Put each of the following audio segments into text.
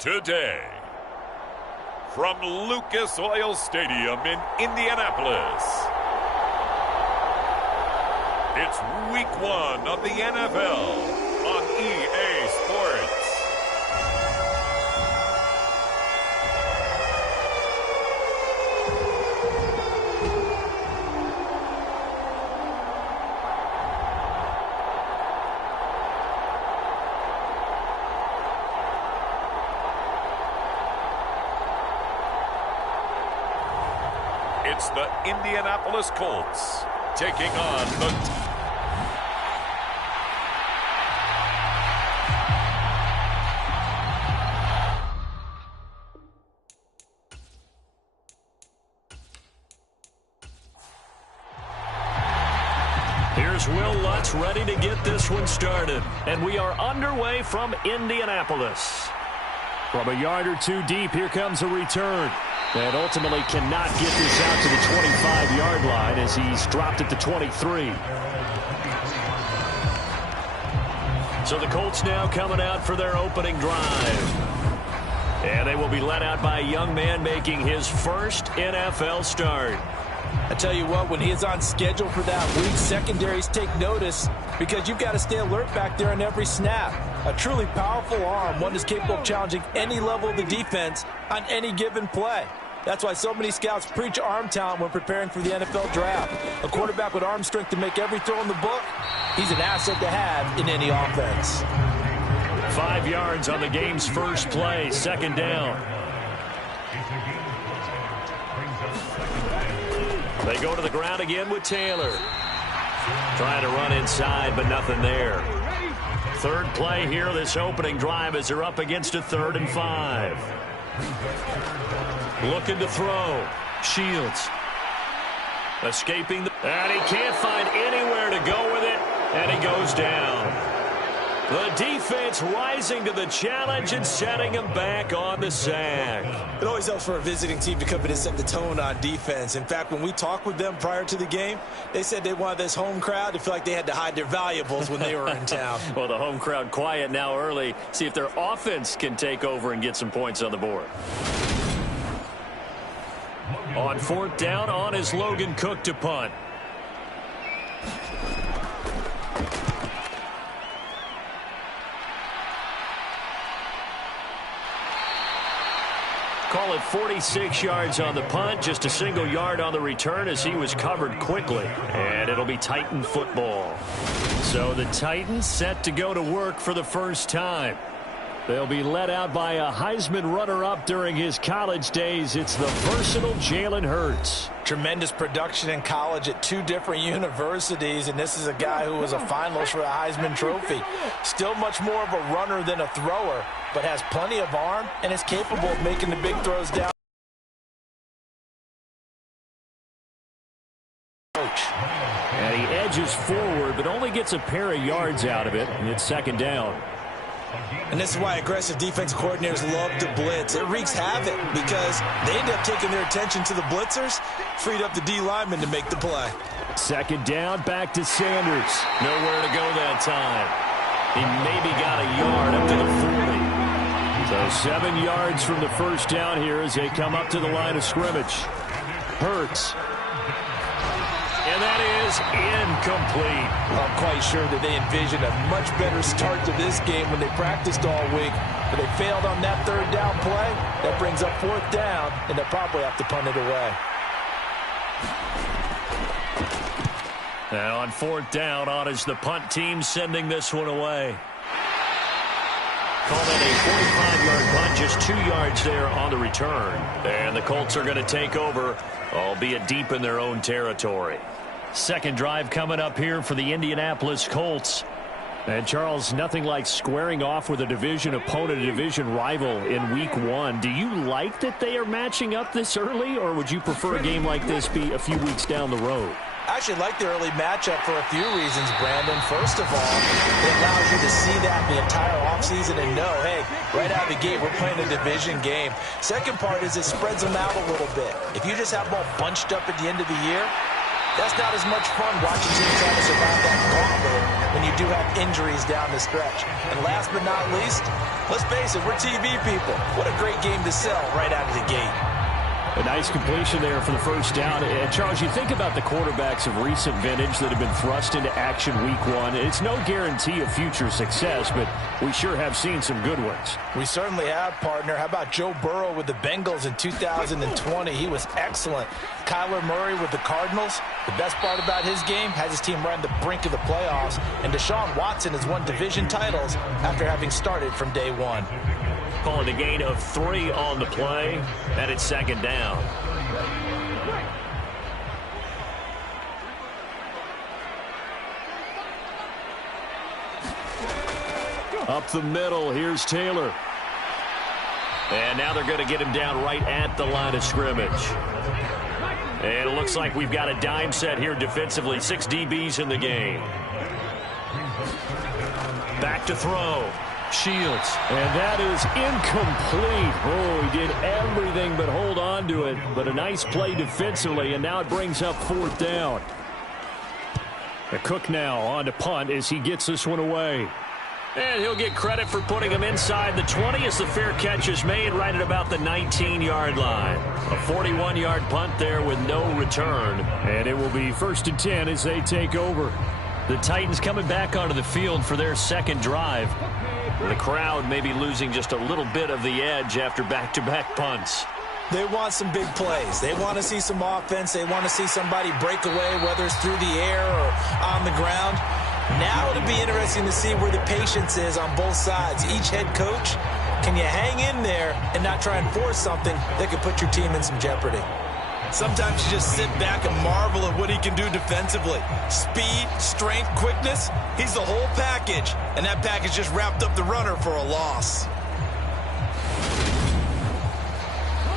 Today, from Lucas Oil Stadium in Indianapolis, it's Week 1 of the NFL on EA Sports. It's the Indianapolis Colts taking on the... Here's Will Lutz ready to get this one started. And we are underway from Indianapolis. From a yard or two deep, here comes a return. And ultimately cannot get this out to the 25-yard line as he's dropped at the 23. So the Colts now coming out for their opening drive. And they will be led out by a young man making his first NFL start. I tell you what, when he is on schedule for that week, secondaries take notice because you've got to stay alert back there on every snap. A truly powerful arm, one that's capable of challenging any level of the defense on any given play. That's why so many scouts preach arm talent when preparing for the NFL draft. A quarterback with arm strength to make every throw in the book, he's an asset to have in any offense. 5 yards on the game's first play, second down. They go to the ground again with Taylor. Trying to run inside, but nothing there. Third play here, this opening drive as they're up against a 3rd and 5. Looking to throw. Shields. Escaping. And he can't find anywhere to go with it. And he goes down. The defense rising to the challenge and setting him back on the sack. It always helps for a visiting team to come in and set the tone on defense. In fact, when we talked with them prior to the game, they said they wanted this home crowd to feel like they had to hide their valuables when they were in town. Well, the home crowd quiet now early. See if their offense can take over and get some points on the board. On 4th down, on is Logan Cook to punt. Call it 46 yards on the punt, just a single yard on the return as he was covered quickly. And it'll be Titan football. So the Titans set to go to work for the first time. They'll be led out by a Heisman runner-up during his college days. It's the versatile Jalen Hurts. Tremendous production in college at 2 different universities, and this is a guy who was a finalist for a Heisman Trophy. Still much more of a runner than a thrower, but has plenty of arm and is capable of making the big throws down. And he edges forward, but only gets a pair of yards out of it, and it's 2nd down. And this is why aggressive defense coordinators love to blitz. It wreaks havoc because they end up taking their attention to the blitzers, freed up the D lineman to make the play. 2nd down, back to Sanders. Nowhere to go that time. He maybe got a yard up to the 40. So 7 yards from the first down here as they come up to the line of scrimmage. Hurts. And that is incomplete. I'm quite sure that they envisioned a much better start to this game when they practiced all week. But they failed on that 3rd down play. That brings up 4th down, and they'll probably have to punt it away. And on 4th down, on is the punt team sending this one away. Call that a 45-yard punt, just 2 yards there on the return. And the Colts are going to take over, albeit deep in their own territory. Second drive coming up here for the Indianapolis Colts. And, Charles, nothing like squaring off with a division opponent, a division rival in Week 1. Do you like that they are matching up this early, or would you prefer a game like this be a few weeks down the road? I actually like the early matchup for a few reasons, Brandon. First of all, it allows you to see that the entire offseason and know, hey, right out of the gate, we're playing a division game. Second part is it spreads them out a little bit. If you just have them all bunched up at the end of the year, that's not as much fun watching teams try to survive that gauntlet when you do have injuries down the stretch. And last but not least, let's face it, we're TV people. What a great game to sell right out of the gate. A nice completion there for the first down. And Charles, you think about the quarterbacks of recent vintage that have been thrust into action week one. It's no guarantee of future success, but we sure have seen some good ones. We certainly have, partner. How about Joe Burrow with the Bengals in 2020? He was excellent. Kyler Murray with the Cardinals. The best part about his game, has his team right on the brink of the playoffs. And Deshaun Watson has won division titles after having started from day one. Calling a gain of 3 on the play, and it's second down. Up the middle, here's Taylor. And now they're going to get him down right at the line of scrimmage. And it looks like we've got a dime set here defensively. 6 DBs in the game. Back to throw. Shields. And that is incomplete. Oh, he did everything but hold on to it. But a nice play defensively, and now it brings up 4th down. Cook now on to punt as he gets this one away. And he'll get credit for putting him inside the 20 as the fair catch is made right at about the 19-yard line. A 41-yard punt there with no return. And it will be 1st and 10 as they take over. The Titans coming back onto the field for their second drive. The crowd may be losing just a little bit of the edge after back-to-back punts. They want some big plays. They want to see some offense. They want to see somebody break away, whether it's through the air or on the ground. Now it'll be interesting to see where the patience is on both sides. Each head coach, can you hang in there and not try and force something that could put your team in some jeopardy? Sometimes you just sit back and marvel at what he can do defensively. Speed, strength, quickness, he's the whole package. And that package just wrapped up the runner for a loss.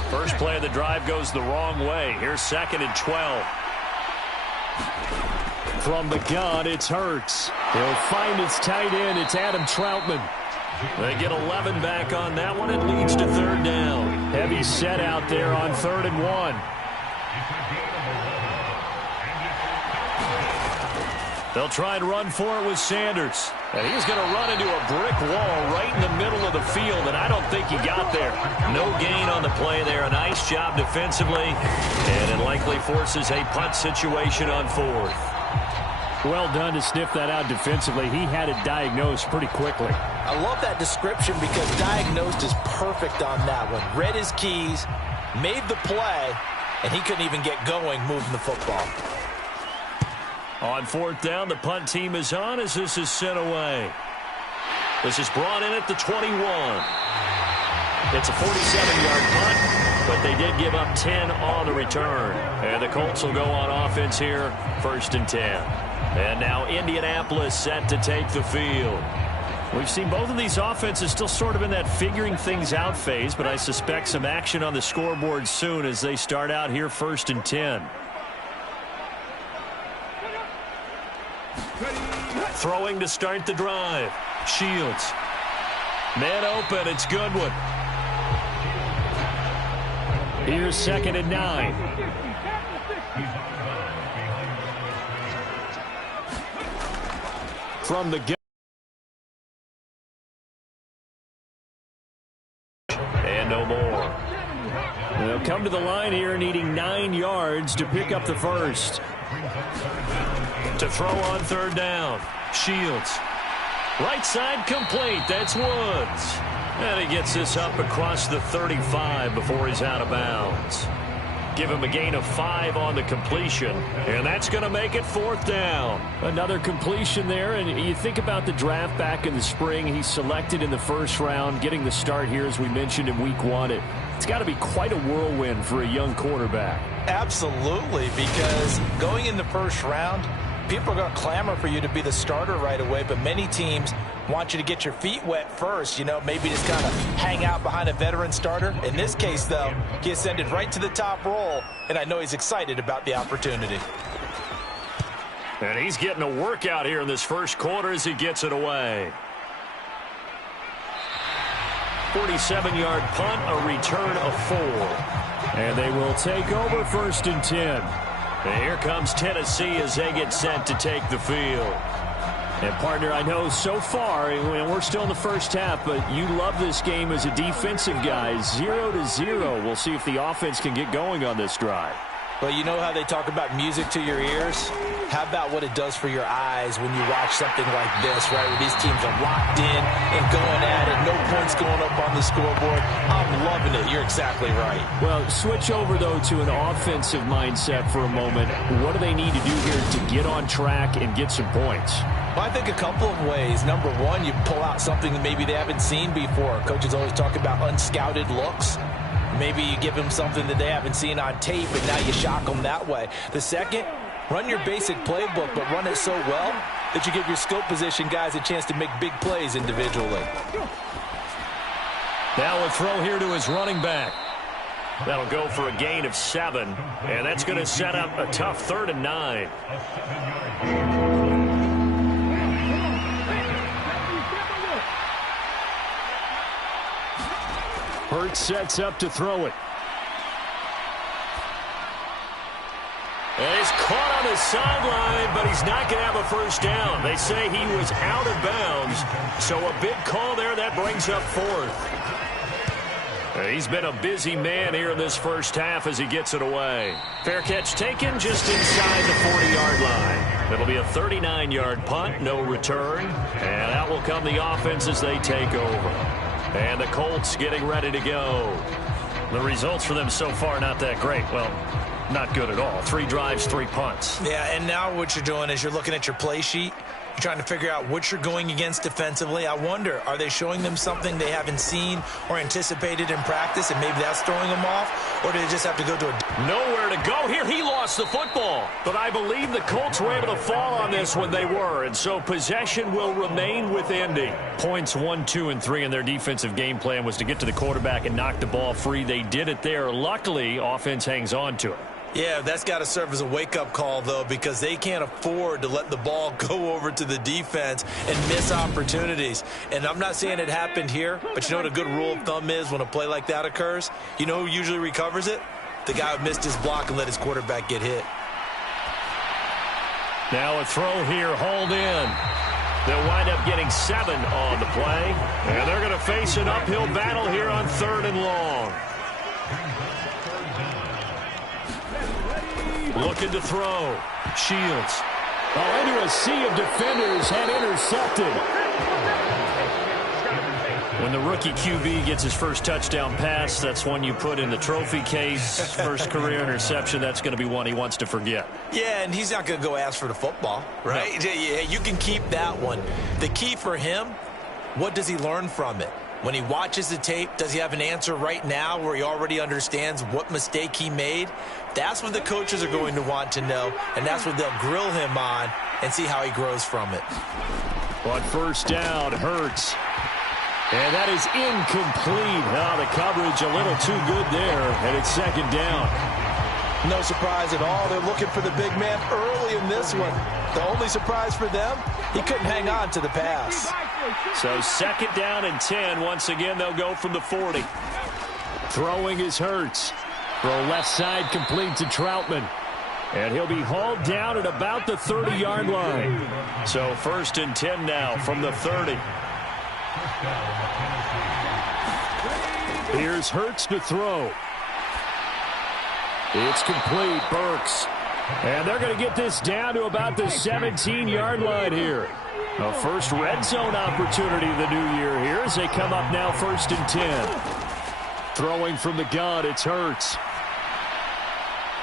First play of the drive goes the wrong way. Here's 2nd and 12. From the gun, it's Hurts. He'll find his tight end. It's Adam Troutman. They get 11 back on that one. It leads to 3rd down. Heavy set out there on 3rd and 1. They'll try and run for it with Sanders. And he's going to run into a brick wall right in the middle of the field, and I don't think he got there. No gain on the play there. A nice job defensively, and it likely forces a punt situation on 4th. Well done to sniff that out defensively. He had it diagnosed pretty quickly. I love that description because diagnosed is perfect on that one. Read his keys, made the play, and he couldn't even get going moving the football. On 4th down, the punt team is on as this is sent away. This is brought in at the 21. It's a 47-yard punt, but they did give up 10 on the return. And the Colts will go on offense here, 1st and 10. And now Indianapolis set to take the field. We've seen both of these offenses still sort of in that figuring things out phase, but I suspect some action on the scoreboard soon as they start out here 1st and 10. Throwing to start the drive. Shields. Man open. It's Goodwin. Here's 2nd and 9. From the gun. And no more. They'll come to the line here needing 9 yards to pick up the first. To throw on 3rd down. Shields. Right side complete. That's Woods. And he gets this up across the 35 before he's out of bounds. Give him a gain of 5 on the completion. And that's going to make it 4th down. Another completion there. And you think about the draft back in the spring. He's selected in the 1st round, getting the start here, as we mentioned, in week 1. It's got to be quite a whirlwind for a young quarterback. Absolutely, because going in the 1st round, people are going to clamor for you to be the starter right away, but many teams want you to get your feet wet first, maybe just kind of hang out behind a veteran starter. In this case, though, he ascended right to the top roll, and I know he's excited about the opportunity. And he's getting a workout here in this 1st quarter as he gets it away. 47-yard punt, a return of 4. And they will take over 1st and 10. And here comes Tennessee as they get set to take the field. And, partner, I know so far, and we're still in the first half, but you love this game as a defensive guy. 0-0. We'll see if the offense can get going on this drive. Well, you know how they talk about music to your ears? How about what it does for your eyes when you watch something like this, right, where these teams are locked in and going at it, no points going up on the scoreboard? I'm loving it. You're exactly right. Well, switch over, though, to an offensive mindset for a moment. What do they need to do here to get on track and get some points? Well, I think a couple of ways. Number one, you pull out something that maybe they haven't seen before. Coaches always talk about unscouted looks. Maybe you give them something that they haven't seen on tape, and now you shock them that way. The second, run your basic playbook, but run it so well that you give your skill position guys a chance to make big plays individually. Now a throw here to his running back. That'll go for a gain of 7, and that's going to set up a tough 3rd and 9. Hurts sets up to throw it. And he's caught on the sideline, but he's not going to have a first down. They say he was out of bounds, so a big call there. That brings up 4th. He's been a busy man here in this first half as he gets it away. Fair catch taken just inside the 40-yard line. It'll be a 39-yard punt, no return. And out will come the offense as they take over. And the Colts getting ready to go. The results for them so far not that great. Well, not good at all. 3 drives, 3 punts. Yeah, and now what you're doing is you're looking at your play sheet. You're trying to figure out what you're going against defensively. I wonder, are they showing them something they haven't seen or anticipated in practice, and maybe that's throwing them off? Or do they just have to go to a... Nowhere to go here. He lost the football. But I believe the Colts were able to fall on this when they were, and so possession will remain with Indy. Points 1, 2, and 3 in their defensive game plan was to get to the quarterback and knock the ball free. They did it there. Luckily, offense hangs on to it. Yeah, that's got to serve as a wake-up call, though, because they can't afford to let the ball go over to the defense and miss opportunities. And I'm not saying it happened here, but you know what a good rule of thumb is when a play like that occurs? You know who usually recovers it? The guy who missed his block and let his quarterback get hit. Now a throw here, hauled in. They'll wind up getting 7 on the play. And they're going to face an uphill battle here on 3rd and long. Looking to throw. Shields. Into a sea of defenders and intercepted. When the rookie QB gets his first touchdown pass, that's one you put in the trophy case. First career interception, that's going to be one he wants to forget. Yeah, and he's not going to go ask for the football, right? No. Yeah, you can keep that one. The key for him, what does he learn from it? When he watches the tape, does he have an answer right now where he already understands what mistake he made? That's what the coaches are going to want to know, and that's what they'll grill him on and see how he grows from it. On first down, Hurts. And that is incomplete. Now the coverage a little too good there, and it's 2nd down. No surprise at all. They're looking for the big man early in this one. The only surprise for them, he couldn't hang on to the pass. So 2nd down and 10. Once again, they'll go from the 40. Throwing is Hurts. Throw left side complete to Troutman. And he'll be hauled down at about the 30-yard line. So 1st and 10 now from the 30. Here's Hurts to throw. It's complete. Burks. And they're going to get this down to about the 17-yard line here. A first red zone opportunity of the new year here as they come up now 1st and 10. Throwing from the gun, it's Hurts.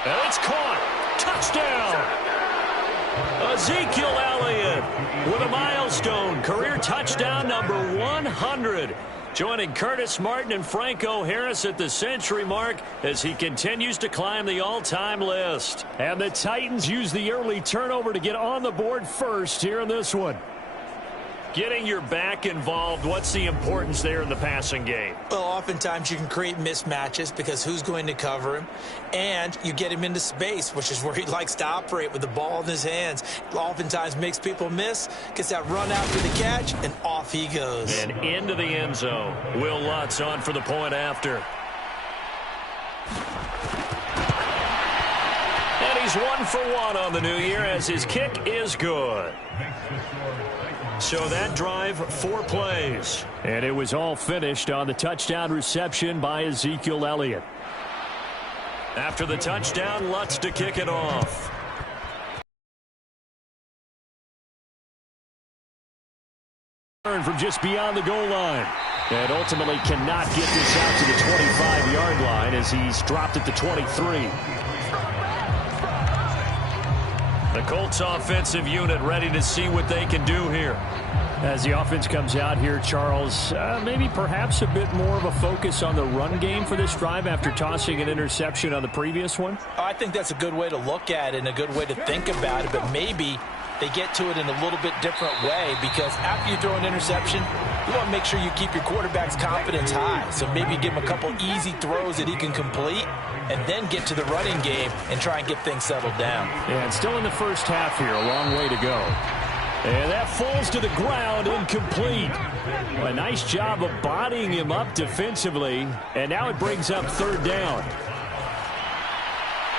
And it's caught. Touchdown. Ezekiel Elliott with a milestone. Career touchdown number 100. Joining Curtis Martin and Franco Harris at the century mark as he continues to climb the all-time list. And the Titans use the early turnover to get on the board first here in this one. Getting your back involved, what's the importance there in the passing game? Well, oftentimes you can create mismatches because who's going to cover him? And you get him into space, which is where he likes to operate with the ball in his hands. Oftentimes makes people miss, gets that run after the catch, and off he goes. And into the end zone. Will Lutz on for the point after. And he's 1 for 1 on the new year as his kick is good. So that drive, 4 plays. And it was all finished on the touchdown reception by Ezekiel Elliott. After the touchdown, Lutz to kick it off. From just beyond the goal line. And ultimately cannot get this out to the 25-yard line as he's dropped at the 23. The Colts offensive unit ready to see what they can do here. As the offense comes out here, Charles, maybe perhaps a bit more of a focus on the run game for this drive after tossing an interception on the previous one? I think that's a good way to look at it and a good way to think about it, but maybe they get to it in a little bit different way, because after you throw an interception, you want to make sure you keep your quarterback's confidence high. So maybe give him a couple easy throws that he can complete and then get to the running game and try and get things settled down. Yeah, and still in the first half here, a long way to go. And that falls to the ground, incomplete. A nice job of bodying him up defensively, and now it brings up 3rd down.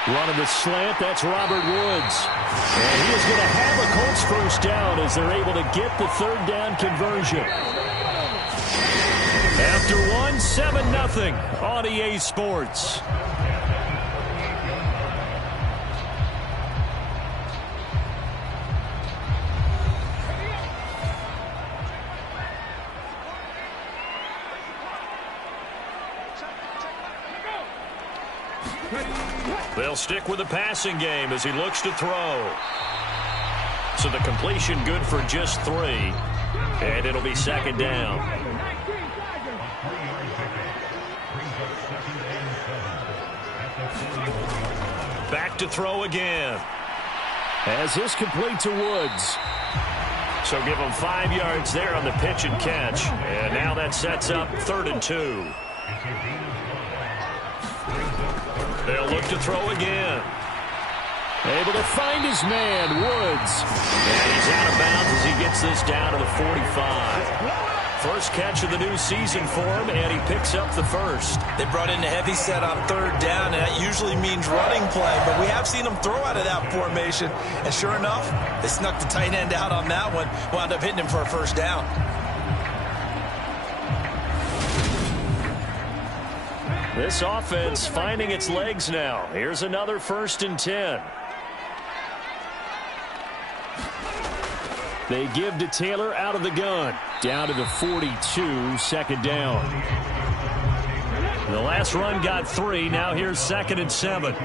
Running the slant, that's Robert Woods. And he is going to have a Colts first down as they're able to get the 3rd down conversion. After one, 7-0 on EA Sports. They'll stick with the passing game as he looks to throw. So the completion good for just 3. And it'll be 2nd down. Back to throw again. As this complete to Woods. So give him 5 yards there on the pitch and catch. And now that sets up 3rd and 2. They'll look to throw again. Able to find his man, Woods. And he's out of bounds as he gets this down to the 45. First catch of the new season for him, and he picks up the first. They brought in a heavy set on 3rd down, and that usually means running play, but we have seen them throw out of that formation, and sure enough, they snuck the tight end out on that one, wound up hitting him for a first down. This offense finding its legs now. Here's another 1st and 10. They give to Taylor out of the gun. Down to the 42, 2nd down. The last run got 3. Now here's 2nd and 7.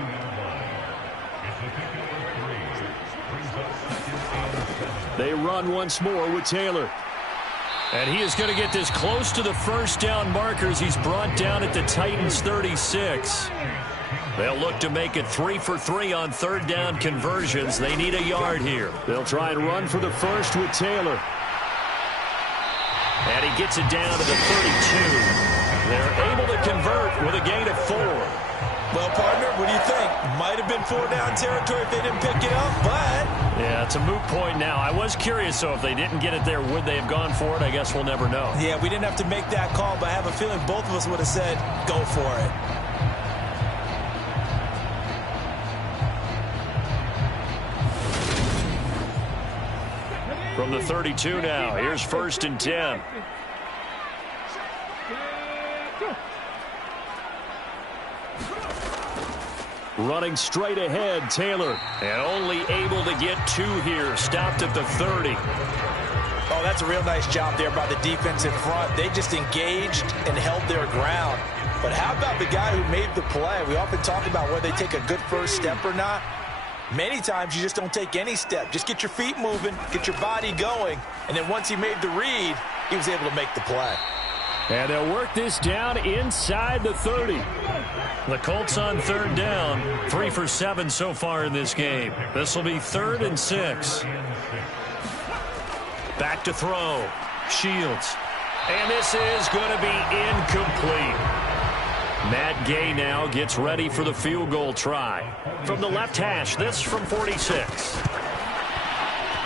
They run once more with Taylor. And he is going to get this close to the first down markers. He's brought down at the Titans' 36. They'll look to make it 3 for 3 on 3rd down conversions. They need a yard here. They'll try and run for the first with Taylor. And he gets it down to the 32. They're able to convert with a gain of 4. Well, partner, what do you think? Might have been 4-down territory if they didn't pick it up, but... Yeah, it's a moot point now. I was curious, so if they didn't get it there, would they have gone for it? I guess we'll never know. Yeah, we didn't have to make that call, but I have a feeling both of us would have said, go for it. From the 32 now, here's 1st and 10. Running straight ahead, Taylor. And only able to get 2 here. Stopped at the 30. Oh, that's a real nice job there by the defense in front. They just engaged and held their ground. But how about the guy who made the play? We often talk about whether they take a good first step or not. Many times you just don't take any step. Just get your feet moving, get your body going, and then once he made the read, he was able to make the play. And they'll work this down inside the 30. The Colts on 3rd down, 3 for 7 so far in this game. This will be 3rd and 6. Back to throw. Shields. And this is going to be incomplete. Matt Gay now gets ready for the field goal try. From the left hash, this from 46.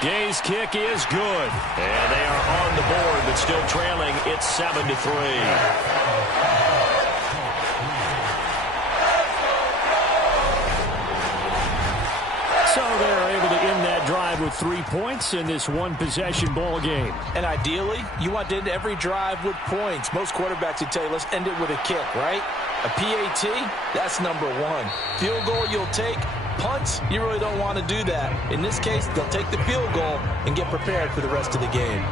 Gay's kick is good. And they are on the board, but still trailing. It's 7-3. So they're able to end that drive drive with 3 points in this one-possession ball game. And ideally, you want to end every drive with points. Most quarterbacks would tell you, let's end it with a kick, right? A PAT, that's number one. Field goal you'll take. Punts, you really don't want to do that. In this case, they'll take the field goal and get prepared for the rest of the game.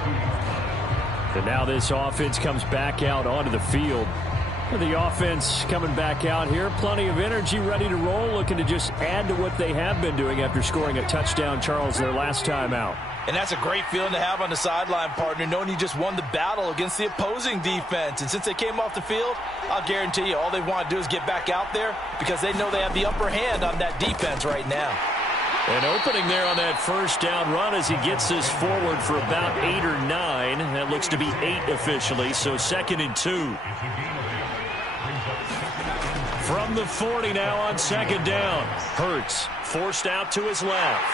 And now this offense comes back out onto the field. The offense coming back out here. Plenty of energy, ready to roll, looking to just add to what they have been doing after scoring a touchdown, Charles, their last time out. And that's a great feeling to have on the sideline, partner, knowing you just won the battle against the opposing defense. And since they came off the field, I'll guarantee you all they want to do is get back out there because they know they have the upper hand on that defense right now. An opening there on that first down run as he gets this forward for about 8 or 9. That looks to be 8 officially, so 2nd and 2. From the 40 now on 2nd down. Hurts forced out to his left.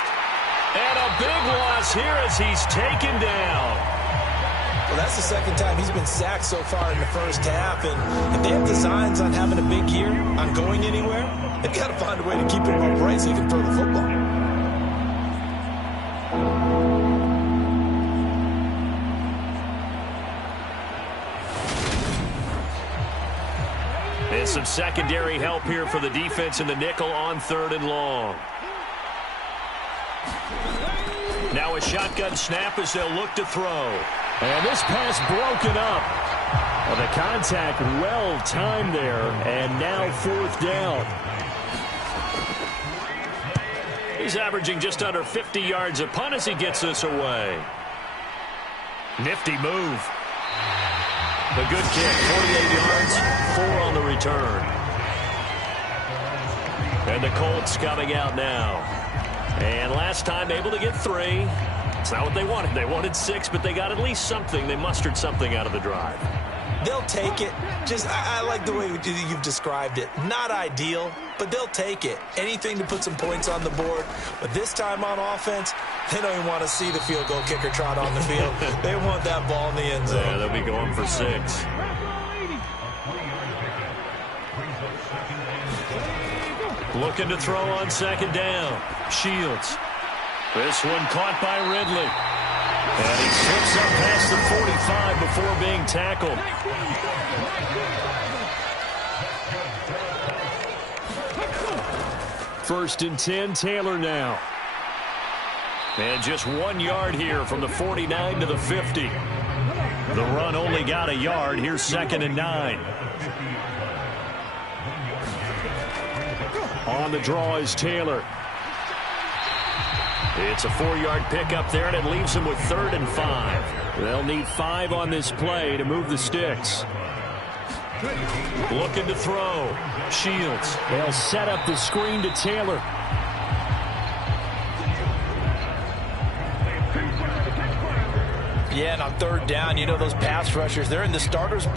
And a big loss here as he's taken down. Well, that's the second time he's been sacked so far in the first half. And if they have designs on having a big year, on going anywhere, they've got to find a way to keep him upright so he can throw the football. And some secondary help here for the defense in the nickel on 3rd and long. Now a shotgun snap as they'll look to throw. And this pass broken up. Well, the contact well timed there, and now 4th down. He's averaging just under 50 yards a punt as he gets this away. Nifty move. A good kick, 48 yards, 4 on the return. And the Colts coming out now. And last time able to get 3. It's not what they wanted. They wanted 6, but they got at least something. They mustered something out of the drive. They'll take it. I like the way you've described it. Not ideal, but they'll take it. Anything to put some points on the board. But this time on offense, they don't even want to see the field goal kicker trot on the field. They want that ball in the end zone. Yeah, they'll be going for 6. Looking to throw on 2nd down. Shields. This one caught by Ridley. And he slips up past the 45 before being tackled. First and 10, Taylor now. And just 1 yard here from the 49 to the 50. The run only got a yard. Here's 2nd and 9. On the draw is Taylor. It's a 4-yard pickup there, and it leaves them with 3rd and 5. They'll need 5 on this play to move the sticks. Looking to throw. Shields. They'll set up the screen to Taylor. Yeah, and on 3rd down, you know those pass rushers, they're in the starter's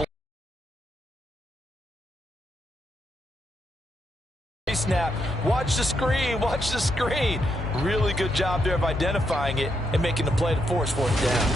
snap. Watch the screen. Watch the screen. Really good job there of identifying it and making the play to force 4th down.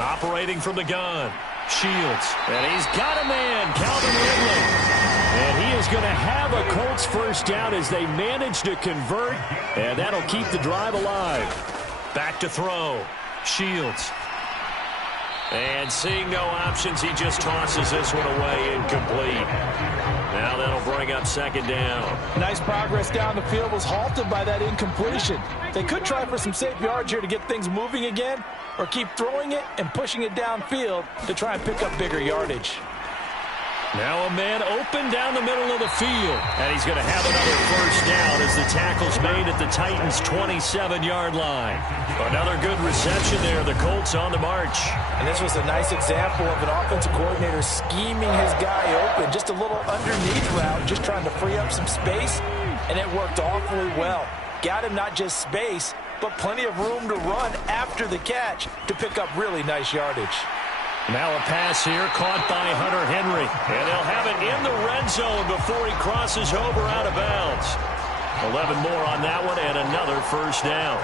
Operating from the gun. Shields. And he's got a man, Calvin Ridley. And he is going to have a Colts first down as they manage to convert. And that'll keep the drive alive. Back to throw. Shields. And seeing no options, he just tosses this one away incomplete. Now that'll bring up 2nd down. Nice progress down the field, was halted by that incompletion. They could try for some safe yards here to get things moving again, or keep throwing it and pushing it downfield to try and pick up bigger yardage. Now a man open down the middle of the field. And he's going to have another first down as the tackle's made at the Titans' 27-yard line. Another good reception there. The Colts on the march. And this was a nice example of an offensive coordinator scheming his guy open. Just a little underneath route, just trying to free up some space. And it worked awfully well. Got him not just space, but plenty of room to run after the catch to pick up really nice yardage. Now a pass here caught by Hunter Henry. And they'll have it in the red zone before he crosses over out of bounds. 11 more on that one and another first down.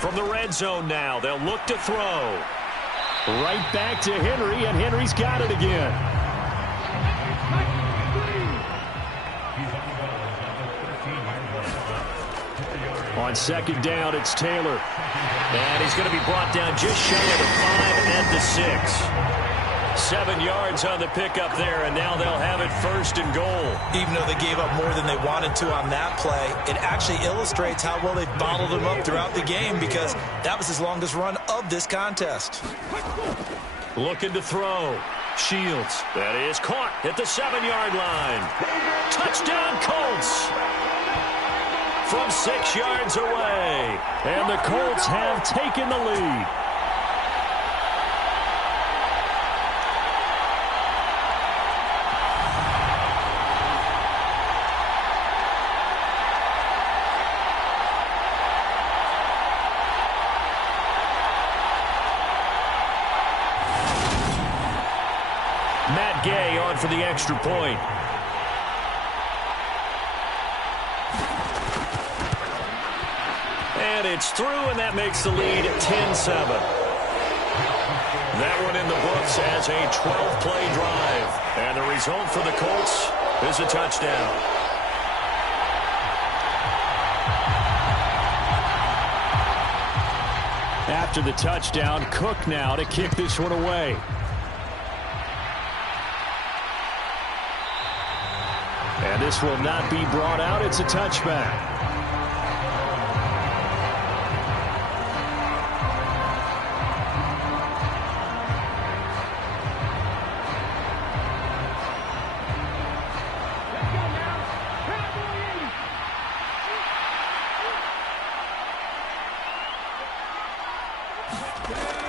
From the red zone now, they'll look to throw. Right back to Henry, and Henry's got it again. On second down, it's Taylor. And he's going to be brought down just shy of the 5 at the 6. 7 yards on the pickup there, and now they'll have it first and goal. Even though they gave up more than they wanted to on that play, it actually illustrates how well they've bottled them up throughout the game, because that was his longest run of this contest. Looking to throw. Shields. That is caught at the 7-yard line. Touchdown, Colts. From 6 yards away. And the Colts have taken the lead. Matt Gay on for the extra point. And it's through, and that makes the lead 10-7. That one in the books as a 12-play drive. And the result for the Colts is a touchdown. After the touchdown, Cook now to kick this one away. And this will not be brought out. It's a touchback.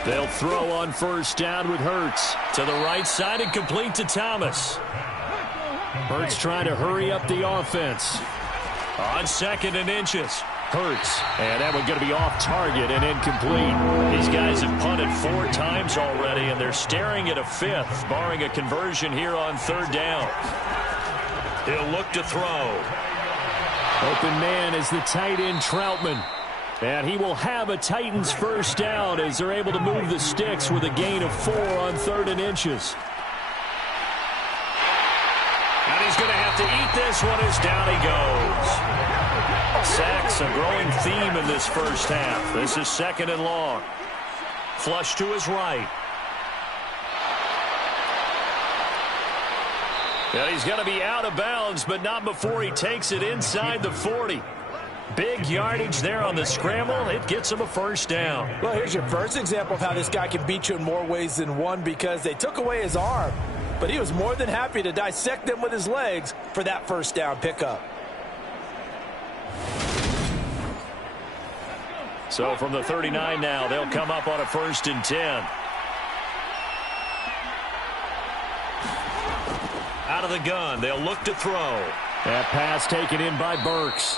They'll throw on first down with Hurts. To the right side and complete to Thomas. Hurts trying to hurry up the offense. On 2nd and inches. Hurts. And that one going to be off target and incomplete. These guys have punted 4 times already, and they're staring at a 5th, barring a conversion here on 3rd down. He'll look to throw. Open man is the tight end Troutman. And he will have a Titans first down as they're able to move the sticks with a gain of 4 on 3rd and inches. And he's going to have to eat this one as down he goes. Sacks, a growing theme in this first half. This is 2nd and long. Flush to his right. And he's going to be out of bounds, but not before he takes it inside the 40. Big yardage there on the scramble. It gets him a first down. Well, here's your first example of how this guy can beat you in more ways than one, because they took away his arm, but he was more than happy to dissect them with his legs for that first down pickup. So from the 39 now, they'll come up on a 1st and 10. Out of the gun, they'll look to throw. That pass taken in by Burks.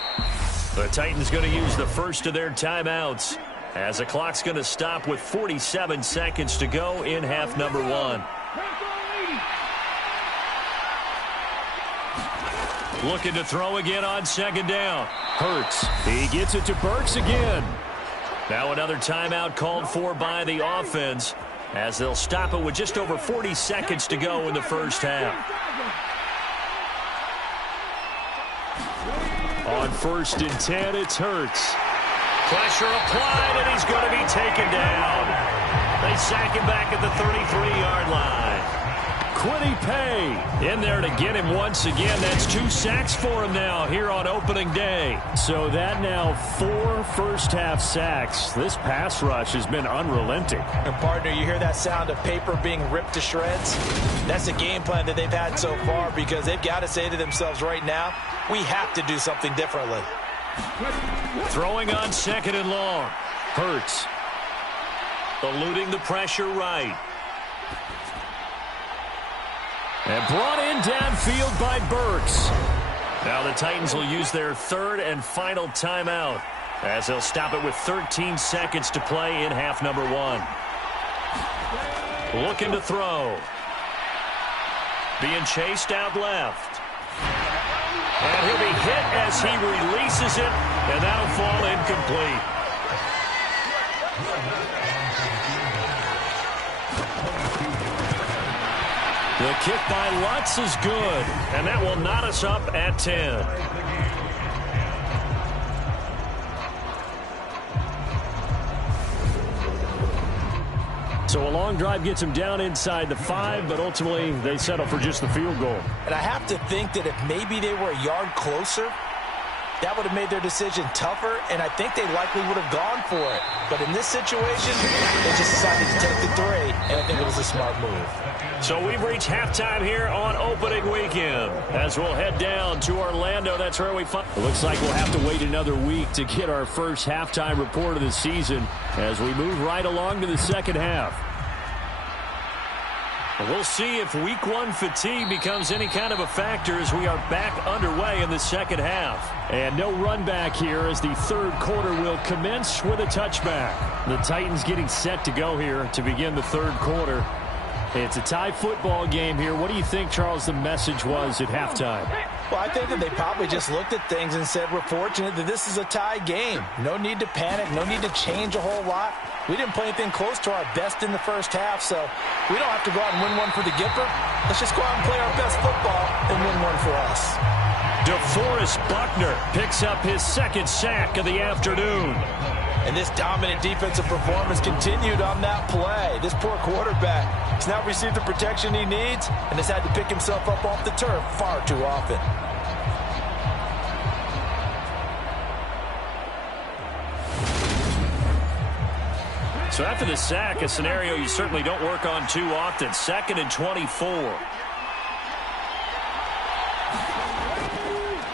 The Titans going to use the first of their timeouts as the clock's going to stop with 47 seconds to go in half number 1. Looking to throw again on 2nd down. Hurts. He gets it to Burks again. Now another timeout called for by the offense as they'll stop it with just over 40 seconds to go in the first half. On 1st and 10, it's Hurts. Pressure applied, and he's going to be taken down. They sack him back at the 33-yard line. Quiddy Pay in there to get him once again. That's 2 sacks for him now here on opening day. So that now 4 first-half sacks. This pass rush has been unrelenting. And partner, you hear that sound of paper being ripped to shreds? That's the game plan that they've had so far, because they've got to say to themselves right now, we have to do something differently. Throwing on 2nd and long. Hurts. Eluding the pressure right. And brought in downfield by Burks. Now the Titans will use their 3rd and final timeout as they'll stop it with 13 seconds to play in half number 1. Looking to throw. Being chased out left. And he'll be hit as he releases it, and that'll fall incomplete. The kick by Lutz is good, and that will knot us up at 10. So a long drive gets them down inside the 5, but ultimately they settle for just the field goal. And I have to think that if maybe they were a yard closer, that would have made their decision tougher, and I think they likely would have gone for it. But in this situation, they just decided to take the 3, and I think it was a smart move. So we've reached halftime here on opening weekend. As we'll head down to Orlando, that's where we find. It looks like we'll have to wait another week to get our first halftime report of the season as we move right along to the second half. We'll see if week 1 fatigue becomes any kind of a factor as we are back underway in the second half. And no run back here as the third quarter will commence with a touchback. The Titans getting set to go here to begin the third quarter. It's a tie football game here. What do you think, Charles, the message was at halftime? Well, I think that they probably just looked at things and said, we're fortunate that this is a tie game. No need to panic. No need to change a whole lot. We didn't play anything close to our best in the first half, so we don't have to go out and win one for the Gipper. Let's just go out and play our best football and win one for us. DeForest Buckner picks up his second sack of the afternoon. And this dominant defensive performance continued on that play. This poor quarterback has now received the protection he needs and has had to pick himself up off the turf far too often. So after the sack, a scenario you certainly don't work on too often. 2nd and 24.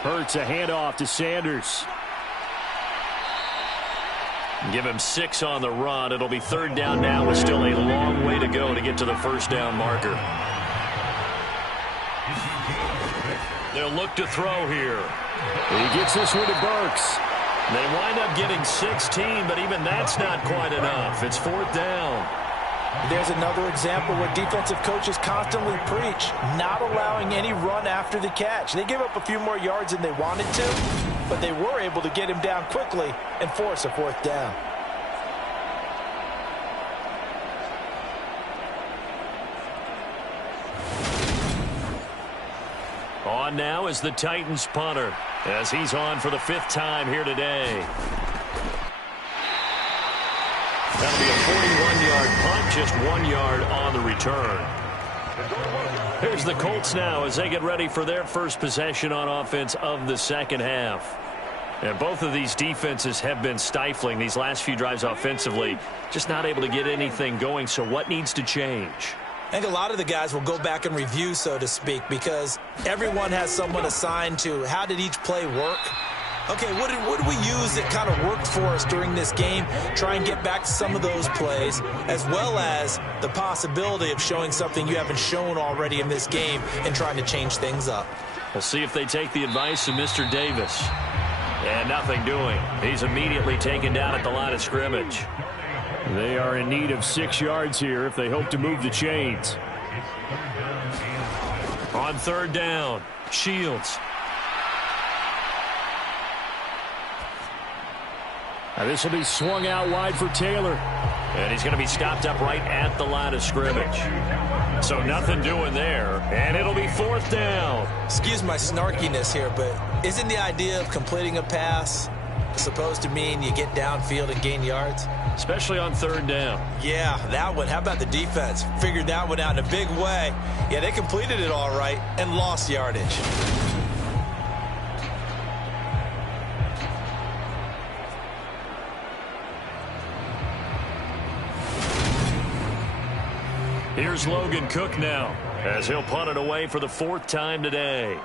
Hurts a handoff to Sanders. Give him 6 on the run. It'll be 3rd down now with still a long way to go to get to the first down marker. They'll look to throw here. He gets this one to Burks. They wind up getting 16, but even that's not quite enough. It's 4th down. There's another example where defensive coaches constantly preach, not allowing any run after the catch. They gave up a few more yards than they wanted to, but they were able to get him down quickly and force a 4th down. On now is the Titans punter, as he's on for the 5th time here today. That'll be a 41-yard punt, just 1 yard on the return. Here's the Colts now as they get ready for their first possession on offense of the second half. And both of these defenses have been stifling these last few drives offensively, just not able to get anything going. So what needs to change? I think a lot of the guys will go back and review, so to speak, because everyone has someone assigned to how did each play work. Okay, what did we use that kind of worked for us during this game? Try and get back to some of those plays, as well as the possibility of showing something you haven't shown already in this game and trying to change things up. We'll see if they take the advice of Mr. Davis. And nothing doing. He's immediately taken down at the line of scrimmage. They are in need of 6 yards here if they hope to move the chains. On 3rd down, Shields. Now this will be swung out wide for Taylor. And he's going to be stopped up right at the line of scrimmage. So nothing doing there. And it'll be 4th down. Excuse my snarkiness here, but isn't the idea of completing a pass supposed to mean you get downfield and gain yards? Especially on 3rd down. Yeah, that one. How about the defense? Figured that one out in a big way. Yeah, they completed it all right and lost yardage. Here's Logan Cook now, as he'll punt it away for the 4th time today.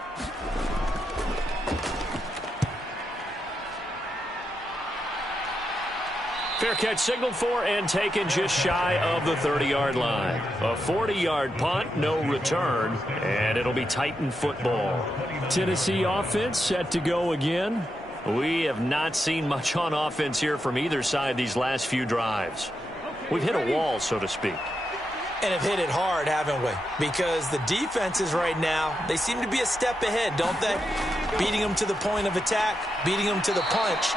Fair catch signaled for and taken just shy of the 30-yard line. A 40-yard punt, no return, and it'll be Titan football. Tennessee offense set to go again. We have not seen much on offense here from either side these last few drives. We've hit a wall, so to speak. And have hit it hard, haven't we? Because the defenses right now, they seem to be a step ahead, don't they? Beating them to the point of attack, beating them to the punch.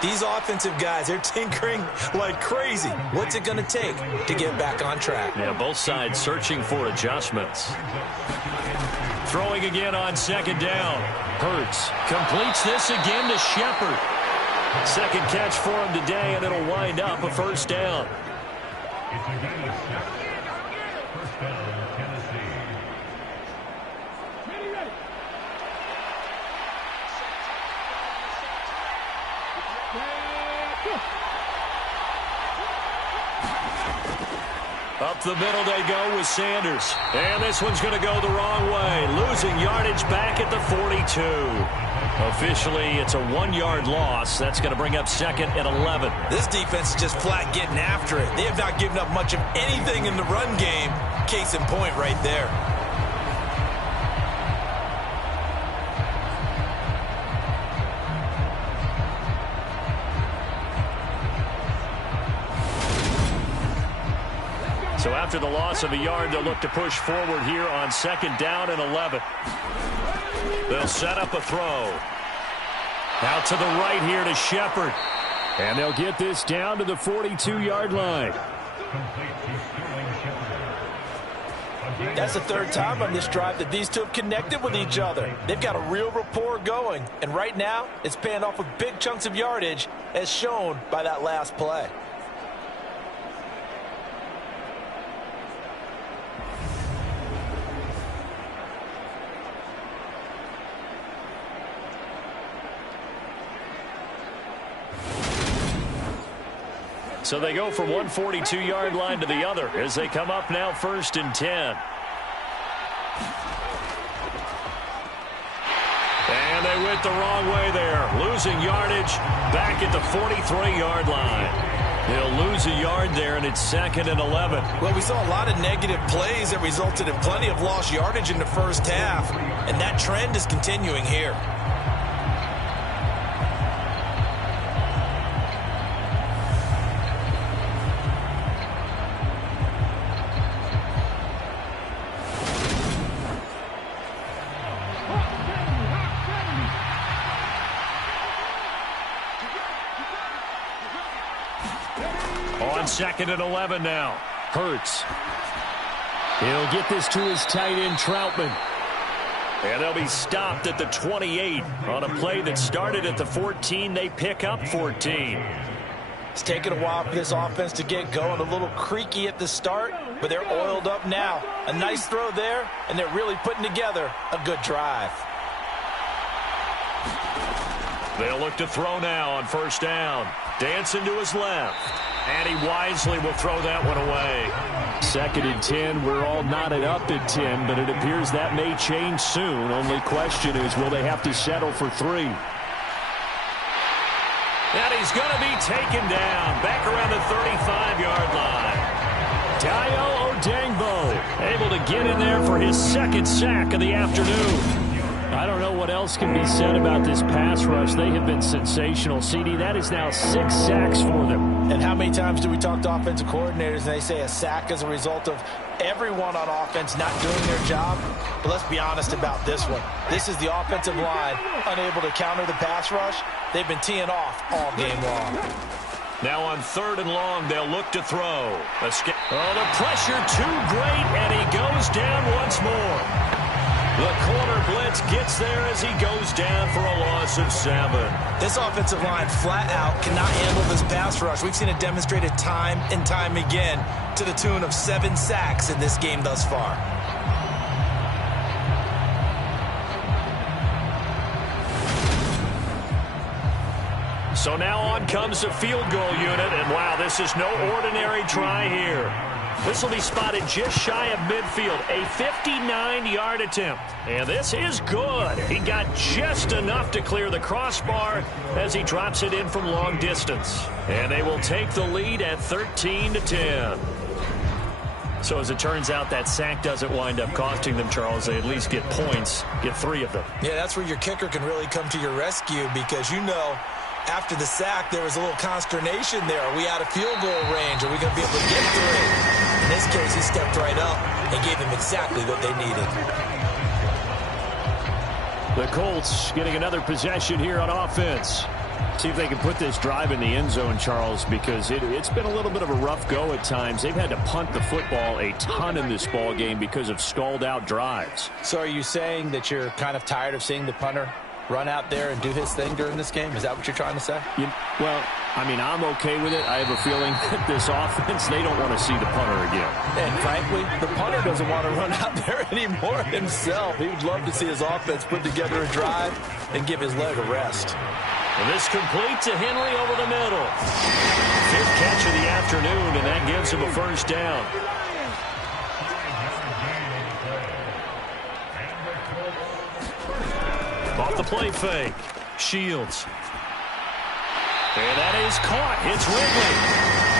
These offensive guys, they're tinkering like crazy. What's it going to take to get back on track? Yeah, both sides searching for adjustments. Throwing again on second down. Hurts completes this again to Shepard. Second catch for him today, and it'll wind up a first down. Up the middle they go with Sanders. And this one's going to go the wrong way. Losing yardage back at the 42. Officially, it's a 1-yard loss. That's going to bring up second and 11. This defense is just flat getting after it. They have not given up much of anything in the run game. Case in point right there. So after the loss of a yard, they'll look to push forward here on second down and 11. They'll set up a throw. Out to the right here to Shepard. And they'll get this down to the 42-yard line. That's the third time on this drive that these two have connected with each other. They've got a real rapport going. And right now, it's paying off with big chunks of yardage, as shown by that last play. So they go from one 42-yard line to the other as they come up now first and 10. And they went the wrong way there. Losing yardage back at the 43-yard line. They'll lose a yard there, and it's second and 11. Well, we saw a lot of negative plays that resulted in plenty of lost yardage in the first half, and that trend is continuing here. Second and 11 now. Hurts. He'll get this to his tight end, Troutman. And they'll be stopped at the 28 on a play that started at the 14. They pick up 14. It's taken a while for this offense to get going. A little creaky at the start, but they're oiled up now. A nice throw there, and they're really putting together a good drive. They'll look to throw now on first down. Dancing to his left. And he wisely will throw that one away. Second and 10. We're all knotted up at 10, but it appears that may change soon. Only question is, will they have to settle for 3? And he's going to be taken down back around the 35-yard line. Dayo Odangbo able to get in there for his second sack of the afternoon. I don't know what else can be said about this pass rush. They have been sensational. CD, that is now 6 sacks for them. And how many times do we talk to offensive coordinators and they say a sack is a result of everyone on offense not doing their job? But let's be honest about this one. This is the offensive line unable to counter the pass rush. They've been teeing off all game long. Now on third and long, they'll look to throw. The pressure too great, and he goes down once more. The corner blitz gets there as he goes down for a loss of 7. This offensive line flat out cannot handle this pass rush. We've seen it demonstrated time and time again to the tune of 7 sacks in this game thus far. So now on comes the field goal unit, and wow, this is no ordinary try here. This will be spotted just shy of midfield, a 59-yard attempt. And this is good. He got just enough to clear the crossbar as he drops it in from long distance. And they will take the lead at 13-10. So as it turns out, that sack doesn't wind up costing them, Charles. They at least get points, get 3 of them. Yeah, that's where your kicker can really come to your rescue, because you know after the sack, there was a little consternation there. Are we out of field goal range? Are we going to be able to get through? In this case, he stepped right up and gave them exactly what they needed. The Colts getting another possession here on offense. See if they can put this drive in the end zone, Charles, because it's been a little bit of a rough go at times. They've had to punt the football a ton in this ball game because of stalled-out drives. So are you saying that you're kind of tired of seeing the punter run out there and do his thing during this game? Is that what you're trying to say? Well, I mean, I'm okay with it. I have a feeling that this offense, they don't want to see the punter again. And frankly, the punter doesn't want to run out there anymore himself. He would love to see his offense put together a drive and give his leg a rest. And this complete to Henry over the middle. 5th catch of the afternoon, and that gives him a first down. Off the play fake. Shields. And that is caught. It's Ridley.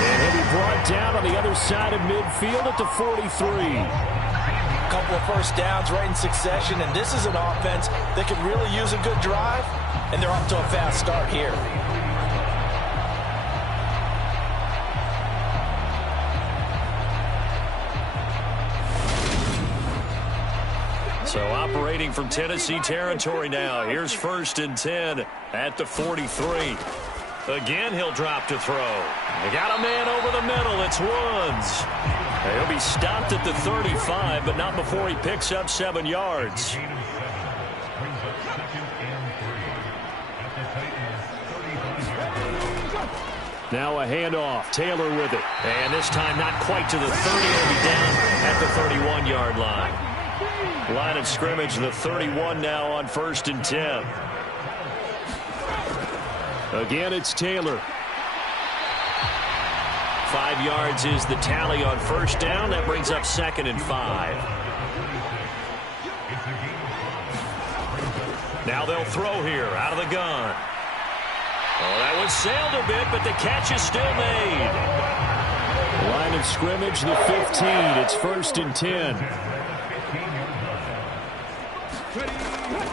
And he'll be brought down on the other side of midfield at the 43. A couple of first downs right in succession, and this is an offense that could really use a good drive, and they're off to a fast start here. So operating from Tennessee territory now. Here's 1st and 10 at the 43. Again, he'll drop to throw. They got a man over the middle. It's Woods. He'll be stopped at the 35, but not before he picks up 7 yards. Now a handoff. Taylor with it. And this time not quite to the 30. He'll be down at the 31-yard line. Line of scrimmage, the 31 now on 1st and 10. Again, it's Taylor. 5 yards is the tally on 1st down. That brings up 2nd and 5. Now they'll throw here out of the gun. Oh, that one sailed a bit, but the catch is still made. Line of scrimmage, the 15. It's 1st and 10.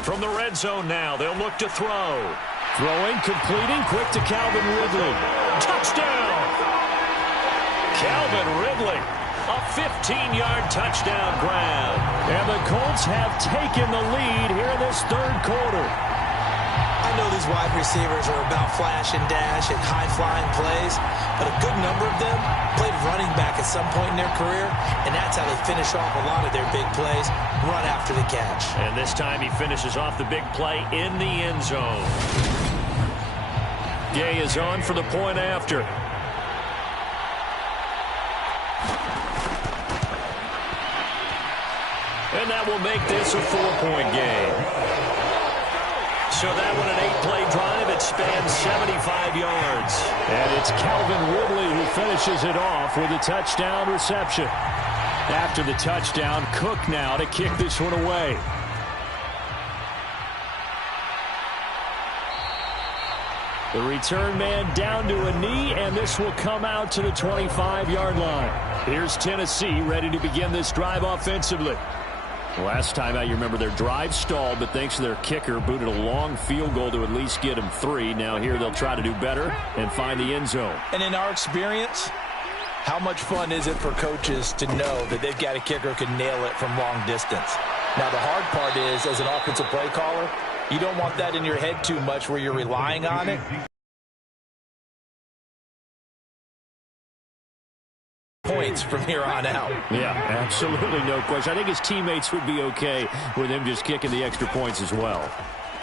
From the red zone now, they'll look to throw. Throwing, completing, quick to Calvin Ridley. Touchdown! Calvin Ridley, a 15-yard touchdown grab. And the Colts have taken the lead here in this 3rd quarter. I know these wide receivers are about flash and dash and high-flying plays, but a good number of them played running back at some point in their career, and that's how they finish off a lot of their big plays, run after the catch. And this time he finishes off the big play in the end zone. Gay is on for the point after. And that will make this a 4-point game. So that one an 8-play drive. It spans 75 yards. And it's Calvin Ridley who finishes it off with a touchdown reception. After the touchdown, Cook now to kick this one away. The return man down to a knee, and this will come out to the 25-yard line. Here's Tennessee ready to begin this drive offensively. Last time out, you remember their drive stalled, but thanks to their kicker, booted a long field goal to at least get them 3. Now here they'll try to do better and find the end zone. And in our experience, how much fun is it for coaches to know that they've got a kicker who can nail it from long distance? Now the hard part is, as an offensive play caller, you don't want that in your head too much where you're relying on it. Points from here on out. Yeah, absolutely no question. I think his teammates would be okay with him just kicking the extra points as well.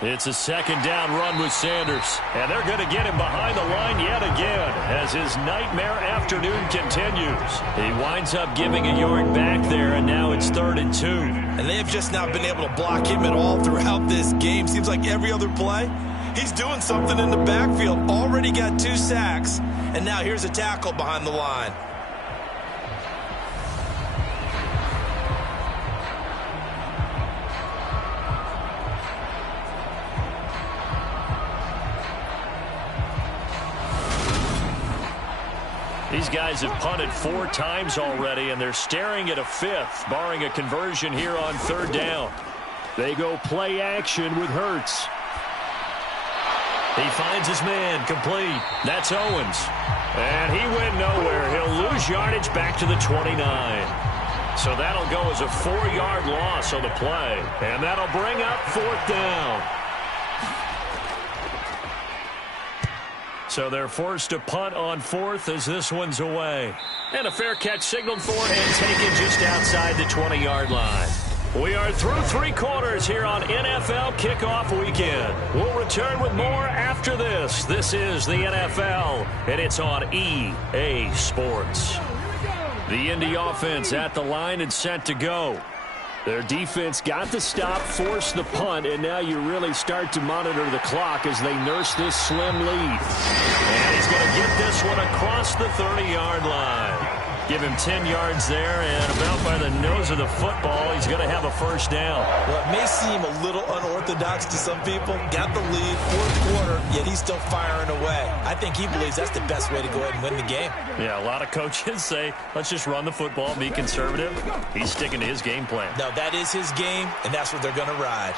It's a 2nd down run with Sanders. And they're going to get him behind the line yet again as his nightmare afternoon continues. He winds up giving a yard back there, and now it's 3rd and 2. And they have just not been able to block him at all throughout this game. Seems like every other play, he's doing something in the backfield. Already got 2 sacks, and now here's a tackle behind the line. These guys have punted 4 times already, and they're staring at a 5th, barring a conversion here on 3rd down. They go play action with Hurts. He finds his man, complete. That's Owens. And he went nowhere. He'll lose yardage back to the 29. So that'll go as a 4-yard loss on the play. And that'll bring up 4th down. So they're forced to punt on 4th as this one's away. And a fair catch signaled for and taken just outside the 20-yard line. We are through 3 quarters here on NFL Kickoff Weekend. We'll return with more after this. This is the NFL, and it's on EA Sports. The Indy offense at the line and set to go. Their defense got the stop, forced the punt, and now you really start to monitor the clock as they nurse this slim lead. And he's going to get this one across the 30-yard line. Give him 10 yards there, and about by the nose of the football, he's going to have a first down. Well, it may seem a little unorthodox to some people. Got the lead, 4th quarter, yet he's still firing away. I think he believes that's the best way to go ahead and win the game. Yeah, a lot of coaches say, let's just run the football, be conservative. He's sticking to his game plan. No, that is his game, and that's what they're going to ride.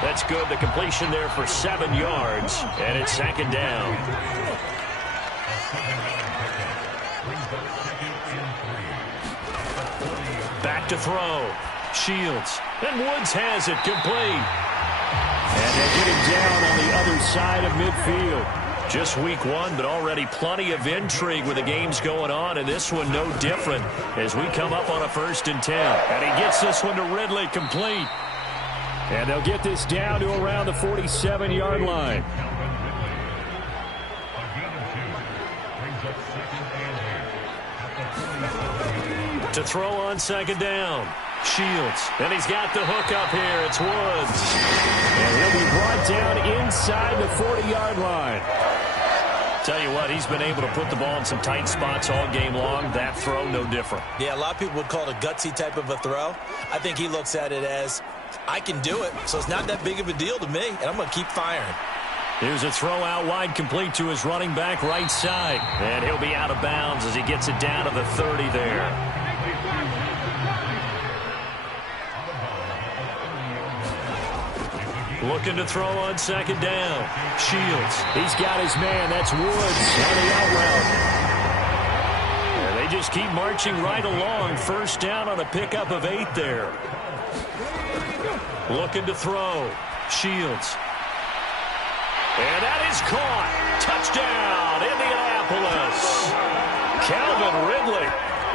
That's good. The completion there for 7 yards, and it's 2nd down. Back to throw. Shields. And Woods has it complete. And they'll get him down on the other side of midfield. Just week 1, but already plenty of intrigue with the games going on, and this one no different as we come up on a 1st and 10. And he gets this one to Ridley complete. And they'll get this down to around the 47-yard line. To throw on 2nd down. Shields. And he's got the hook up here. It's Woods. And he'll be brought down inside the 40-yard line. Tell you what, he's been able to put the ball in some tight spots all game long. That throw, no different. Yeah, a lot of people would call it a gutsy type of a throw. I think he looks at it as, I can do it, so it's not that big of a deal to me, and I'm going to keep firing. Here's a throw out wide, complete to his running back right side. And he'll be out of bounds as he gets it down to the 30 there. Looking to throw on 2nd down. Shields. He's got his man. That's Woods on the out route. And they just keep marching right along. 1st down on a pickup of 8 there. Looking to throw. Shields. And that is caught. Touchdown, Indianapolis. Calvin Ridley.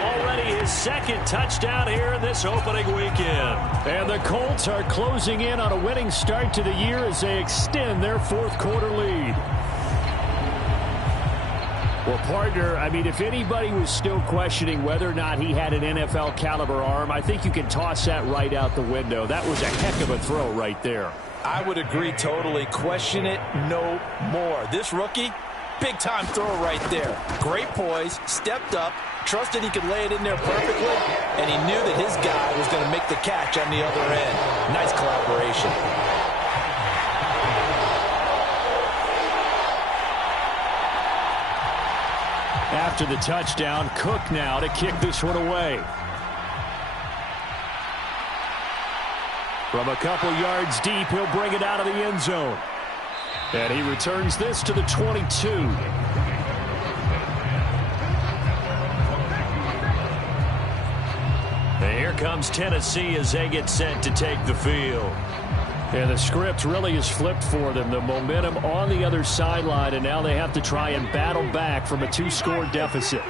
Already his 2nd touchdown here in this opening weekend. And the Colts are closing in on a winning start to the year as they extend their 4th quarter lead. Well, partner, I mean, if anybody was still questioning whether or not he had an NFL caliber arm, I think you can toss that right out the window. That was a heck of a throw right there. I would agree totally. Question it no more. This rookie, big-time throw right there. Great poise, stepped up, trusted he could lay it in there perfectly, and he knew that his guy was going to make the catch on the other end. Nice collaboration. After the touchdown, Cook now to kick this one away. From a couple yards deep, he'll bring it out of the end zone. And he returns this to the 22. And here comes Tennessee as they get set to take the field. And the script really is flipped for them. The momentum on the other sideline, and now they have to try and battle back from a 2-score deficit.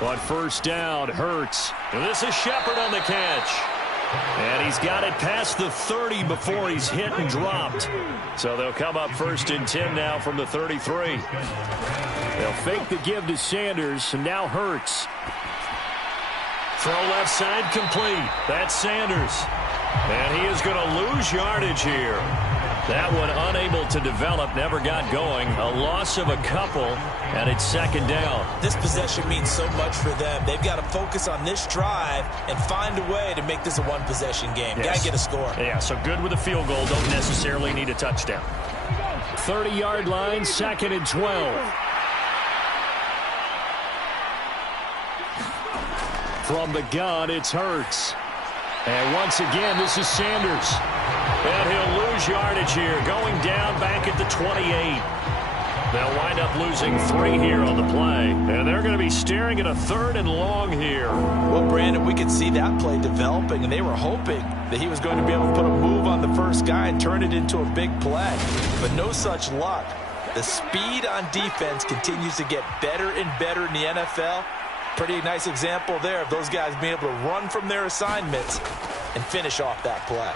On 1st down, Hurts. And this is Shepard on the catch. And he's got it past the 30 before he's hit and dropped. So they'll come up 1st and 10 now from the 33. They'll fake the give to Sanders, and now Hurts. Throw left side complete. That's Sanders. And he is going to lose yardage here. That one unable to develop, never got going. A loss of a couple, and it's 2nd down. This possession means so much for them. They've got to focus on this drive and find a way to make this a one-possession game. Yes. Got to get a score. Yeah, so good with a field goal. Don't necessarily need a touchdown. 30-yard line, 2nd and 12. From the gun, it's Hurts. And once again, this is Sanders. And he'll lose yardage here, going down back at the 28. They'll wind up losing 3 here on the play. And they're going to be staring at a 3rd and long here. Well, Brandon, we could see that play developing, and they were hoping that he was going to be able to put a move on the first guy and turn it into a big play. But no such luck. The speed on defense continues to get better and better in the NFL. Pretty nice example there of those guys being able to run from their assignments and finish off that play.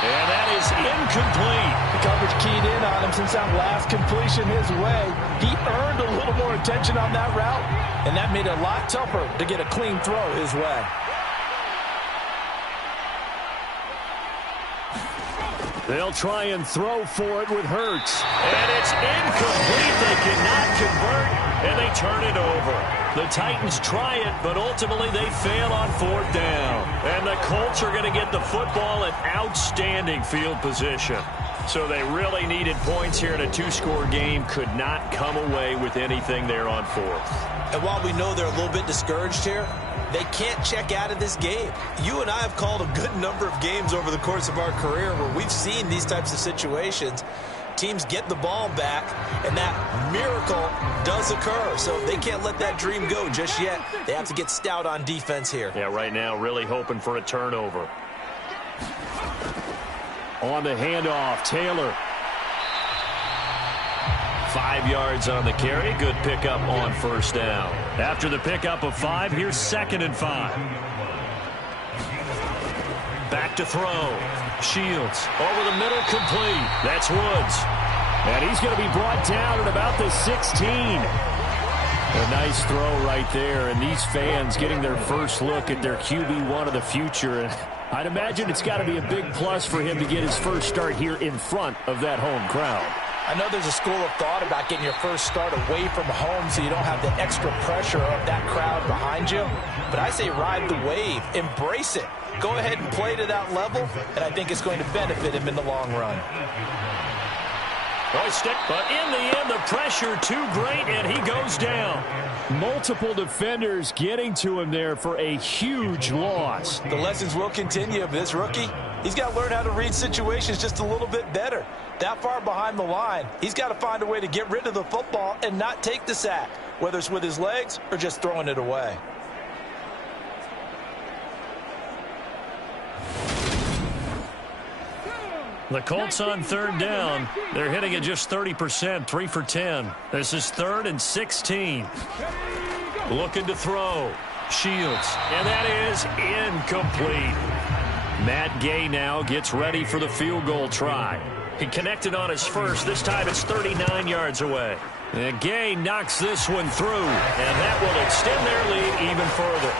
And that is incomplete. The coverage keyed in on him since that last completion his way. He earned a little more attention on that route, and that made it a lot tougher to get a clean throw his way. They'll try and throw for it with Hurts. And it's incomplete. They cannot convert, and they turn it over. The Titans try it, but ultimately they fail on 4th down. And the Colts are going to get the football in outstanding field position. So they really needed points here in a 2-score game. Could not come away with anything there on 4th. And while we know they're a little bit discouraged here, they can't check out of this game. You and I have called a good number of games over the course of our career where we've seen these types of situations. Teams get the ball back, and that miracle does occur. So they can't let that dream go just yet. They have to get stout on defense here. Yeah, right now really hoping for a turnover. On the handoff, Taylor. 5 yards on the carry. Good pickup on 1st down. After the pickup of 5, here's 2nd and 5. Back to throw. Shields over the middle, complete. That's Woods. And he's going to be brought down at about the 16. A nice throw right there. And these fans getting their first look at their QB1 of the future. And I'd imagine it's got to be a big plus for him to get his first start here in front of that home crowd. I know there's a school of thought about getting your first start away from home so you don't have the extra pressure of that crowd behind you. But I say ride the wave. Embrace it. Go ahead and play to that level, and I think it's going to benefit him in the long run. But in the end, the pressure too great, and he goes down. Multiple defenders getting to him there for a huge loss. The lessons will continue of this rookie. He's got to learn how to read situations just a little bit better. That far behind the line, he's got to find a way to get rid of the football and not take the sack, whether it's with his legs or just throwing it away. The Colts on 3rd down. They're hitting it just 30%, 3 for 10. This is 3rd and 16. Looking to throw. Shields. And that is incomplete. Matt Gay now gets ready for the field goal try. He connected on his first. This time it's 39 yards away. And Gay knocks this one through. And that will extend their lead even further.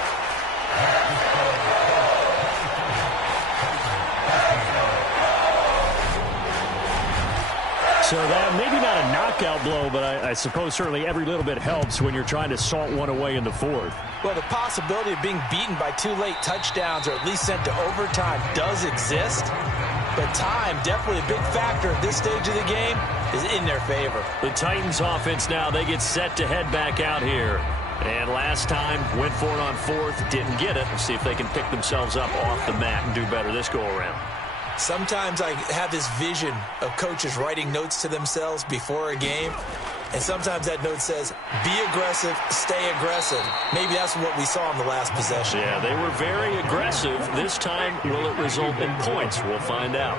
So that maybe not a knockout blow, but I suppose certainly every little bit helps when you're trying to salt one away in the 4th. Well, the possibility of being beaten by 2 late touchdowns or at least sent to overtime does exist. But time, definitely a big factor at this stage of the game, is in their favor. The Titans offense now, they get set to head back out here. And last time, went for it on 4th, didn't get it. Let's see if they can pick themselves up off the mat and do better this go-around. Sometimes I have this vision of coaches writing notes to themselves before a game, and sometimes that note says, be aggressive, stay aggressive. Maybe that's what we saw in the last possession. Yeah, they were very aggressive. This time, will it result in points? We'll find out.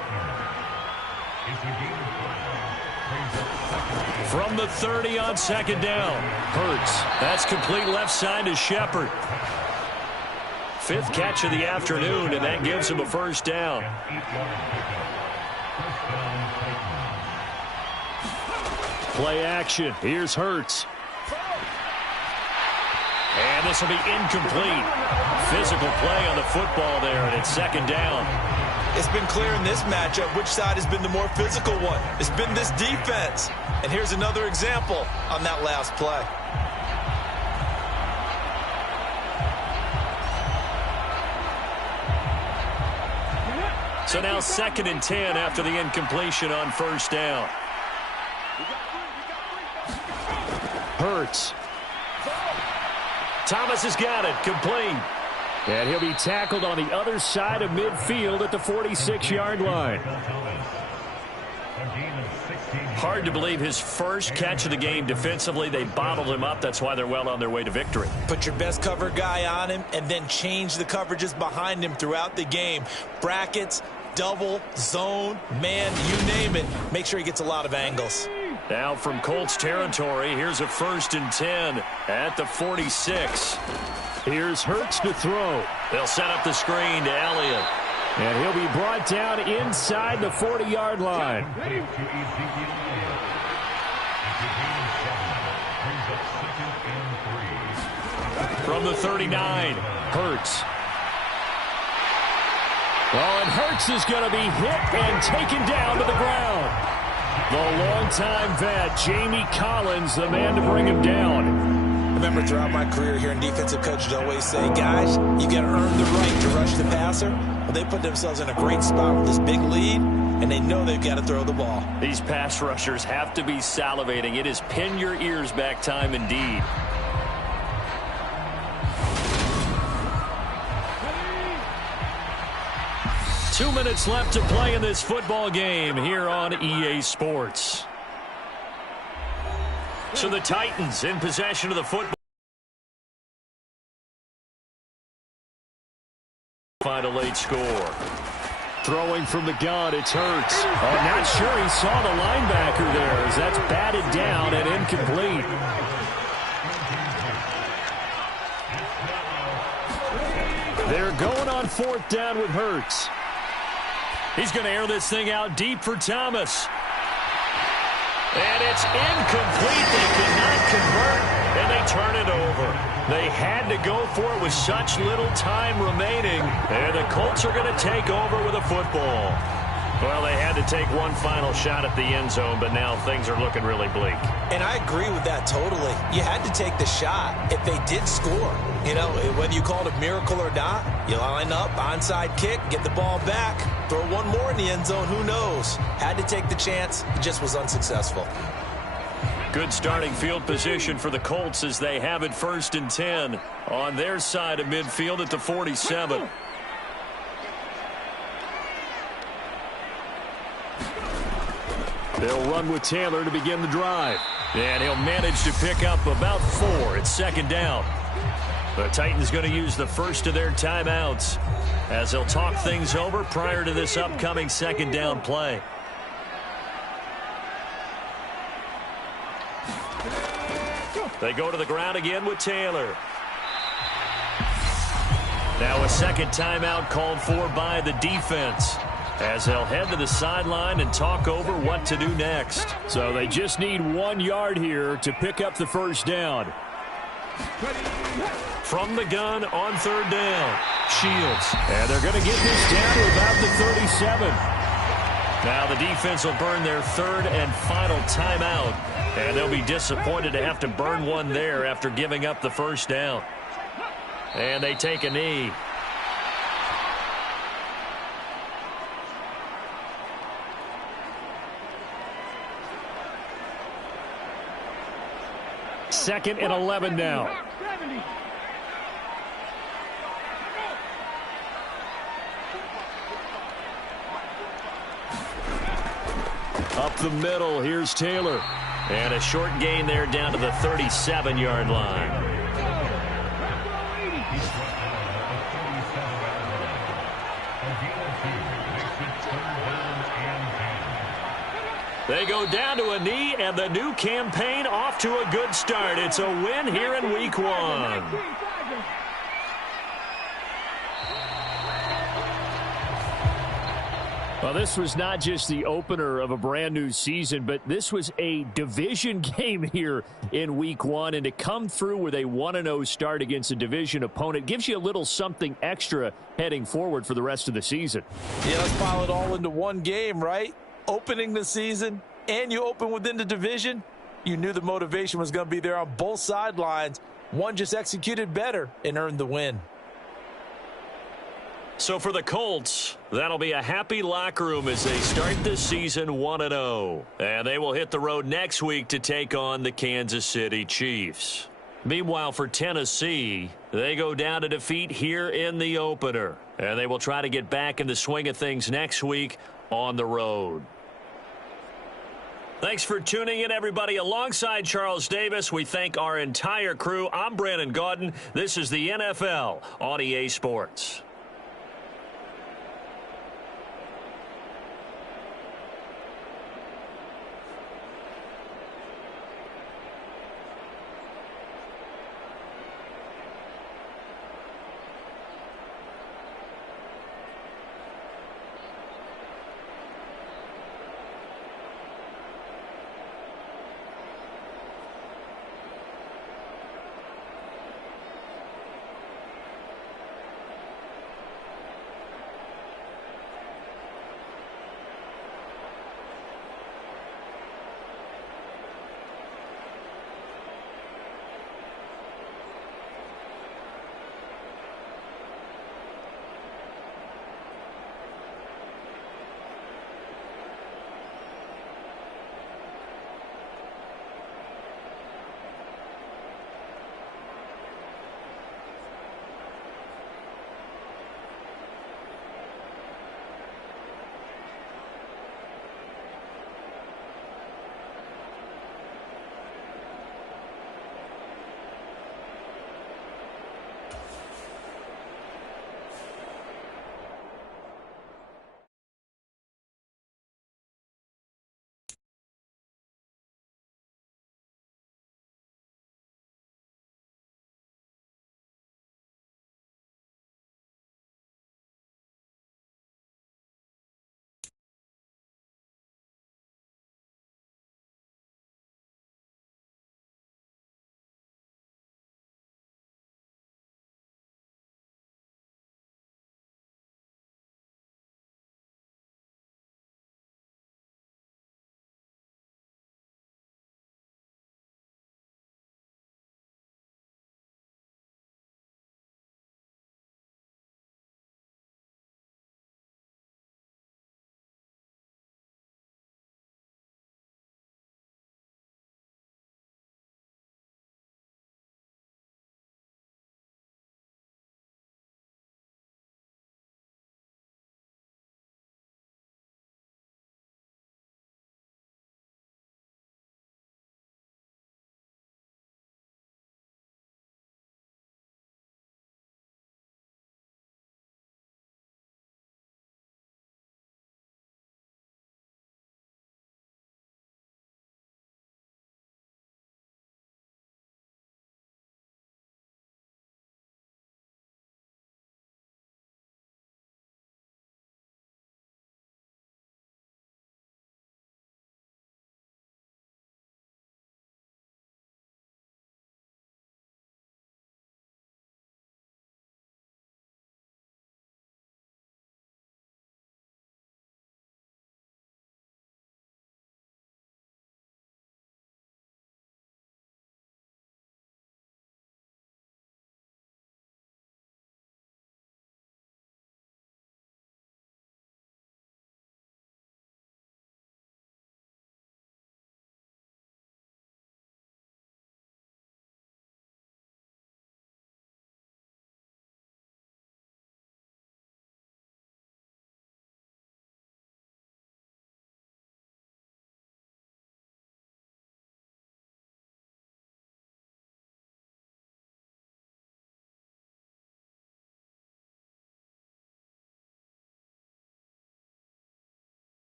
From the 30 on 2nd down. Hurts. That's complete left side to Shepard. 5th catch of the afternoon, and that gives him a 1st down. Play action. Here's Hurts. And this will be incomplete. Physical play on the football there, and it's 2nd down. It's been clear in this matchup which side has been the more physical one. It's been this defense. And here's another example on that last play. So now 2nd and 10 after the incompletion on 1st down. Hurts. Thomas has got it. Complete. And he'll be tackled on the other side of midfield at the 46-yard line. Hard to believe his first catch of the game defensively. They bottled him up. That's why they're well on their way to victory. Put your best cover guy on him and then change the coverages behind him throughout the game. Brackets, double, zone, man, you name it. Make sure he gets a lot of angles. Now from Colts territory, here's a 1st and 10 at the 46. Here's Hurts to throw. They'll set up the screen to Elliott. And he'll be brought down inside the 40-yard line. From the 39, Hurts. Oh, and Hurts is going to be hit and taken down to the ground. The longtime vet, Jamie Collins, the man to bring him down. I remember throughout my career here in defensive coaches always say, guys, you got to earn the right to rush the passer. Well, they put themselves in a great spot with this big lead, and they know they've got to throw the ball. These pass rushers have to be salivating. It is pin your ears back time indeed. Two minutes left to play in this football game here on EA Sports. So the Titans in possession of the football. Find a late score. Throwing from the gun, it's Hurts. Oh, not sure he saw the linebacker there as that's batted down and incomplete. They're going on 4th down with Hurts. He's going to air this thing out deep for Thomas. And it's incomplete. They cannot convert, and they turn it over. They had to go for it with such little time remaining, and the Colts are going to take over with a football. Well, they had to take one final shot at the end zone, but now things are looking really bleak. And I agree with that totally. You had to take the shot if they did score. You know, whether you call it a miracle or not, you line up, onside kick, get the ball back, throw one more in the end zone, who knows? Had to take the chance, it just was unsuccessful. Good starting field position for the Colts as they have it 1st and 10 on their side of midfield at the 47. They'll run with Taylor to begin the drive. And he'll manage to pick up about 4 at 2nd down. The Titans going to use the first of their timeouts as they'll talk things over prior to this upcoming 2nd down play. They go to the ground again with Taylor. Now a 2nd timeout called for by the defense as they'll head to the sideline and talk over what to do next. So they just need 1 yard here to pick up the 1st down. From the gun on 3rd down, Shields. And they're going to get this down to about the 37. Now the defense will burn their 3rd and final timeout, and they'll be disappointed to have to burn one there after giving up the 1st down. And they take a knee. Second and 11 now. Up the middle, here's Taylor. And a short gain there down to the 37-yard line. They go down to a knee, and the new campaign off to a good start. It's a win here in Week 1. Well, this was not just the opener of a brand new season, but this was a division game here in Week 1. And to come through with a 1-0 start against a division opponent gives you a little something extra heading forward for the rest of the season. Yeah, let's pile it all into one game, right? Opening the season, and you open within the division. You knew the motivation was going to be there on both sidelines. One just executed better and earned the win. So for the Colts, that'll be a happy locker room as they start this season 1-0. And they will hit the road next week to take on the Kansas City Chiefs. Meanwhile, for Tennessee, They go down to defeat here in the opener. And they will try to get back in the swing of things next week on the road. Thanks for tuning in, everybody. Alongside Charles Davis, we thank our entire crew. I'm Brandon Gaudin. This is the NFL on EA Sports.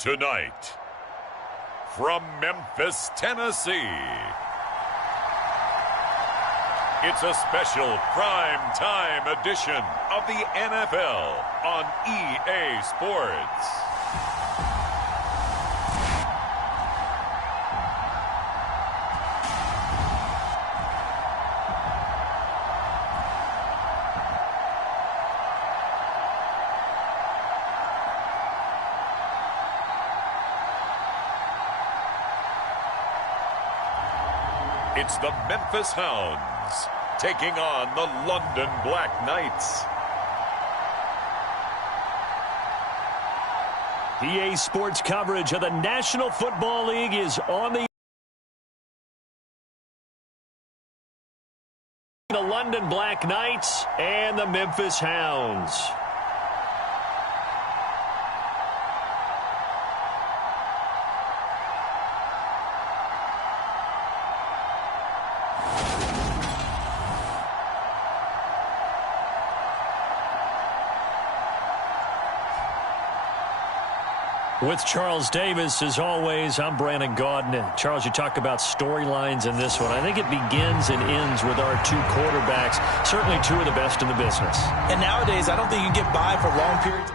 Tonight, from Memphis, Tennessee, it's a special prime time edition of the NFL on EA Sports. It's the Memphis Hounds taking on the London Black Knights. EA Sports coverage of the National Football League is on the London Black Knights and the Memphis Hounds. With Charles Davis, as always, I'm Brandon Gaudin. Charles, you talk about storylines in this one. I think it begins and ends with our two quarterbacks, certainly two of the best in the business. And nowadays, I don't think you get by for long periods.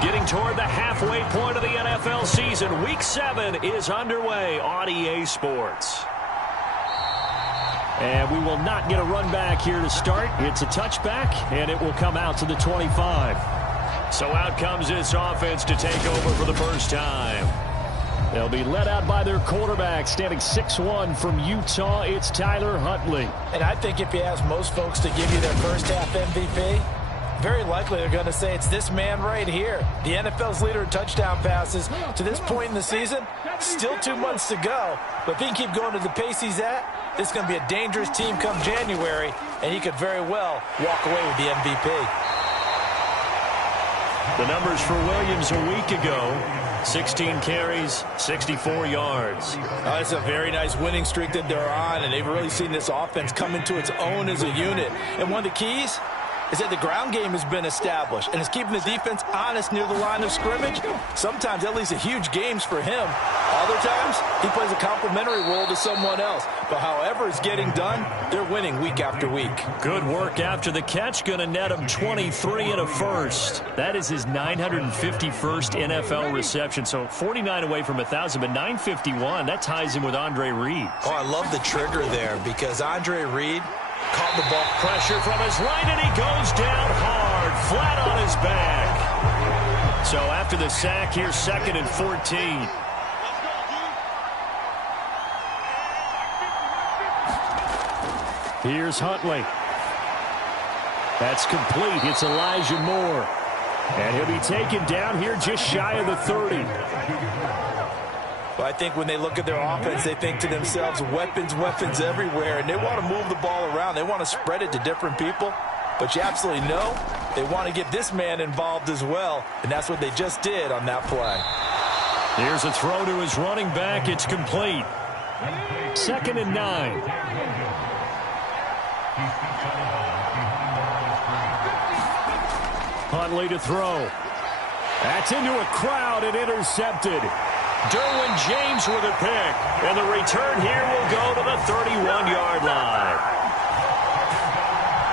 Getting toward the halfway point of the NFL season, Week 7 is underway on EA Sports. And we will not get a run back here to start. It's a touchback, and it will come out to the 25. So out comes this offense to take over for the first time. They'll be led out by their quarterback, standing 6'1" from Utah. It's Tyler Huntley. And I think if you ask most folks to give you their first half MVP, very likely they're going to say it's this man right here. The NFL's leader in touchdown passes to this point in the season. Still 2 months to go. But if he can keep going to the pace he's at, this is going to be a dangerous team come January, and he could very well walk away with the MVP. The numbers for Williams a week ago: 16 carries, 64 yards. It's a very nice winning streak that they're on, and they've really seen this offense come into its own as a unit. And one of the keys is that the ground game has been established, and it's keeping the defense honest near the line of scrimmage. Sometimes that leads to huge games for him. Other times, he plays a complementary role to someone else. But however it's getting done, they're winning week after week. Good work after the catch. Going to net him 23 and a first. That is his 951st NFL reception. So 49 away from 1,000, but 951. That ties him with Andre Reed. Oh, I love the trigger there because Andre Reed caught the ball. Pressure from his right, and he goes down hard, flat on his back. So after the sack, here's 2nd and 14. Here's Huntley. That's complete. It's Elijah Moore. And he'll be taken down here just shy of the 30. Well, I think when they look at their offense, they think to themselves, weapons, weapons everywhere, and they want to move the ball around. They want to spread it to different people. But you absolutely know they want to get this man involved as well, and that's what they just did on that play. Here's a throw to his running back. It's complete. 2nd and 9. Huntley to throw. That's into a crowd and intercepted. Derwin James with a pick. And the return here will go to the 31-yard line.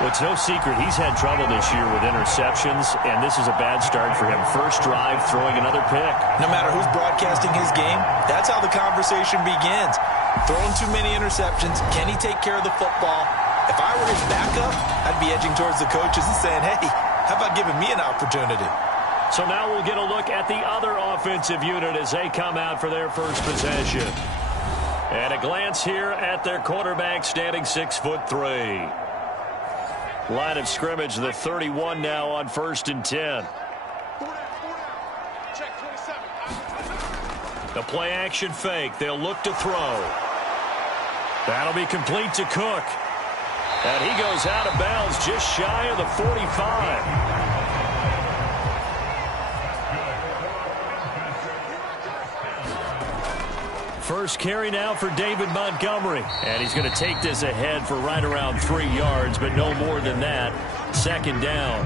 Well, it's no secret he's had trouble this year with interceptions, and this is a bad start for him. First drive, throwing another pick. No matter who's broadcasting his game, that's how the conversation begins. Throwing too many interceptions. Can he take care of the football? If I were his backup, I'd be edging towards the coaches and saying, hey, how about giving me an opportunity? So now we'll get a look at the other offensive unit as they come out for their first possession. And a glance here at their quarterback, standing 6'3". Line of scrimmage, the 31 now on 1st and 10. The play action fake. They'll look to throw. That'll be complete to Cook. And he goes out of bounds just shy of the 45. First carry now for David Montgomery. And he's going to take this ahead for right around 3 yards, but no more than that. 2nd down.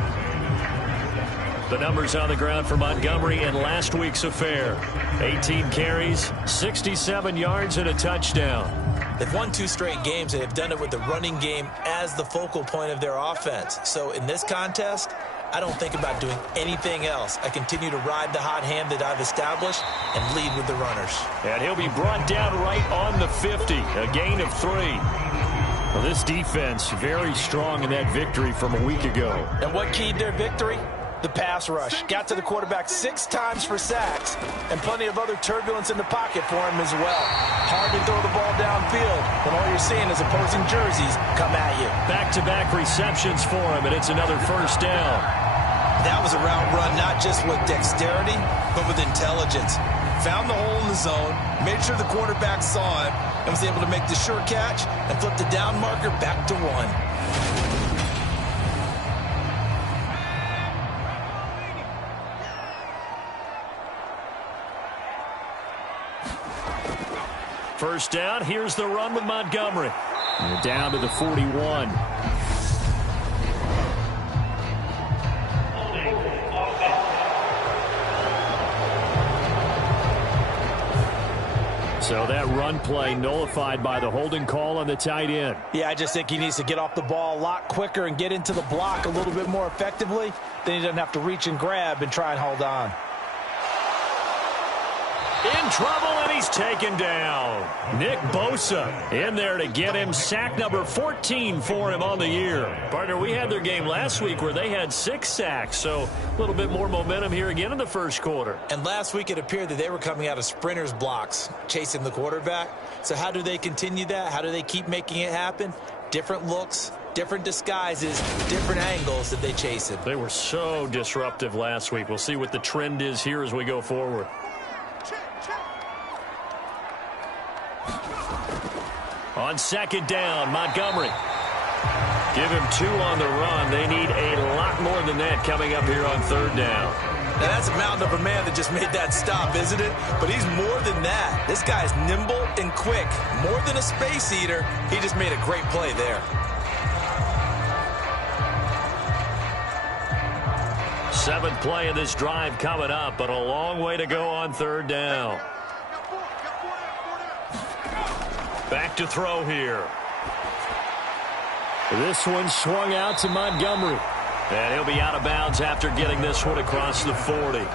The numbers on the ground for Montgomery in last week's affair. 18 carries, 67 yards, and a touchdown. They've won 2 straight games, and they've done it with the running game as the focal point of their offense. So in this contest, I don't think about doing anything else. I continue to ride the hot hand that I've established and lead with the runners. And he'll be brought down right on the 50, a gain of 3. Well, this defense very strong in that victory from a week ago. And what keyed their victory? The pass rush. Got to the quarterback 6 times for sacks, and plenty of other turbulence in the pocket for him as well. Hard to throw the ball downfield when all you're seeing is opposing jerseys come at you. Back-to-back receptions for him, and it's another 1st down. That was a route run not just with dexterity, but with intelligence. Found the hole in the zone, made sure the quarterback saw him, and was able to make the sure catch and flip the down marker back to 1. First down, here's the run with Montgomery. And down to the 41. So that run play nullified by the holding call on the tight end. Yeah, I just think he needs to get off the ball a lot quicker and get into the block a little bit more effectively. Then he doesn't have to reach and grab and try and hold on. In trouble, and he's taken down. Nick Bosa in there to get him. Sack number 14 for him on the year. Partner, we had their game last week where they had 6 sacks, so a little bit more momentum here again in the first quarter. And last week it appeared that they were coming out of sprinters blocks, chasing the quarterback. So how do they continue that? How do they keep making it happen? Different looks, different disguises, different angles that they chase it. They were so disruptive last week. We'll see what the trend is here as we go forward. On 2nd down, Montgomery. Give him 2 on the run. They need a lot more than that coming up here on 3rd down. Now, that's a mountain of a man that just made that stop, isn't it? But he's more than that. This guy's nimble and quick. More than a space eater. He just made a great play there. 7th play of this drive coming up, but a long way to go on 3rd down. Back to throw here. This one swung out to Montgomery. And he'll be out of bounds after getting this one across the 40.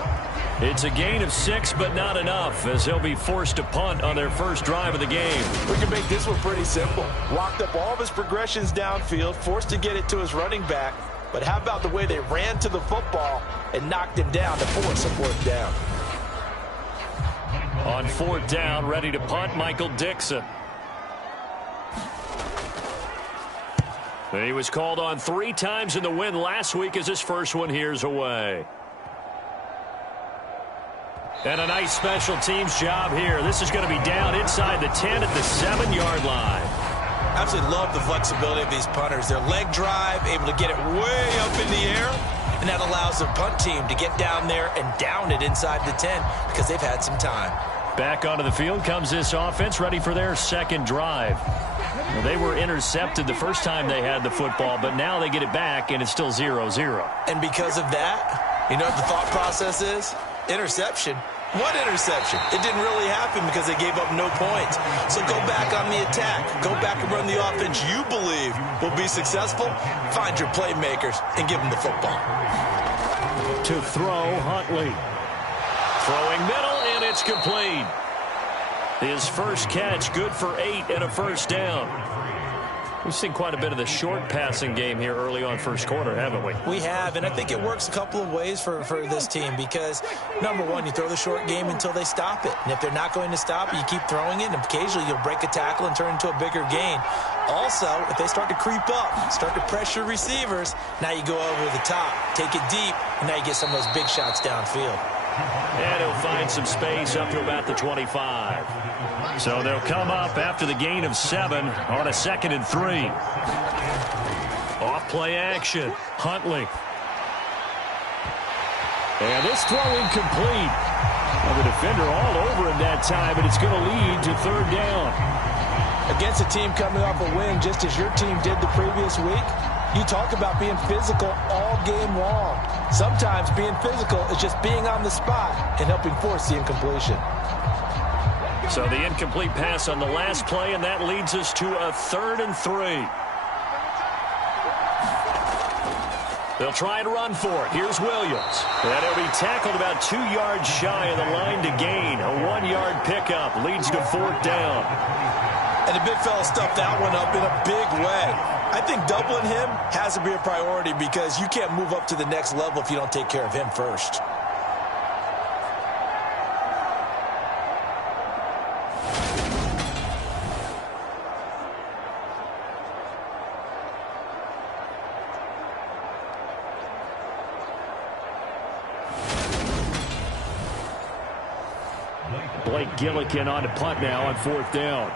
It's a gain of 6, but not enough, as he'll be forced to punt on their first drive of the game. We can make this one pretty simple. Locked up all of his progressions downfield, forced to get it to his running back. But how about the way they ran to the football and knocked him down to force a 4th down? On 4th down, ready to punt, Michael Dixon. He was called on 3 times in the win last week as his first one here's away. And a nice special teams job here. This is going to be down inside the 10 at the 7-yard line. Absolutely love the flexibility of these punters. Their leg drive, able to get it way up in the air, and that allows the punt team to get down there and down it inside the 10 because they've had some time. Back onto the field comes this offense, ready for their 2nd drive. Well, they were intercepted the first time they had the football, but now they get it back, and it's still 0-0. And because of that, you know what the thought process is? Interception. What interception? It didn't really happen because they gave up no points. So go back on the attack. Go back and run the offense you believe will be successful. Find your playmakers and give them the football. To throw, Huntley. Throwing middle, and it's complete. His first catch, good for 8 and a 1st down. We've seen quite a bit of the short passing game here early on first quarter, haven't we? We have, and I think it works a couple of ways for this team because, number one, you throw the short game until they stop it. And if they're not going to stop it, you keep throwing it, and occasionally you'll break a tackle and turn into a bigger gain. Also, if they start to creep up, start to pressure receivers, now you go over the top, take it deep, and now you get some of those big shots downfield. And he'll find some space up to about the 25. So they'll come up after the gain of 7 on a 2nd and 3. Off play action. Huntley. And this throw incomplete. Well, the defender all over him that time, but it's going to lead to 3rd down. Against a team coming off a win just as your team did the previous week, you talk about being physical all game long. Sometimes being physical is just being on the spot and helping force the incompletion. So the incomplete pass on the last play, and that leads us to a 3rd and 3. They'll try and run for it. Here's Williams. And he'll be tackled about 2 yards shy of the line to gain. A 1-yard pickup leads to 4th down. And the big fella stuffed that one up in a big way. I think doubling him has to be a priority because you can't move up to the next level if you don't take care of him first. Blake Gillikin on to punt now on 4th down.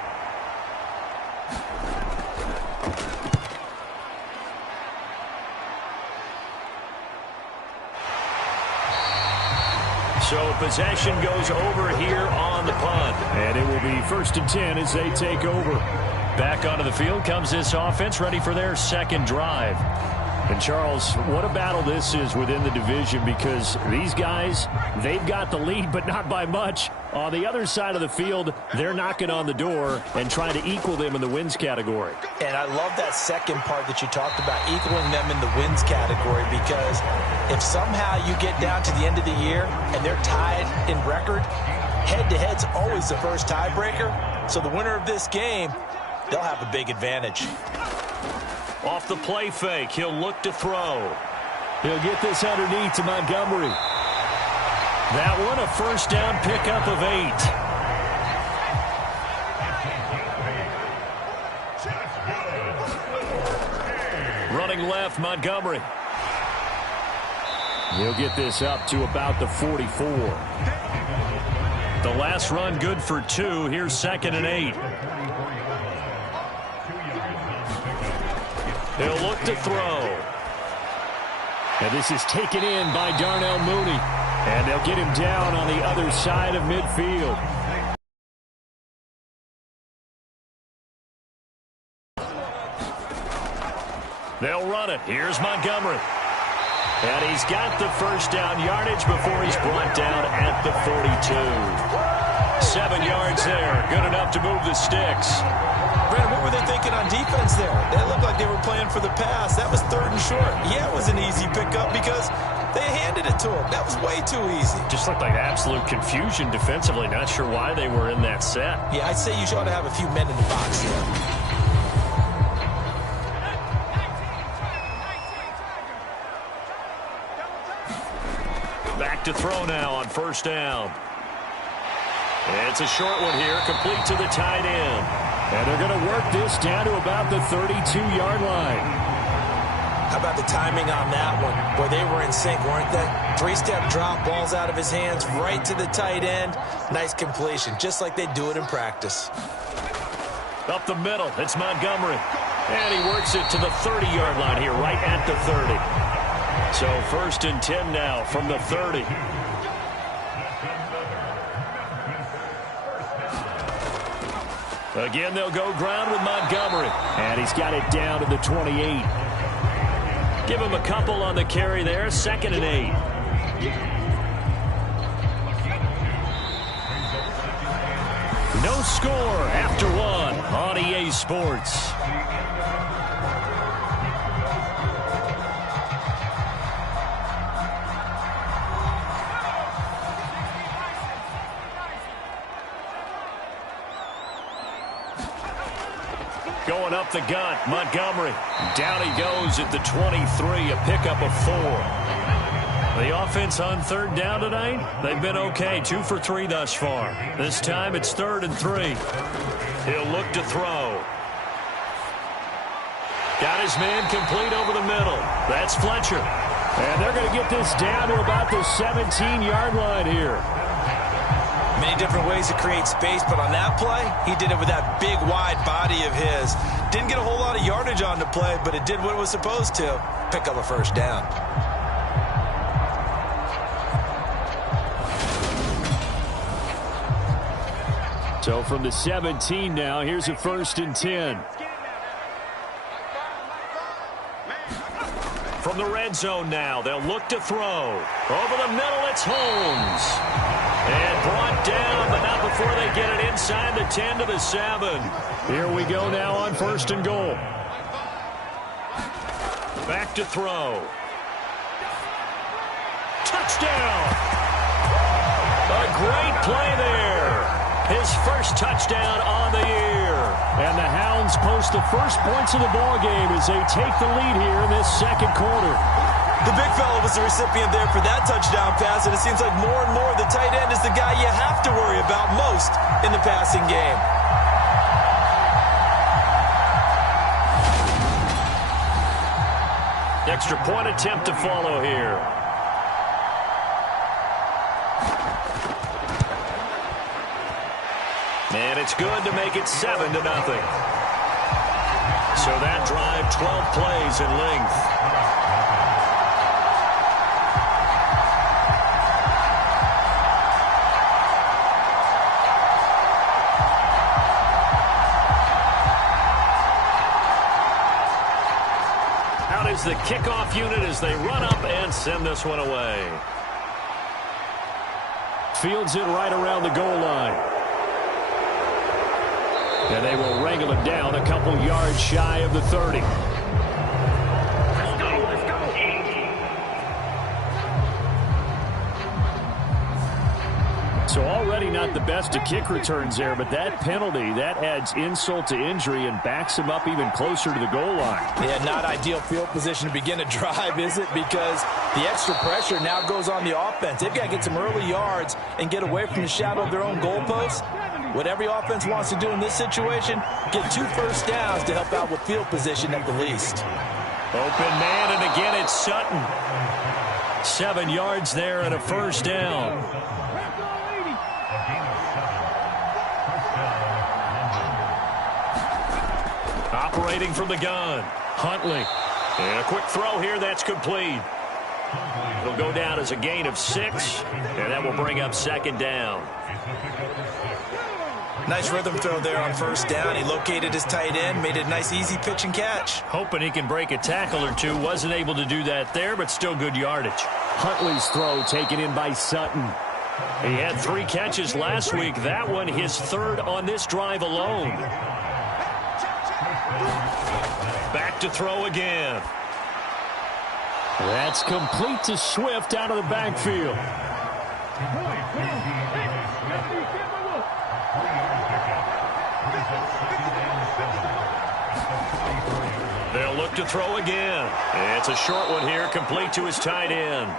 So possession goes over here on the punt. And it will be 1st and 10 as they take over. Back onto the field comes this offense, ready for their 2nd drive. And, Charles, what a battle this is within the division because these guys, they've got the lead, but not by much. On the other side of the field, they're knocking on the door and trying to equal them in the wins category. And I love that second part that you talked about, equaling them in the wins category, because if somehow you get down to the end of the year and they're tied in record, head-to-head's always the first tiebreaker. So the winner of this game, they'll have a big advantage. Off the play fake, he'll look to throw. He'll get this underneath to Montgomery. That one, a 1st down pickup of 8. Running left, Montgomery. He'll get this up to about the 44. The last run good for 2. Here's 2nd and 8. He'll look to throw. And this is taken in by Darnell Mooney. And they'll get him down on the other side of midfield. They'll run it. Here's Montgomery. And he's got the 1st down yardage before he's brought down at the 42. 7 yards there. Good enough to move the sticks. Brandon, what were they thinking on defense there? They looked like they were playing for the pass. That was 3rd and short. Yeah, it was an easy pickup because they handed it to him. That was way too easy. Just looked like absolute confusion defensively. Not sure why they were in that set. Yeah, I'd say you ought to have a few men in the box here. Back to throw now on 1st down. It's a short one here, complete to the tight end. And they're going to work this down to about the 32-yard line. How about the timing on that one? Boy, they were in sync, weren't they? 3-step drop, balls out of his hands, right to the tight end. Nice completion, just like they do it in practice. Up the middle, it's Montgomery. And he works it to the 30-yard line here, right at the 30. So 1st and 10 now from the 30. Again, they'll go ground with Montgomery. And he's got it down to the 28. Give him a couple on the carry there. 2nd and 8. No score after 1 on EA Sports. Going up the gut, Montgomery. Down he goes at the 23, a pickup of 4. The offense on third down tonight, they've been okay, 2 for 3 thus far. This time it's 3rd and 3. He'll look to throw. Got his man complete over the middle. That's Fletcher. And they're going to get this down to about the 17-yard line here. Many different ways to create space, but on that play, he did it with that big, wide body of his. Didn't get a whole lot of yardage on the play, but it did what it was supposed to. Pick up a first down. So from the 17 now, here's a 1st and 10. From the red zone now, they'll look to throw. Over the middle, it's Holmes. And brought down, but not before they get it inside the 10 to the 7. Here we go now on 1st and goal. Back to throw. Touchdown! A great play there. His first touchdown on the year. And the Hounds post the first points of the ball game as they take the lead here in this 2nd quarter. The big fella was the recipient there for that touchdown pass, and it seems like more and more the tight end is the guy you have to worry about most in the passing game. Extra point attempt to follow here. And it's good to make it 7-0. So that drive, 12 plays in length. Out is the kickoff unit as they run up and send this one away. Fields it right around the goal line. And they will wrangle him down a couple yards shy of the 30. So already not the best of kick returns there, but that penalty, that adds insult to injury and backs him up even closer to the goal line. Yeah, not ideal field position to begin a drive, is it? Because the extra pressure now goes on the offense. They've got to get some early yards and get away from the shadow of their own goalposts. What every offense wants to do in this situation, get 2 first downs to help out with field position at the least. Open man, and again it's Sutton. 7 yards there and a first down. Operating from the gun, Huntley. And a quick throw here, that's complete. It'll go down as a gain of 6, and that will bring up 2nd down. Nice rhythm throw there on first down. He located his tight end, made it a nice easy pitch and catch. Hoping he can break a tackle or two. Wasn't able to do that there, but still good yardage. Huntley's throw taken in by Sutton. He had 3 catches last week. That one his 3rd on this drive alone. Back to throw again. That's complete to Swift out of the backfield. They'll look to throw again. It's a short one here, complete to his tight end.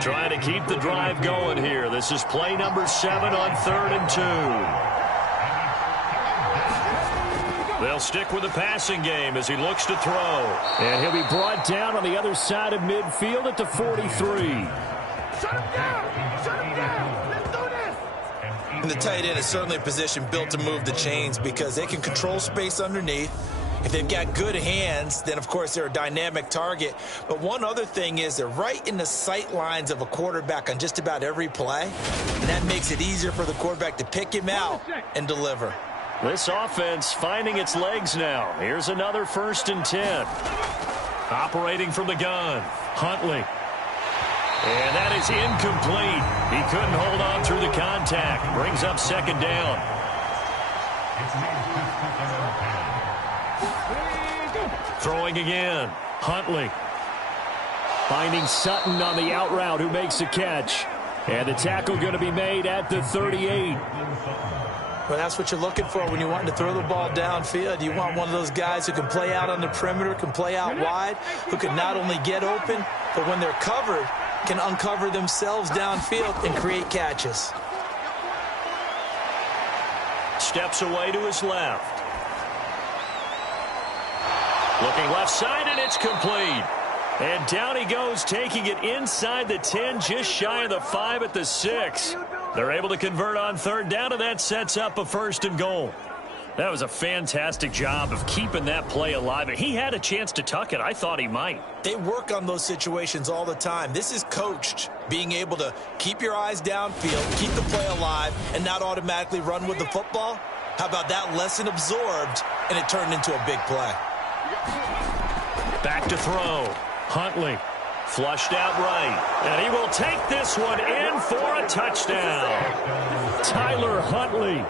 Trying to keep the drive going here. This is play number 7 on 3rd and 2. They'll stick with the passing game as he looks to throw. And he'll be brought down on the other side of midfield at the 43. Shut him down! Shut him down! Let's do this! And the tight end is certainly a position built to move the chains because they can control space underneath. If they've got good hands, then, of course, they're a dynamic target. But one other thing is they're right in the sight lines of a quarterback on just about every play. And that makes it easier for the quarterback to pick him out and deliver. This offense finding its legs now. Here's another 1st and 10. Operating from the gun, Huntley. And that is incomplete. He couldn't hold on through the contact. Brings up 2nd down. Throwing again, Huntley. Finding Sutton on the out route who makes the catch. And the tackle going to be made at the 38. Well, that's what you're looking for when you want to throw the ball downfield. You want one of those guys who can play out on the perimeter, can play out wide, who can not only get open, but when they're covered, can uncover themselves downfield and create catches. Steps away to his left. Looking left side, and it's complete. And down he goes, taking it inside the 10, just shy of the 5 at the 6. They're able to convert on third down, and that sets up a 1st and goal. That was a fantastic job of keeping that play alive. He had a chance to tuck it. I thought he might. They work on those situations all the time. This is coached, being able to keep your eyes downfield, keep the play alive, and not automatically run with the football. How about that lesson absorbed, and it turned into a big play. Back to throw. Huntley flushed out right, and he will take this one in for a touchdown. Tyler Huntley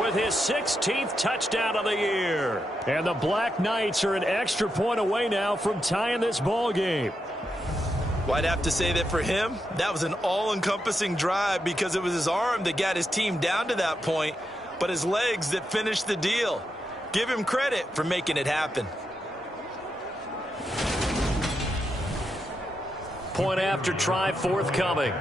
with his 16th touchdown of the year. And the Black Knights are an extra point away now from tying this ball game. Well, I'd have to say that for him, that was an all-encompassing drive because it was his arm that got his team down to that point, but his legs that finished the deal. Give him credit for making it happen. Point after try forthcoming.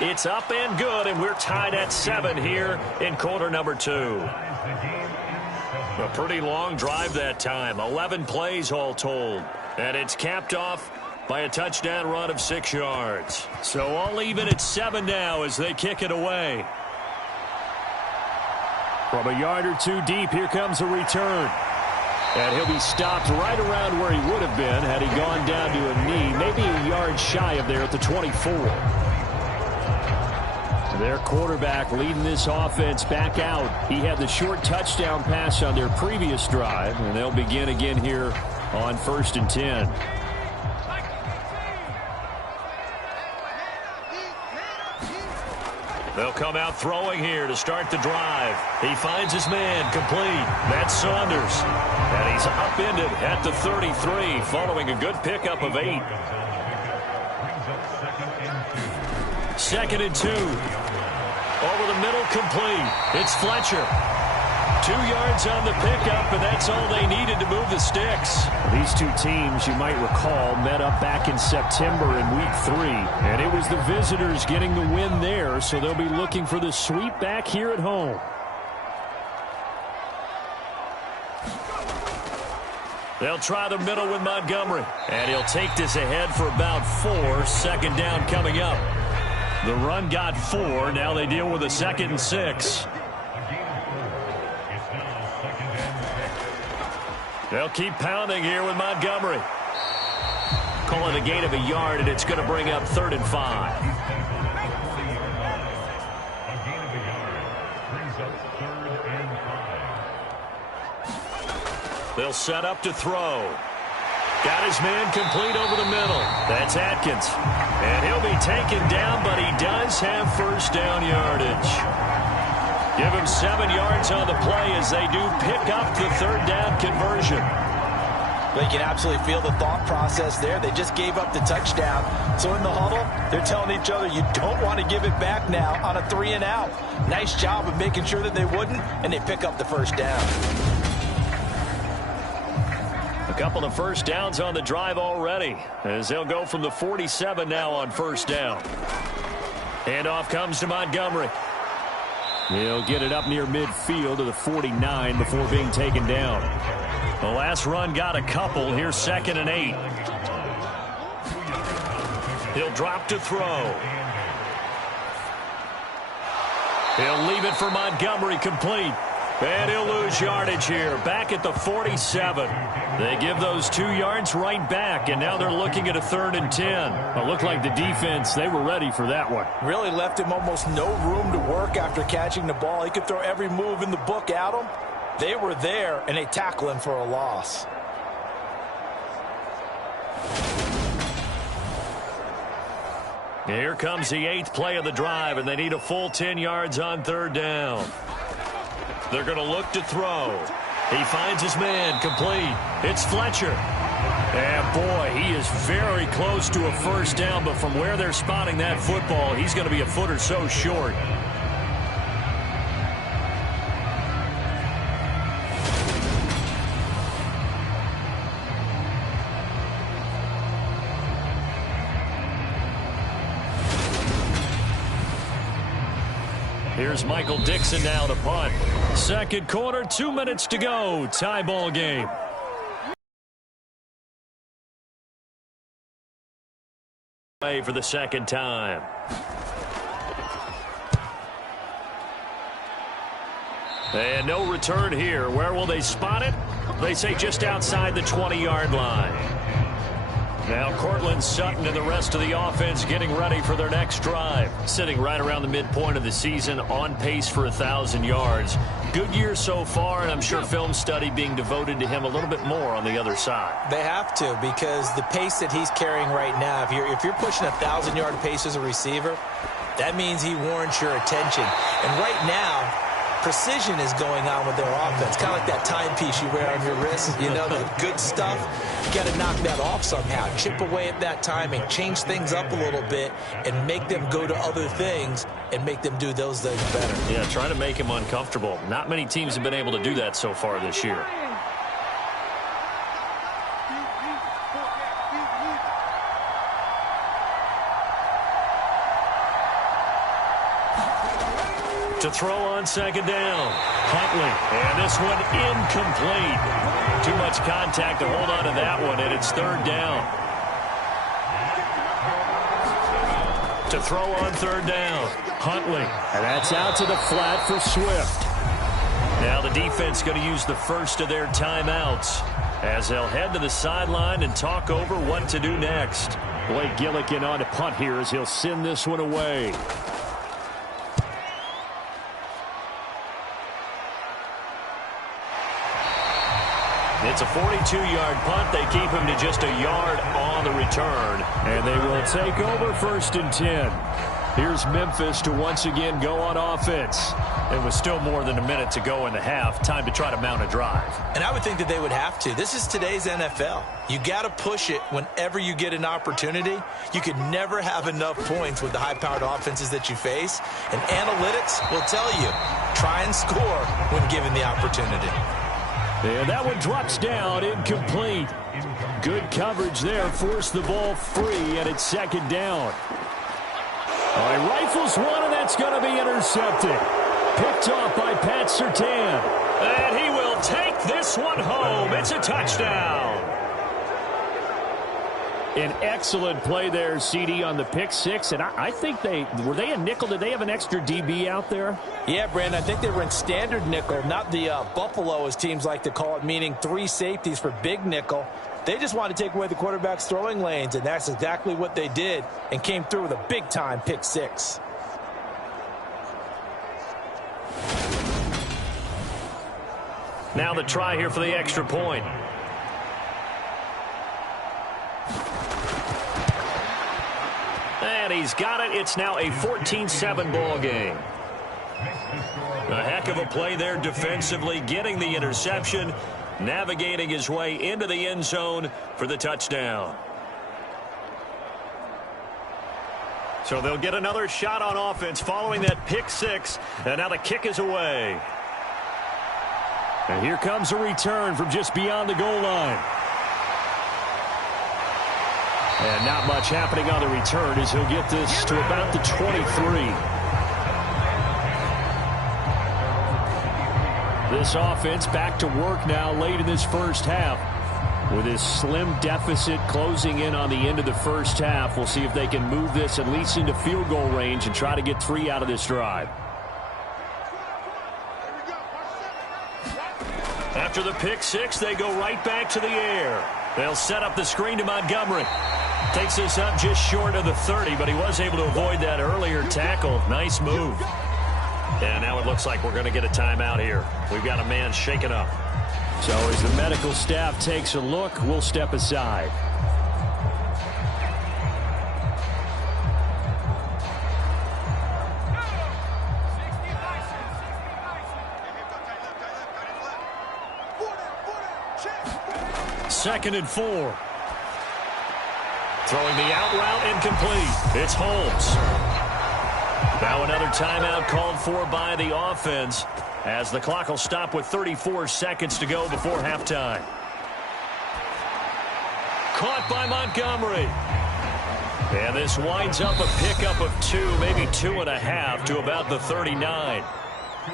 It's up and good, and we're tied at 7 here in quarter number 2. A pretty long drive that time, 11 plays all told. And it's capped off by a touchdown run of 6 yards. So all even at 7 now as they kick it away. From a yard or 2 deep, here comes a return. And he'll be stopped right around where he would have been had he gone down to a knee, maybe a yard shy of there at the 24. Their quarterback leading this offense back out. He had the short touchdown pass on their previous drive, and they'll begin again here on 1st and 10. They'll come out throwing here to start the drive. He finds his man complete. That's Saunders. And he's upended at the 33 following a good pickup of 8. 2nd and 2. Over the middle, complete. It's Fletcher. 2 yards on the pickup, and that's all they needed to move the sticks. These two teams, you might recall, met up back in September in Week 3, and it was the visitors getting the win there, so they'll be looking for the sweep back here at home. They'll try the middle with Montgomery, and he'll take this ahead for about 4. 2nd down coming up. The run got 4. Now they deal with a 2nd and 6. They'll keep pounding here with Montgomery. Call it a gain of a yard, and it's going to bring up 3rd and 5. They'll set up to throw. Got his man complete over the middle. That's Atkins. And he'll be taken down, but he does have 1st down yardage. Give him 7 yards on the play as they do pick up the 3rd down conversion. They can absolutely feel the thought process there. They just gave up the touchdown. So in the huddle, they're telling each other, you don't want to give it back now on a 3 and out. Nice job of making sure that they wouldn't, and they pick up the 1st down. A couple of 1st downs on the drive already, as they'll go from the 47 now on 1st down. Handoff comes to Montgomery. He'll get it up near midfield to the 49 before being taken down. The last run got a couple. Here's 2nd and 8. He'll drop to throw. He'll leave it for Montgomery, complete. And he'll lose yardage here, back at the 47. They give those 2 yards right back, and now they're looking at a 3rd and 10. It looked like the defense, they were ready for that one. Really left him almost no room to work after catching the ball. He could throw every move in the book at him. They were there, and they tackle him for a loss. Here comes the 8th play of the drive, and they need a full 10 yards on 3rd down. They're going to look to throw. He finds his man complete. It's Fletcher. And boy, he is very close to a first down, but from where they're spotting that football, he's going to be a foot or so short. Here's Michael Dixon now to punt. Second quarter, 2 minutes to go. Tie ball game. For the second time. And no return here. Where will they spot it? They say just outside the 20-yard line. Now Cortland Sutton and the rest of the offense getting ready for their next drive. Sitting right around the midpoint of the season, on pace for 1,000 yards. Good year so far, and I'm sure film study being devoted to him a little bit more on the other side. They have to, because the pace that he's carrying right now, if you're pushing 1,000-yard pace as a receiver, that means he warrants your attention. And right now, precision is going on with their offense. Kind of like that timepiece you wear on your wrist. You know, the good stuff. You got to knock that off somehow. Chip away at that timing. Change things up a little bit and make them go to other things and make them do those things better. Yeah, trying to make him uncomfortable. Not many teams have been able to do that so far this year. To throw on second down. Huntley. And this one incomplete. Too much contact to hold on to that one, and it's third down. To throw on third down. Huntley. And that's out to the flat for Swift. Now the defense going to use the first of their timeouts as they'll head to the sideline and talk over what to do next. Blake Gillikin on to punt here as he'll send this one away. It's a 42-yard punt. They keep him to just a yard on the return. And they will take over 1st and 10. Here's Memphis to once again go on offense. It was still more than a minute to go in the half. Time to try to mount a drive. And I would think that they would have to. This is today's NFL. You got to push it whenever you get an opportunity. You could never have enough points with the high-powered offenses that you face. And analytics will tell you, try and score when given the opportunity. And that one drops down, incomplete. Good coverage there, forced the ball free, and it's second down. All right, rifles one, and that's going to be intercepted. Picked off by Pat Surtain. And he will take this one home. It's a touchdown. An excellent play there, CD, on the pick six. And I think were they a nickel? Did they have an extra DB out there? Yeah, Brandon, I think they were in standard nickel, not the Buffalo, as teams like to call it, meaning 3 safeties for big nickel. They just wanted to take away the quarterback's throwing lanes, and that's exactly what they did, and came through with a big-time pick six. Now the try here for the extra point. And he's got it. It's now a 14-7 ball game. A heck of a play there defensively, getting the interception, navigating his way into the end zone for the touchdown. So they'll get another shot on offense following that pick six, and now the kick is away. And here comes a return from just beyond the goal line. And not much happening on the return as he'll get this to about the 23. This offense back to work now late in this first half. With this slim deficit closing in on the end of the first half, we'll see if they can move this at least into field goal range and try to get 3 out of this drive. After the pick six, they go right back to the air. They'll set up the screen to Montgomery. Takes this up just short of the 30, but he was able to avoid that earlier tackle. Nice move. And now it looks like we're going to get a timeout here. We've got a man shaken up. So as the medical staff takes a look, we'll step aside. Second and 4. Throwing the out route incomplete. It's Holmes. Now another timeout called for by the offense as the clock will stop with 34 seconds to go before halftime. Caught by Montgomery. And this winds up a pickup of 2, maybe 2.5 to about the 39.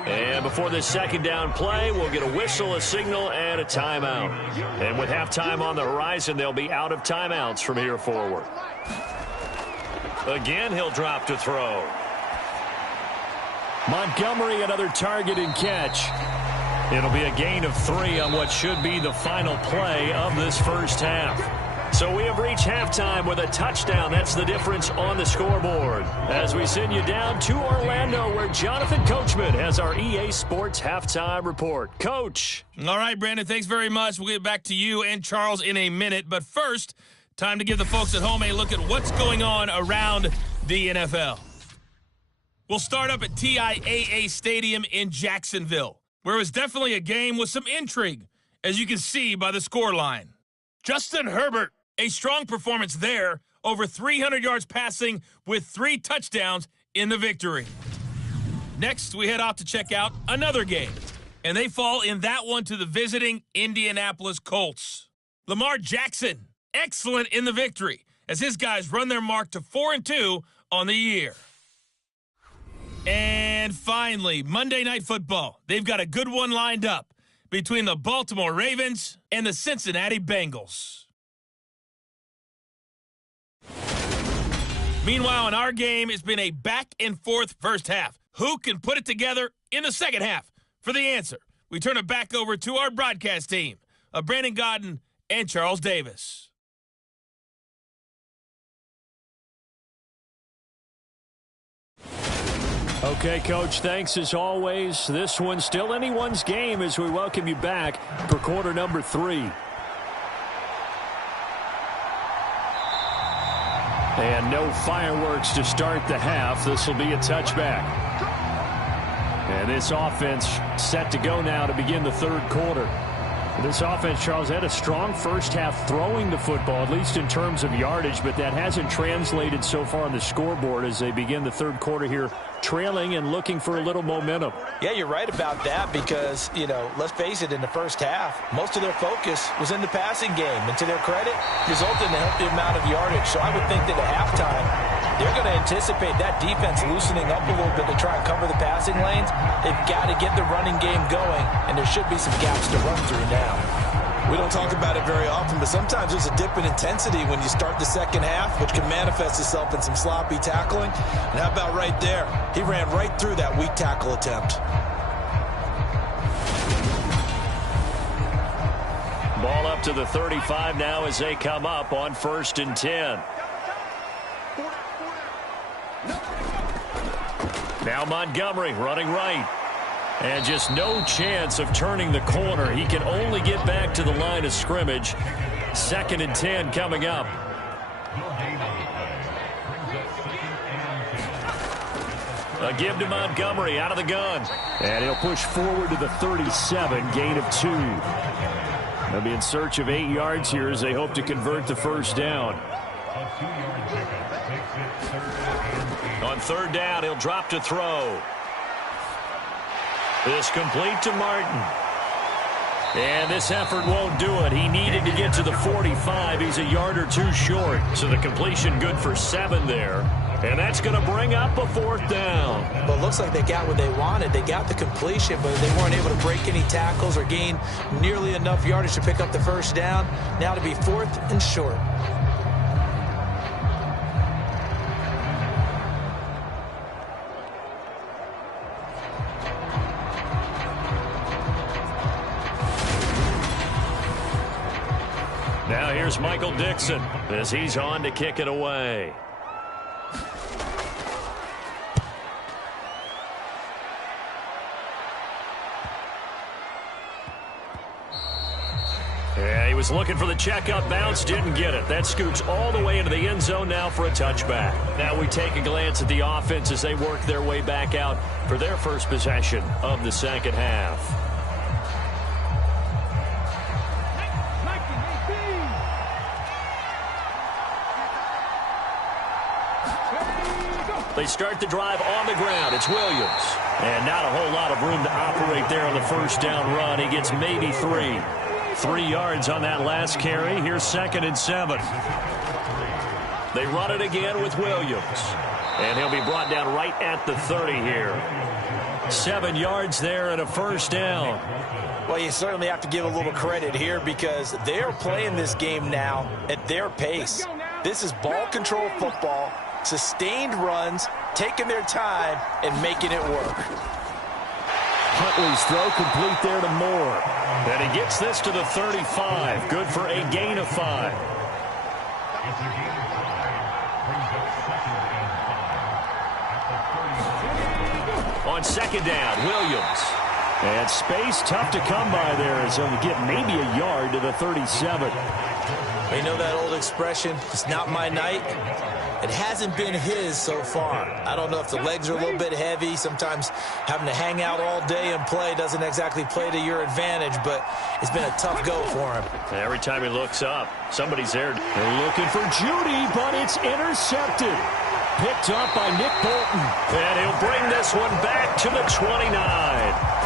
And before this second down play, we'll get a whistle, a signal, and a timeout. And with halftime on the horizon, they'll be out of timeouts from here forward. Again, he'll drop to throw. Montgomery, another target and catch. It'll be a gain of 3 on what should be the final play of this first half. So we have reached halftime with a touchdown. That's the difference on the scoreboard. As we send you down to Orlando, where Jonathan Coachman has our EA Sports halftime report. Coach. All right, Brandon, thanks very much. We'll get back to you and Charles in a minute. But first, time to give the folks at home a look at what's going on around the NFL. We'll start up at TIAA Stadium in Jacksonville, where it was definitely a game with some intrigue, as you can see by the scoreline. Justin Herbert, a strong performance there, over 300 yards passing with 3 touchdowns in the victory. Next, we head off to check out another game, and they fall in that one to the visiting Indianapolis Colts. Lamar Jackson, excellent in the victory, as his guys run their mark to 4-2 on the year. And finally, Monday Night Football. They've got a good one lined up between the Baltimore Ravens and the Cincinnati Bengals. Meanwhile, in our game, it's been a back-and-forth first half. Who can put it together in the second half? For the answer, we turn it back over to our broadcast team of Brandon Godden and Charles Davis. Okay, Coach, thanks as always. This one's still anyone's game as we welcome you back for quarter number 3. And no fireworks to start the half. This will be a touchback. And this offense set to go now to begin the third quarter. This offense, Charles, had a strong first half throwing the football, at least in terms of yardage, but that hasn't translated so far on the scoreboard as they begin the third quarter here, trailing and looking for a little momentum. Yeah, you're right about that because, let's face it, in the first half, most of their focus was in the passing game. And to their credit, resulted in a healthy amount of yardage. So I would think that at halftime, they're going to anticipate that defense loosening up a little bit to try and cover the passing lanes. They've got to get the running game going, and there should be some gaps to run through now. We don't talk about it very often, but sometimes there's a dip in intensity when you start the second half, which can manifest itself in some sloppy tackling. And how about right there? He ran right through that weak tackle attempt. Ball up to the 35 now as they come up on 1st and 10. Now Montgomery running right. And just no chance of turning the corner. He can only get back to the line of scrimmage. 2nd and 10 coming up. A give to Montgomery out of the gun. And he'll push forward to the 37, gain of 2. They'll be in search of 8 yards here as they hope to convert the first down. On 3rd down, he'll drop to throw. This complete to Martin. And this effort won't do it. He needed to get to the 45. He's a yard or 2 short. So the completion good for 7 there. And that's going to bring up a 4th down. Well, it looks like they got what they wanted. They got the completion, but they weren't able to break any tackles or gain nearly enough yardage to pick up the first down. Now to be 4th and short. Now here's Michael Dixon as he's on to kick it away. Yeah, he was looking for the checkup bounce, didn't get it. That scoots all the way into the end zone now for a touchback. Now we take a glance at the offense as they work their way back out for their first possession of the second half. They start the drive on the ground. It's Williams. And not a whole lot of room to operate there on the first down run. He gets maybe 3. 3 yards on that last carry. Here's 2nd and 7. They run it again with Williams. And he'll be brought down right at the 30 here. 7 yards there and a first down. Well, you certainly have to give a little credit here because they're playing this game now at their pace. This is ball control football, sustained runs, taking their time, and making it work. Huntley's throw complete there to Moore. And he gets this to the 35. Good for a gain of 5. On 2nd down, Williams. And space tough to come by there, so he'll get maybe a yard to the 37. You know that old expression, it's not my night? It hasn't been his so far. I don't know if the legs are a little bit heavy. Sometimes having to hang out all day and play doesn't exactly play to your advantage, but it's been a tough go for him. Every time he looks up, somebody's there. They're looking for Judy, but it's intercepted. Picked up by Nick Bolton. And he'll bring this one back to the 29.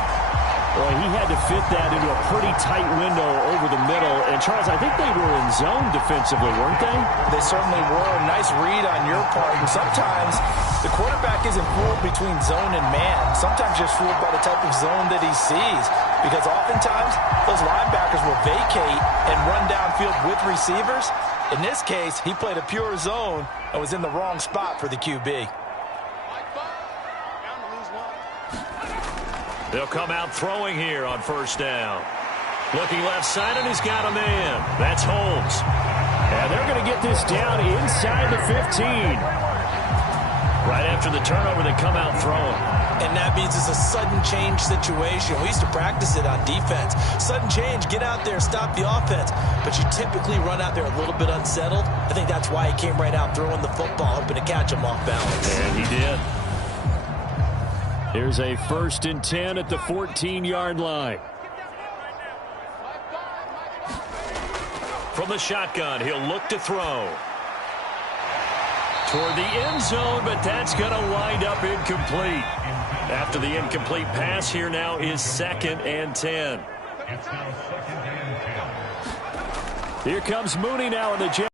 Boy, he had to fit that into a pretty tight window over the middle. And, Charles, I think they were in zone defensively, weren't they? They certainly were. Nice read on your part. And sometimes the quarterback isn't fooled between zone and man. Sometimes just fooled by the type of zone that he sees. Because oftentimes those linebackers will vacate and run downfield with receivers. In this case, he played a pure zone and was in the wrong spot for the QB. They'll come out throwing here on first down. Looking left side, and he's got a man. That's Holmes. And they're going to get this down inside the 15. Right after the turnover, they come out throwing. And that means it's a sudden change situation. We used to practice it on defense. Sudden change, get out there, stop the offense. But you typically run out there a little bit unsettled. I think that's why he came right out throwing the football, hoping to catch him off balance. And he did. Here's a 1st and 10 at the 14-yard line. From the shotgun, he'll look to throw. Toward the end zone, but that's going to wind up incomplete. After the incomplete pass, here now is 2nd and 10. Here comes Mooney now in the jet.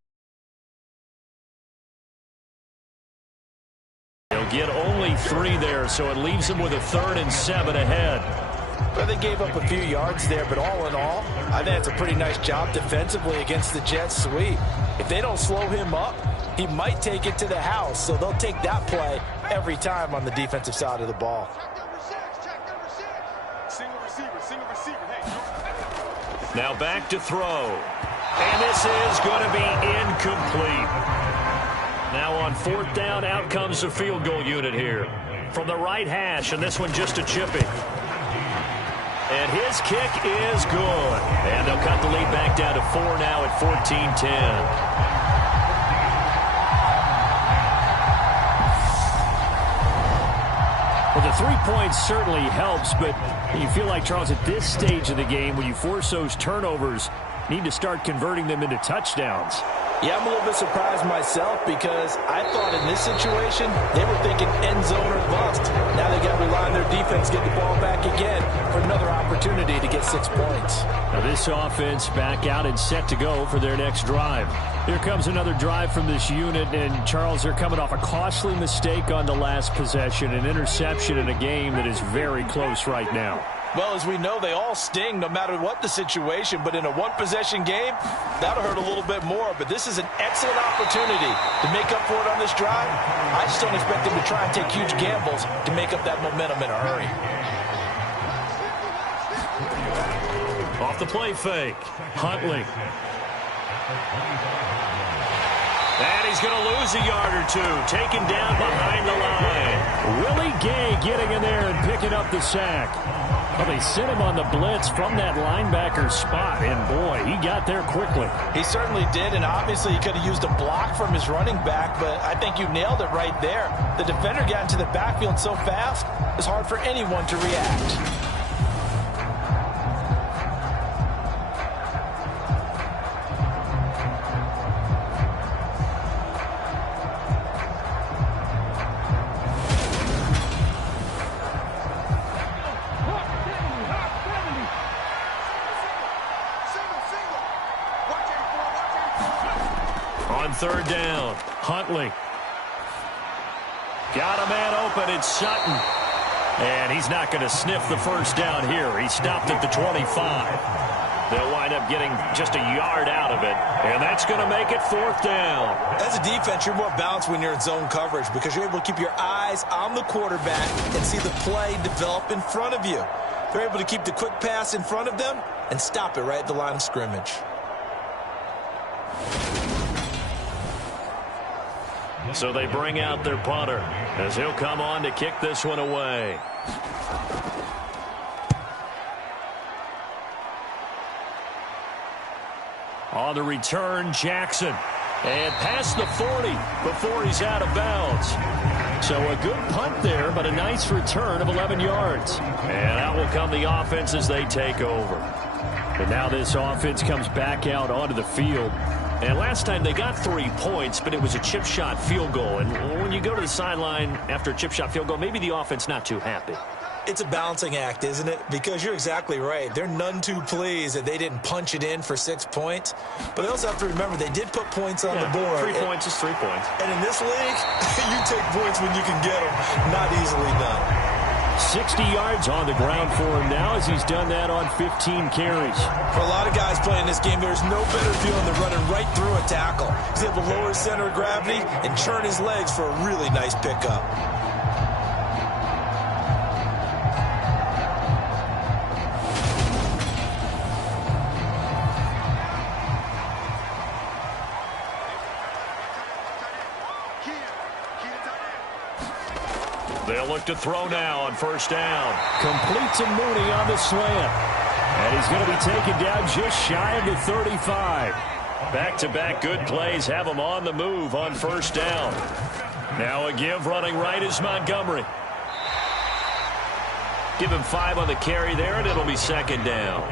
Get only 3 there, so it leaves him with a 3rd and 7 ahead. Well, they gave up a few yards there, but all in all, I think that's a pretty nice job defensively against the Jets sweep. If they don't slow him up, he might take it to the house, so they'll take that play every time on the defensive side of the ball. Now back to throw. And this is going to be incomplete. Now on 4th down, out comes the field goal unit here. From the right hash, and this one just a chipping. And his kick is good. And they'll cut the lead back down to 4 now at 14-10. Well, the 3 points certainly helps, but you feel like, Charles, at this stage of the game, when you force those turnovers, need to start converting them into touchdowns. Yeah, I'm a little bit surprised myself because I thought in this situation they were thinking end zone or bust. Now they got to rely on their defense, get the ball back again for another opportunity to get 6 points. Now this offense back out and set to go for their next drive. Here comes another drive from this unit, and Charles, they're coming off a costly mistake on the last possession, an interception in a game that is very close right now. Well, as we know, they all sting no matter what the situation, but in a one-possession game, that'll hurt a little bit more. But this is an excellent opportunity to make up for it on this drive. I just don't expect them to try and take huge gambles to make up that momentum in a hurry. Off the play fake, Huntley. And he's going to lose a yard or two, taken down behind the line. Willie Gay getting in there and picking up the sack. Well, they sent him on the blitz from that linebacker spot, and boy, he got there quickly. He certainly did, and obviously he could have used a block from his running back, but I think you nailed it right there. The defender got into the backfield so fast, it's hard for anyone to react. third down. Huntley. Got a man open. It's Sutton. And he's not going to sniff the first down here. He stopped at the 25. They'll wind up getting just a yard out of it. And that's going to make it fourth down. As a defense, you're more balanced when you're in zone coverage because you're able to keep your eyes on the quarterback and see the play develop in front of you. They're able to keep the quick pass in front of them and stop it right at the line of scrimmage. So they bring out their punter as he'll come on to kick this one away. On the return, Jackson. And past the 40 before he's out of bounds. So a good punt there, but a nice return of 11 yards. And out will come the offense as they take over. And now this offense comes back out onto the field. And last time they got 3 points, but it was a chip shot field goal. And when you go to the sideline after a chip shot field goal, maybe the offense not too happy. It's a balancing act, isn't it? Because you're exactly right. They're none too pleased that they didn't punch it in for 6 points. But they also have to remember they did put points on the board. 3 points is 3 points. And in this league, you take points when you can get them. Not easily done. 60 yards on the ground for him now as he's done that on 15 carries. For a lot of guys playing this game, there's no better feeling than running right through a tackle. He's able to lower his center of gravity and churn his legs for a really nice pickup. They'll look to throw now on first down. Complete to Mooney on the slant. And he's going to be taken down just shy of the 35. Back-to-back good plays have him on the move on first down. Now a give running right is Montgomery. Give him 5 on the carry there, and it'll be second down.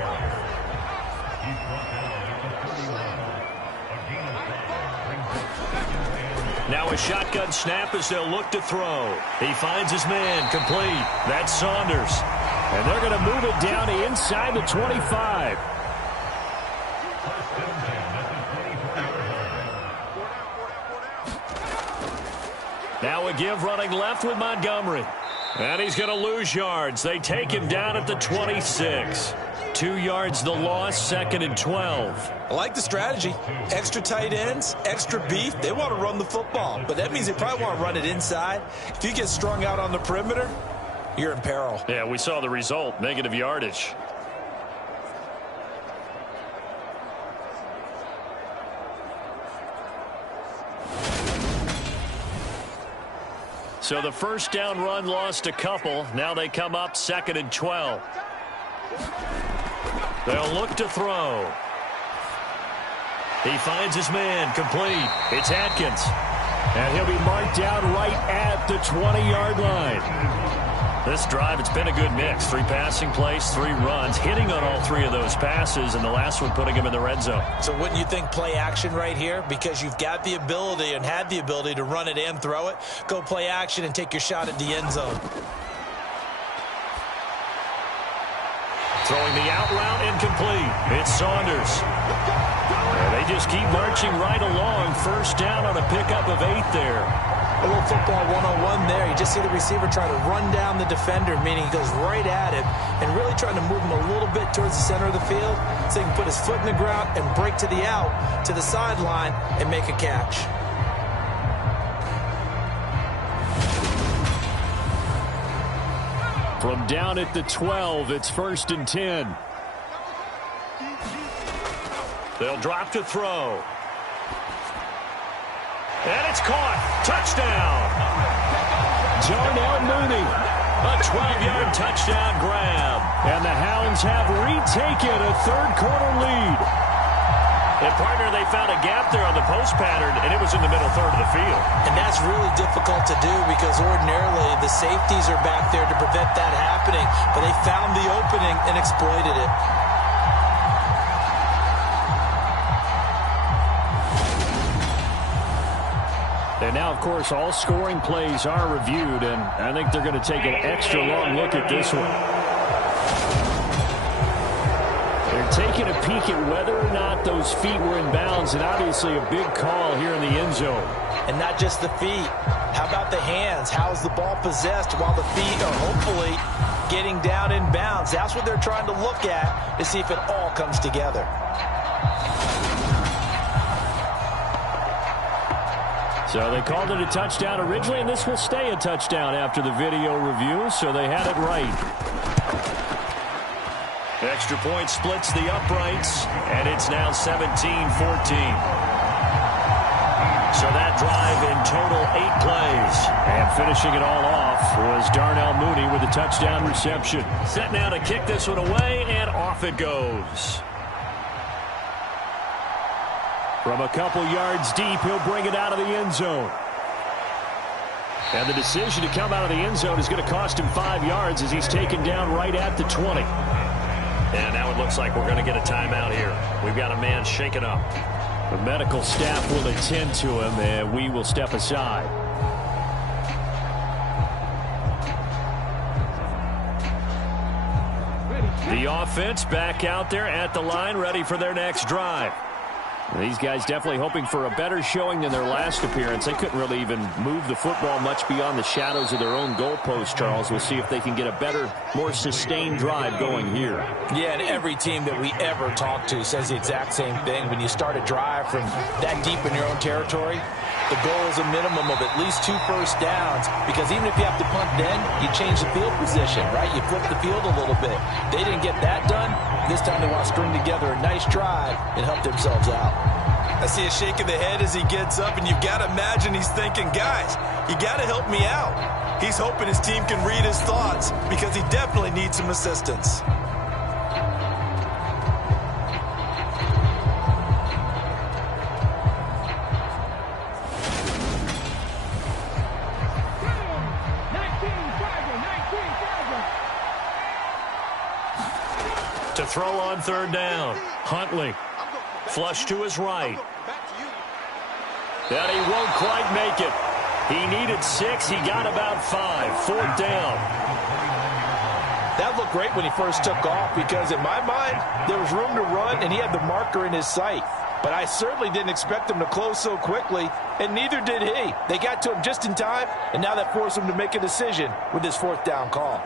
Now a shotgun snap as they'll look to throw. He finds his man complete. That's Saunders. And they're going to move it down to inside the 25. Now a give running left with Montgomery. And he's going to lose yards. They take him down at the 26. 2 yards the loss, second and 12. I like the strategy. Extra tight ends, extra beef. They want to run the football, but that means they probably want to run it inside. If you get strung out on the perimeter, you're in peril. Yeah, we saw the result, negative yardage. So the first down run lost a couple. Now they come up second and 12. They'll look to throw. He finds his man complete. It's Atkins. And he'll be marked down right at the 20-yard line. This drive, it's been a good mix. 3 passing plays, 3 runs, hitting on all 3 of those passes, and the last one putting him in the red zone. So wouldn't you think play action right here? Because you've got the ability and had the ability to run it and throw it. Go play action and take your shot at the end zone. Throwing the out route incomplete. It's Saunders. And they just keep marching right along. First down on a pickup of 8 there. A little football 101 there. You just see the receiver try to run down the defender, meaning he goes right at him and really trying to move him a little bit towards the center of the field so he can put his foot in the ground and break to the out, to the sideline, and make a catch. From down at the 12, it's first and 10. They'll drop to throw. And it's caught. Touchdown. Darnell Mooney. A 12-yard touchdown grab. And the Hounds have retaken a third-quarter lead. And, partner, they found a gap there on the post pattern, and it was in the middle third of the field. And that's really difficult to do because ordinarily the safeties are back there to prevent that happening. But they found the opening and exploited it. And now, of course, all scoring plays are reviewed, and I think they're going to take an extra long look at this one. They're taking a peek at whether or not those feet were in bounds, and obviously a big call here in the end zone. And not just the feet. How about the hands? How is the ball possessed while the feet are hopefully getting down in bounds? That's what they're trying to look at to see if it all comes together. So they called it a touchdown originally, and this will stay a touchdown after the video review, so they had it right. Extra point splits the uprights, and it's now 17-14. So that drive in total 8 plays. And finishing it all off was Darnell Mooney with a touchdown reception. Set now to kick this one away, and off it goes. From a couple yards deep, he'll bring it out of the end zone. And the decision to come out of the end zone is going to cost him 5 yards as he's taken down right at the 20. And now it looks like we're going to get a timeout here. We've got a man shaken up. The medical staff will attend to him, and we will step aside. The offense back out there at the line, ready for their next drive. These guys definitely hoping for a better showing than their last appearance. They couldn't really even move the football much beyond the shadows of their own goalpost, Charles. We'll see if they can get a better, more sustained drive going here. Yeah, and every team that we ever talk to says the exact same thing. When you start a drive from that deep in your own territory, the goal is a minimum of at least 2 first downs, because even if you have to punt then, you change the field position, right? You flip the field a little bit. They didn't get that done. This time they want to string together a nice drive and help themselves out. I see a shake of the head as he gets up, and you've got to imagine he's thinking, guys, you got to help me out. He's hoping his team can read his thoughts because he definitely needs some assistance. To throw on third down, Huntley. Flush to his right. And he won't quite make it. He needed 6. He got about 5. 4th down. That looked great when he first took off, because in my mind, there was room to run, and he had the marker in his sight. But I certainly didn't expect him to close so quickly, and neither did he. They got to him just in time, and now that forced him to make a decision with his 4th down call.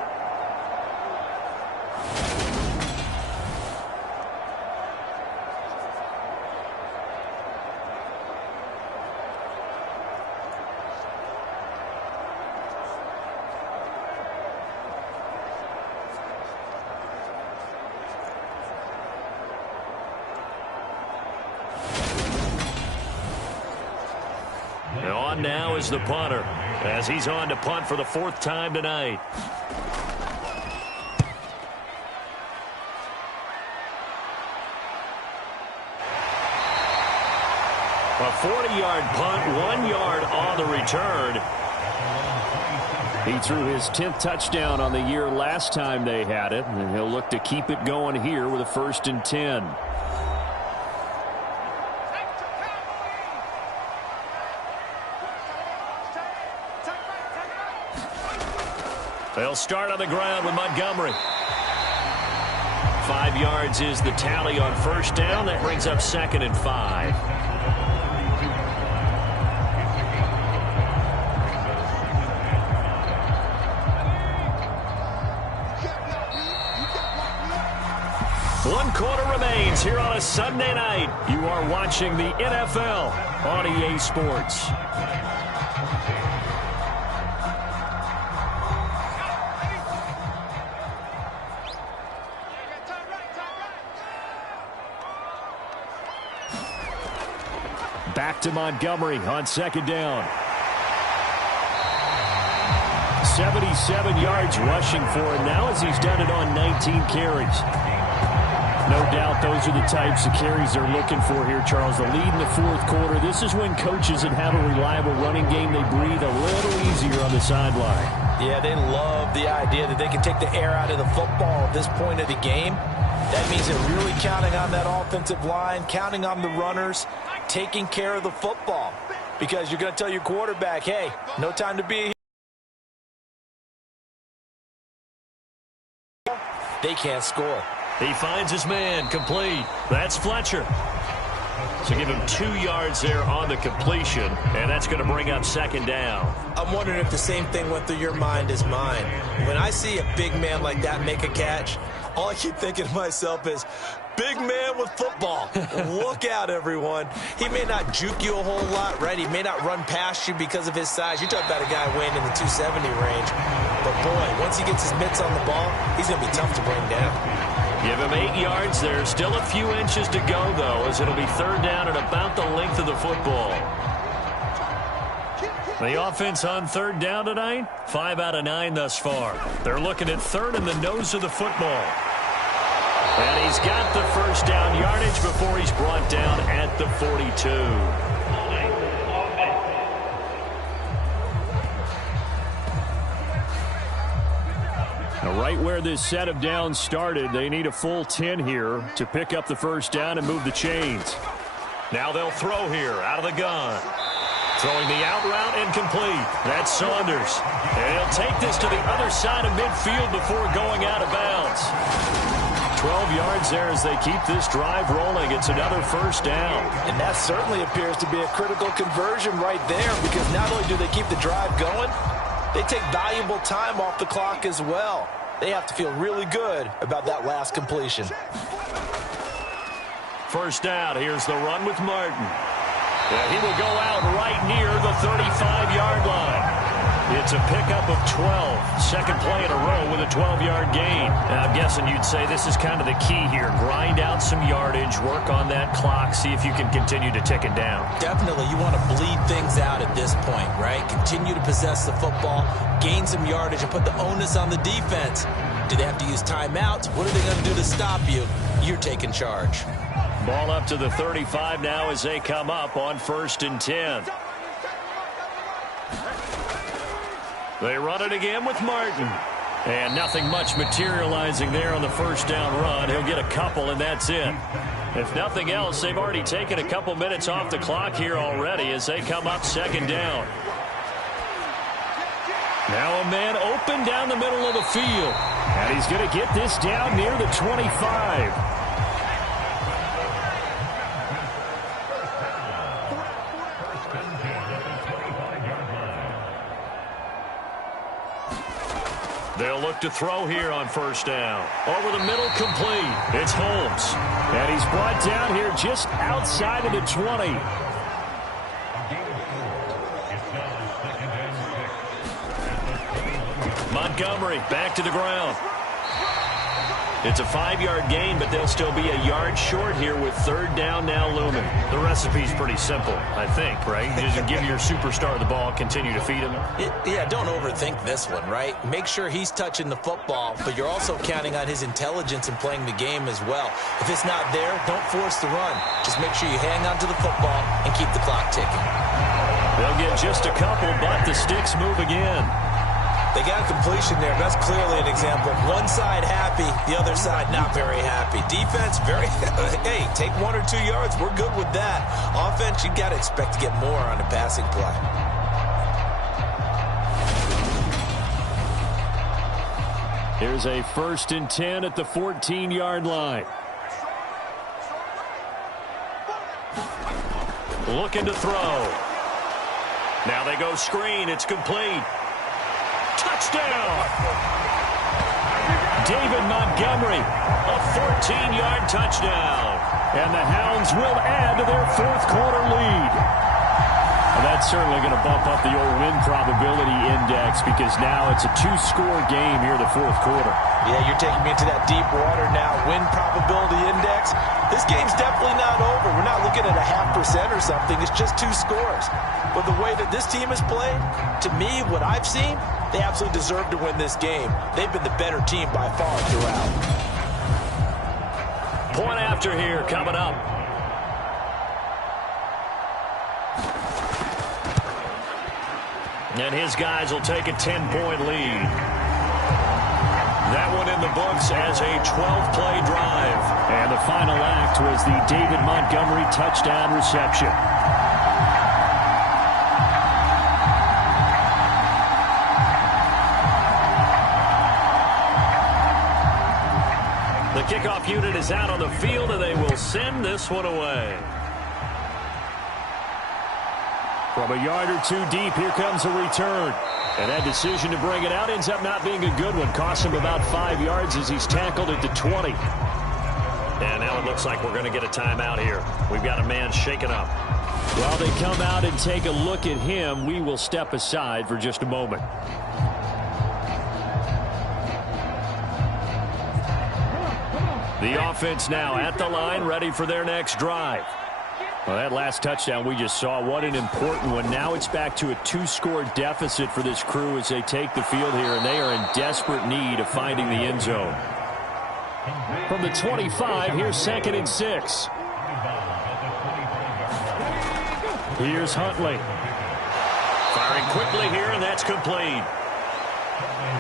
On now is the punter, as he's on to punt for the 4th time tonight. A 40-yard punt, 1 yard on the return. He threw his 10th touchdown on the year last time they had it, and he'll look to keep it going here with a 1st and 10. They'll start on the ground with Montgomery. 5 yards is the tally on 1st down. That brings up 2nd and 5. One quarter remains here on a Sunday night. You are watching the NFL on EA Sports. Back to Montgomery on 2nd down. 77 yards rushing for him now, as he's done it on 19 carries. No doubt those are the types of carries they're looking for here, Charles. The lead in the 4th quarter. This is when coaches that have a reliable running game, they breathe a little easier on the sideline. Yeah, they love the idea that they can take the air out of the football at this point of the game. That means they're really counting on that offensive line, counting on the runners, taking care of the football. Because you're going to tell your quarterback, hey, no time to be here. They can't score. He finds his man, complete. That's Fletcher. So give him 2 yards there on the completion, and that's going to bring up second down. I'm wondering if the same thing went through your mind as mine. When I see a big man like that make a catch, all I keep thinking to myself is, big man with football. Look out, everyone. He may not juke you a whole lot, right? He may not run past you because of his size. You're talking about a guy weighing in the 270 range. But, boy, once he gets his mitts on the ball, he's going to be tough to bring down. Give him 8 yards there. Still a few inches to go, though, as it'll be third down and about the length of the football. The offense on third down tonight, 5 out of 9 thus far. They're looking at third in the nose of the football. And he's got the first down yardage before he's brought down at the 42. Now, right where this set of downs started, they need a full 10 here to pick up the first down and move the chains. Now they'll throw here out of the gun. Throwing the out route incomplete. That's Saunders. And he'll take this to the other side of midfield before going out of bounds. 12 yards there as they keep this drive rolling. It's another first down. And that certainly appears to be a critical conversion right there, because not only do they keep the drive going, they take valuable time off the clock as well. They have to feel really good about that last completion. First down. Here's the run with Martin. He will go out right near the 35-yard line. It's a pickup of 12. Second play in a row with a 12-yard gain. Now, I'm guessing you'd say this is kind of the key here. Grind out some yardage, work on that clock, see if you can continue to tick it down. Definitely. You want to bleed things out at this point, right? Continue to possess the football, gain some yardage, and put the onus on the defense. Do they have to use timeouts? What are they going to do to stop you? You're taking charge. Ball up to the 35 now as they come up on 1st and 10. They run it again with Martin. And nothing much materializing there on the first down run. He'll get a couple, and that's it. If nothing else, they've already taken a couple minutes off the clock here already as they come up second down. Now a man open down the middle of the field. And he's going to get this down near the 25. They'll look to throw here on first down. Over the middle, complete. It's Holmes. And he's brought down here just outside of the 20. Montgomery back to the ground. It's a 5-yard gain, but they'll still be a yard short here with third down now looming. The recipe's pretty simple, I think, right? You just give your superstar the ball, continue to feed him. Yeah, don't overthink this one, right? Make sure he's touching the football, but you're also counting on his intelligence in playing the game as well. If it's not there, don't force the run. Just make sure you hang on to the football and keep the clock ticking. They'll get just a couple, but the sticks move again. They got a completion there. That's clearly an example. One side happy, the other side not very happy. Defense, very, hey, take 1 or 2 yards. We're good with that. Offense, you got to expect to get more on the passing play. Here's a 1st and 10 at the 14-yard line. Looking to throw. Now they go screen. It's complete. Touchdown! David Montgomery, a 14-yard touchdown. And the Hounds will add to their fourth quarter lead. And that's certainly going to bump up the old win probability index, because now it's a 2-score game here in the fourth quarter. Yeah, you're taking me into that deep water now. Win probability index. This game's definitely not over. We're not looking at a 0.5% or something. It's just 2 scores. But the way that this team has played, to me, what I've seen, they absolutely deserve to win this game. They've been the better team by far throughout. Point after here coming up. And his guys will take a 10-point lead. That one in the books as a 12-play drive. And the final act was the David Montgomery touchdown reception. The kickoff unit is out on the field, and they will send this one away. From a yard or two deep, here comes a return. And that decision to bring it out ends up not being a good one. Cost him about 5 yards as he's tackled at the 20. And now it looks like we're going to get a timeout here. We've got a man shaken up. While they come out and take a look at him, we will step aside for just a moment. The offense now at the line, ready for their next drive. Well, that last touchdown we just saw, what an important one. Now it's back to a 2-score deficit for this crew as they take the field here, and they are in desperate need of finding the end zone. From the 25, here's 2nd and 6. Here's Huntley. Firing quickly here, and that's complete.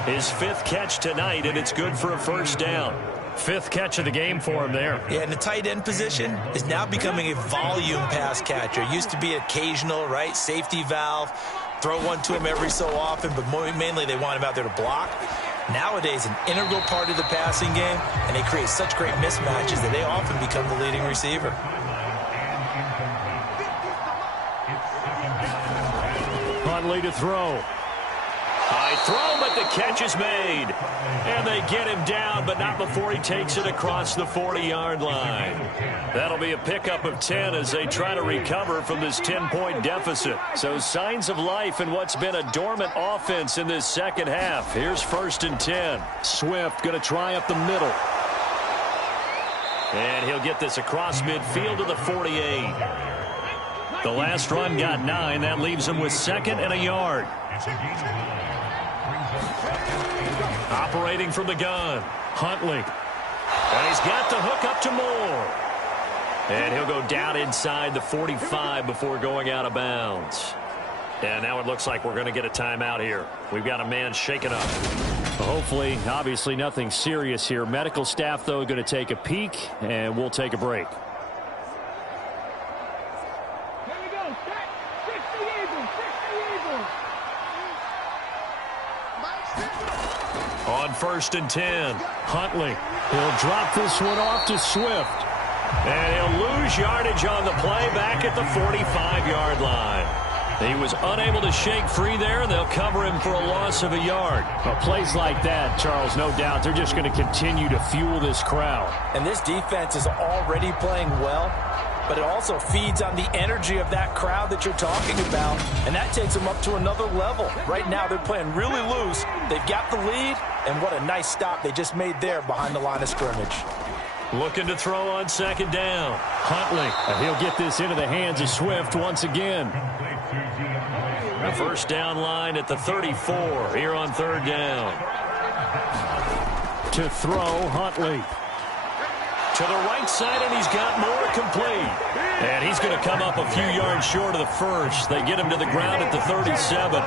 His 5th catch tonight, and it's good for a first down. 5th catch of the game for him there. Yeah, and the tight end position is now becoming a volume pass catcher. Used to be occasional, right? Safety valve. Throw one to him every so often, but mainly they want him out there to block. Nowadays, an integral part of the passing game, and they create such great mismatches that they often become the leading receiver. Huntley to throw. High throw, but the catch is made. And they get him down, but not before he takes it across the 40-yard line. That'll be a pickup of 10 as they try to recover from this 10-point deficit. So signs of life in what's been a dormant offense in this second half. Here's 1st and 10. Swift going to try up the middle. And he'll get this across midfield to the 48. The last run got 9. That leaves him with 2nd and a yard. Operating from the gun, Huntley. And he's got the hook up to Moore. And he'll go down inside the 45 before going out of bounds. And now it looks like we're going to get a timeout here. We've got a man shaken up. Hopefully, obviously nothing serious here. Medical staff, though, going to take a peek, and we'll take a break. On 1st and 10, Huntley. He'll drop this one off to Swift. And he'll lose yardage on the play back at the 45-yard line. He was unable to shake free there, and they'll cover him for a loss of a yard. Well, plays like that, Charles, no doubt, they're just going to continue to fuel this crowd. And this defense is already playing well, but it also feeds on the energy of that crowd that you're talking about, and that takes them up to another level. Right now, they're playing really loose. They've got the lead, and what a nice stop they just made there behind the line of scrimmage. Looking to throw on 2nd down. Huntley, and he'll get this into the hands of Swift once again. The first down line at the 34 here on 3rd down. To throw, Huntley. To the right side, and he's got Moore complete. And he's going to come up a few yards short of the first. They get him to the ground at the 37.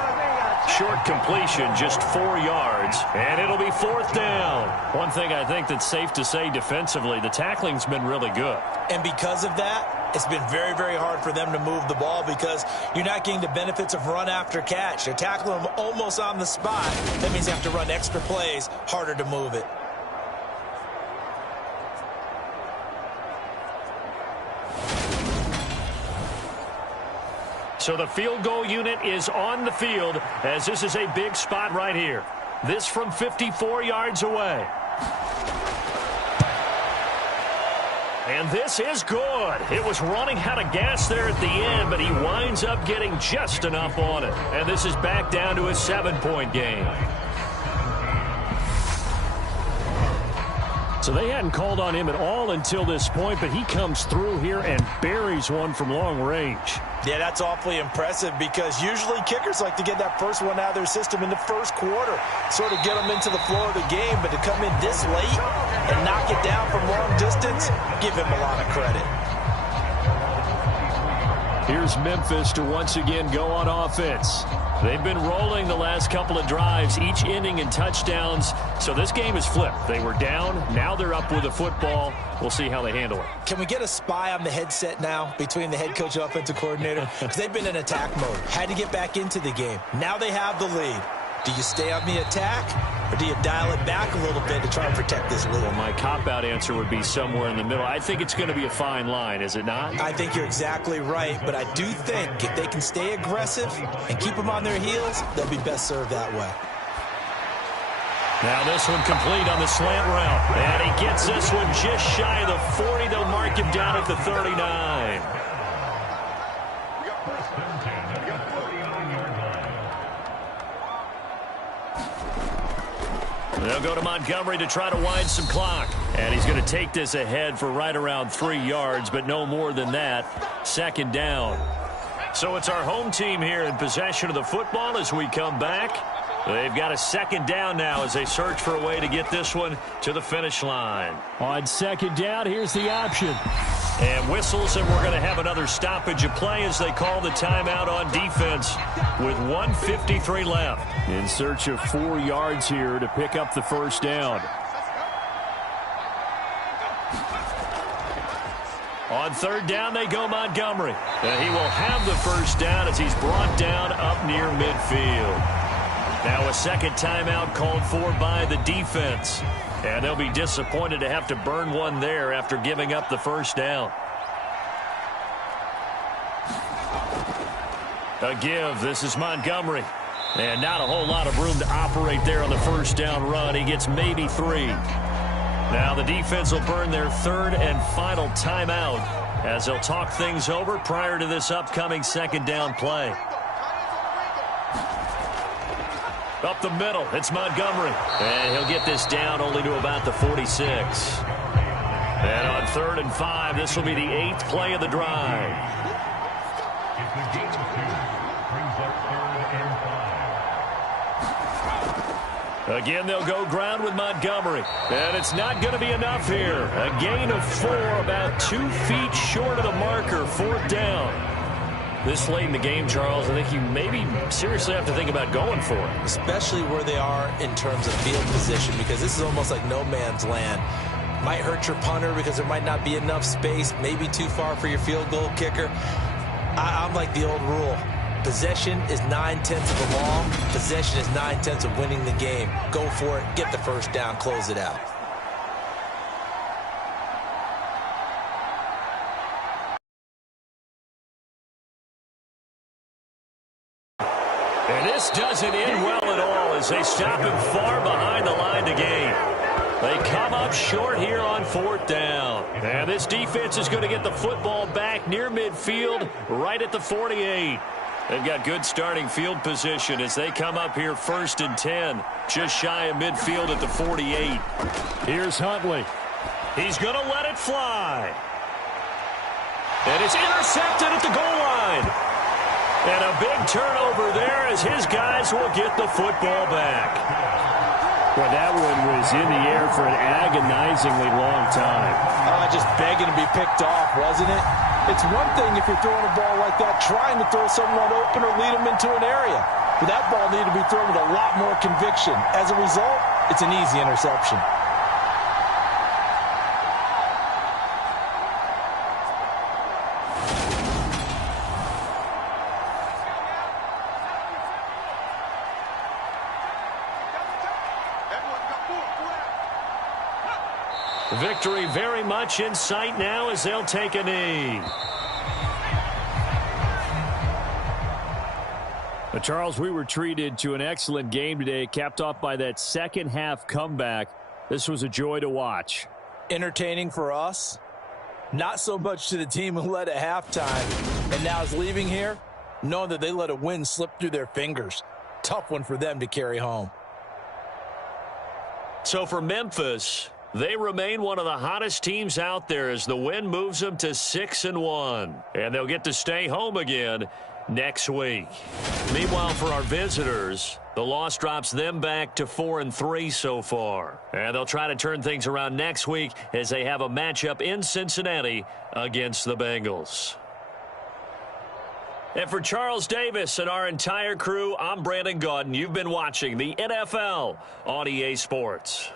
Short completion, just 4 yards, and it'll be 4th down. One thing I think that's safe to say defensively, the tackling's been really good. And because of that, it's been very, very hard for them to move the ball because you're not getting the benefits of run after catch. They're tackling them almost on the spot. That means you have to run extra plays, harder to move it. So the field goal unit is on the field as this is a big spot right here. This from 54 yards away. And this is good. It was running out of gas there at the end, but he winds up getting just enough on it. And this is back down to a 7-point game. So they hadn't called on him at all until this point, but he comes through here and buries one from long range. Yeah, that's awfully impressive because usually kickers like to get that first one out of their system in the first quarter, sort of get them into the flow of the game, but to come in this late and knock it down from long distance, give him a lot of credit. Here's Memphis to once again go on offense. They've been rolling the last couple of drives, each ending in touchdowns. So this game is flipped. They were down. Now they're up with the football. We'll see how they handle it. Can we get a spy on the headset now between the head coach and offensive coordinator? Because they've been in attack mode. Had to get back into the game. Now they have the lead. Do you stay on the attack Or do you dial it back a little bit to try and protect this lead? Well, my cop-out answer would be somewhere in the middle. I think it's going to be a fine line, is it not? I think you're exactly right, but I do think if they can stay aggressive and keep them on their heels, they'll be best served that way. Now this one complete on the slant route. And he gets this one just shy of the 40. They'll mark him down at the 39. They'll go to Montgomery to try to wind some clock. And he's going to take this ahead for right around 3 yards, but no more than that. Second down. So it's our home team here in possession of the football as we come back. They've got a second down now as they search for a way to get this one to the finish line. On second down, here's the option. And whistles, and we're going to have another stoppage of play as they call the timeout on defense with 1:53 left. In search of 4 yards here to pick up the first down. On third down, they go Montgomery. And he will have the first down as he's brought down up near midfield. Now a second timeout called for by the defense. And they'll be disappointed to have to burn one there after giving up the first down. A give. This is Montgomery. And not a whole lot of room to operate there on the first down run. He gets maybe 3. Now the defense will burn their third and final timeout as they'll talk things over prior to this upcoming second down play. Up the middle, it's Montgomery. And he'll get this down only to about the 46. And on 3rd and 5, this will be the 8th play of the drive. Again, they'll go ground with Montgomery. And it's not going to be enough here. A gain of 4, about 2 feet short of the marker, 4th down. This late in the game, Charles, I think you maybe seriously have to think about going for it. Especially where they are in terms of field position, because this is almost like no man's land. Might hurt your punter because there might not be enough space, maybe too far for your field goal kicker. I'm like the old rule. Possession is 9/10 of the ball. Possession is 9/10 of winning the game. Go for it, get the first down, close it out. And this doesn't end well at all as they stop him far behind the line to gain. They come up short here on 4th down. And this defense is going to get the football back near midfield, right at the 48. They've got good starting field position as they come up here 1st and 10, just shy of midfield at the 48. Here's Huntley. He's going to let it fly. And it's intercepted at the goal line. And a big turnover there as his guys will get the football back. Well, that one was in the air for an agonizingly long time. Just begging to be picked off, wasn't it? It's one thing if you're throwing a ball like that, trying to throw someone open or lead them into an area. But that ball needed to be thrown with a lot more conviction. As a result, it's an easy interception. Victory very much in sight now as they'll take a knee. But Charles, we were treated to an excellent game today, capped off by that second half comeback. This was a joy to watch. Entertaining for us. Not so much to the team who led at halftime and now is leaving here, knowing that they let a win slip through their fingers. Tough one for them to carry home. So for Memphis, they remain one of the hottest teams out there as the win moves them to 6-1. And they'll get to stay home again next week. Meanwhile, for our visitors, the loss drops them back to 4-3 so far. And they'll try to turn things around next week as they have a matchup in Cincinnati against the Bengals. And for Charles Davis and our entire crew, I'm Brandon Gaudin. You've been watching the NFL on EA Sports.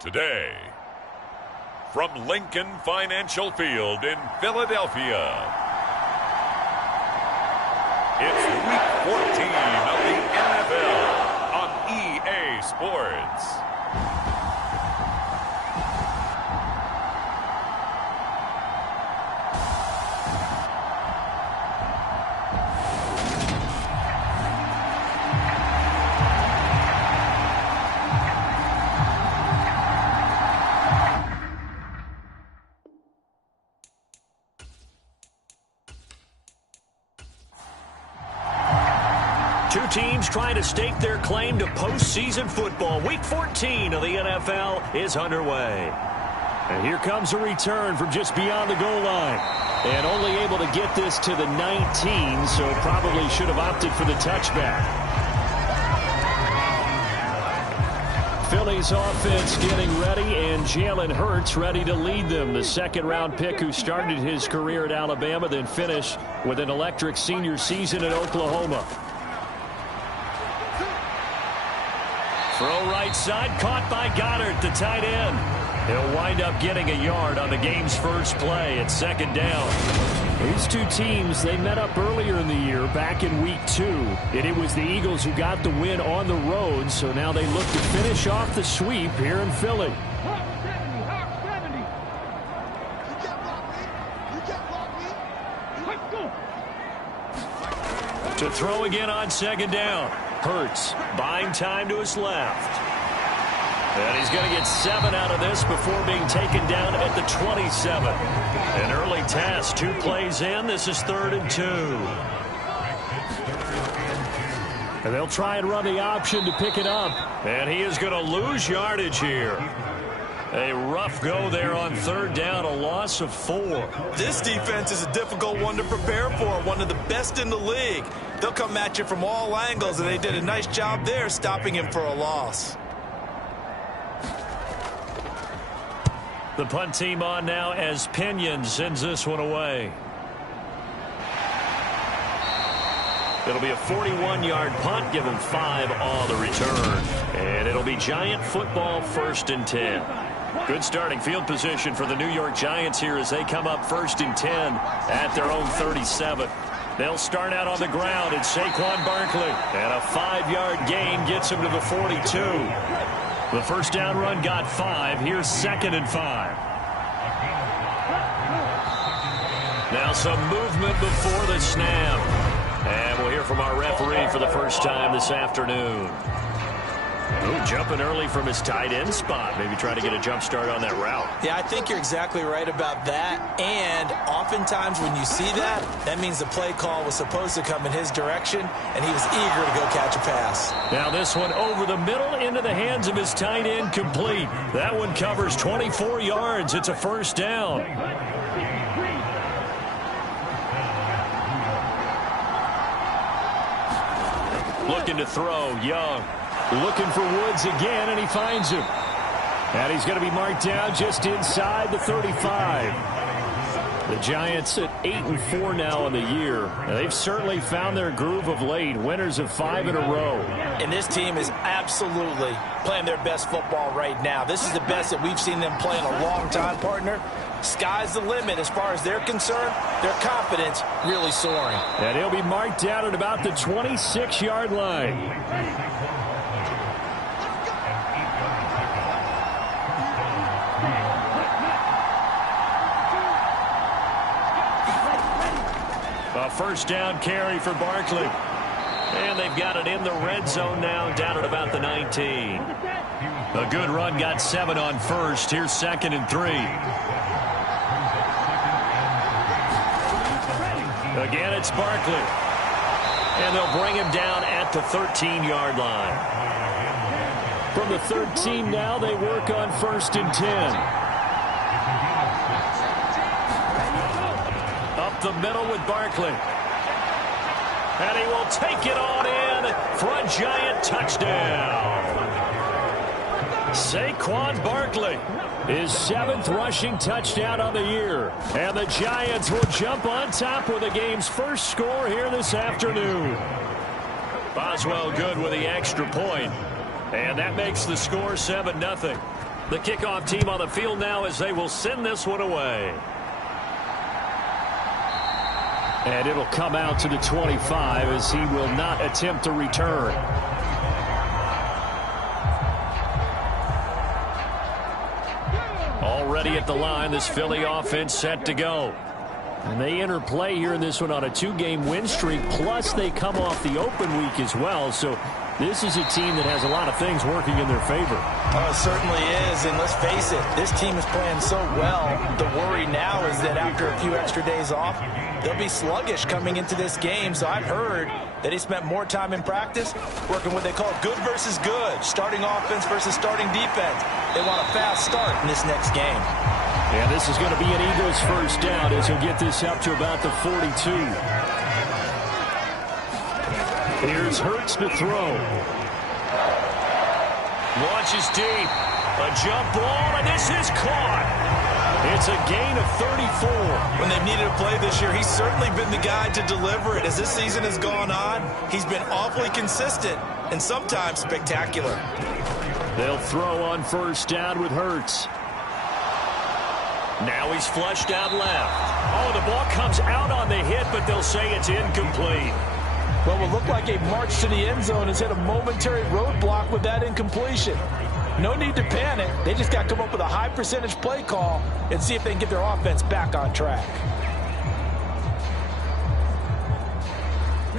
Today, from Lincoln Financial Field in Philadelphia, it's Week 14 of the NFL on EA Sports. Two teams trying to stake their claim to postseason football. Week 14 of the NFL is underway. And here comes a return from just beyond the goal line. And only able to get this to the 19, so probably should have opted for the touchback. Philly's offense getting ready, and Jalen Hurts ready to lead them. The second-round pick who started his career at Alabama, then finished with an electric senior season at Oklahoma. Throw right side, caught by Goddard, the tight end. He'll wind up getting a yard on the game's first play at second down. These two teams, they met up earlier in the year, back in Week 2. And it was the Eagles who got the win on the road, so now they look to finish off the sweep here in Philly. To throw again on second down. Hurts buying time to his left. And he's going to get 7 out of this before being taken down at the 27. An early task, 2 plays in. This is 3rd and 2. And they'll try and run the option to pick it up. And he is going to lose yardage here. A rough go there on 3rd down, a loss of 4. This defense is a difficult one to prepare for, one of the best in the league. They'll come at you from all angles, and they did a nice job there stopping him for a loss. The punt team on now as Pinion sends this one away. It'll be a 41-yard punt, give him 5 on the return. And it'll be Giant football, 1st and 10. Good starting field position for the New York Giants here as they come up 1st and 10 at their own 37. They'll start out on the ground. It's Saquon Barkley. And a 5-yard gain gets him to the 42. The first down run got 5. Here's 2nd and 5. Now some movement before the snap. And we'll hear from our referee for the first time this afternoon. Ooh, jumping early from his tight end spot. Maybe trying to get a jump start on that route. Yeah, I think you're exactly right about that. And oftentimes when you see that, that means the play call was supposed to come in his direction, and he was eager to go catch a pass. Now this one over the middle into the hands of his tight end, complete. That one covers 24 yards. It's a 1st down. Looking to throw, Young. Looking for Woods again, and he finds him. And he's going to be marked down just inside the 35. The Giants at 8-4 now in the year. And they've certainly found their groove of late. Winners of 5 in a row. And this team is absolutely playing their best football right now. This is the best that we've seen them play in a long time, partner. Sky's the limit as far as they're concerned. Their confidence really soaring. And he'll be marked down at about the 26-yard line. A 1st down carry for Barkley. And they've got it in the red zone now, down at about the 19. A good run, got 7 on 1st. Here's 2nd and 3. Again, it's Barkley. And they'll bring him down at the 13-yard line. From the 13 now, they work on 1st and 10. Up the middle with Barkley. And he will take it on in for a Giant touchdown. Saquon Barkley. His 7th rushing touchdown on the year. And the Giants will jump on top with the game's first score here this afternoon. Boswell good with the extra point. And that makes the score 7-0. The kickoff team on the field now as they will send this one away. And it'll come out to the 25 as he will not attempt to return. Already at the line, this Philly offense set to go. And they enter play here in this one on a 2-game win streak, plus they come off the open week as well. So this is a team that has a lot of things working in their favor. Oh, it certainly is, and let's face it, this team is playing so well. The worry now is that after a few extra days off, they'll be sluggish coming into this game. So I've heard that he spent more time in practice working what they call good versus good, starting offense versus starting defense. They want a fast start in this next game. And this is going to be an Eagles first down as he'll get this up to about the 42. Here's Hurts to throw. Launches deep. A jump ball, and this is caught. It's a gain of 34. When they've needed a play this year, he's certainly been the guy to deliver it. As this season has gone on, he's been awfully consistent and sometimes spectacular. They'll throw on first down with Hurts. Now he's flushed out left. Oh, the ball comes out on the hit, but they'll say it's incomplete. Well, it will look like a march to the end zone has hit a momentary roadblock with that incompletion. No need to panic. They just got to come up with a high percentage play call and see if they can get their offense back on track.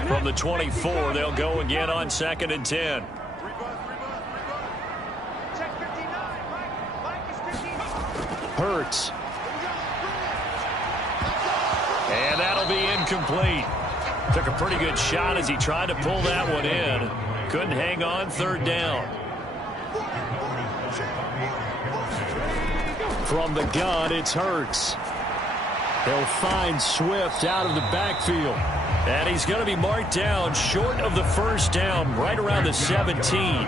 From the 24, they'll go again on 2nd and 10. Hurts. And that'll be incomplete. Took a pretty good shot as he tried to pull that one in. Couldn't hang on, 3rd down. From the gun, it's Hurts. They'll find Swift out of the backfield. And he's going to be marked down short of the first down, right around the 17.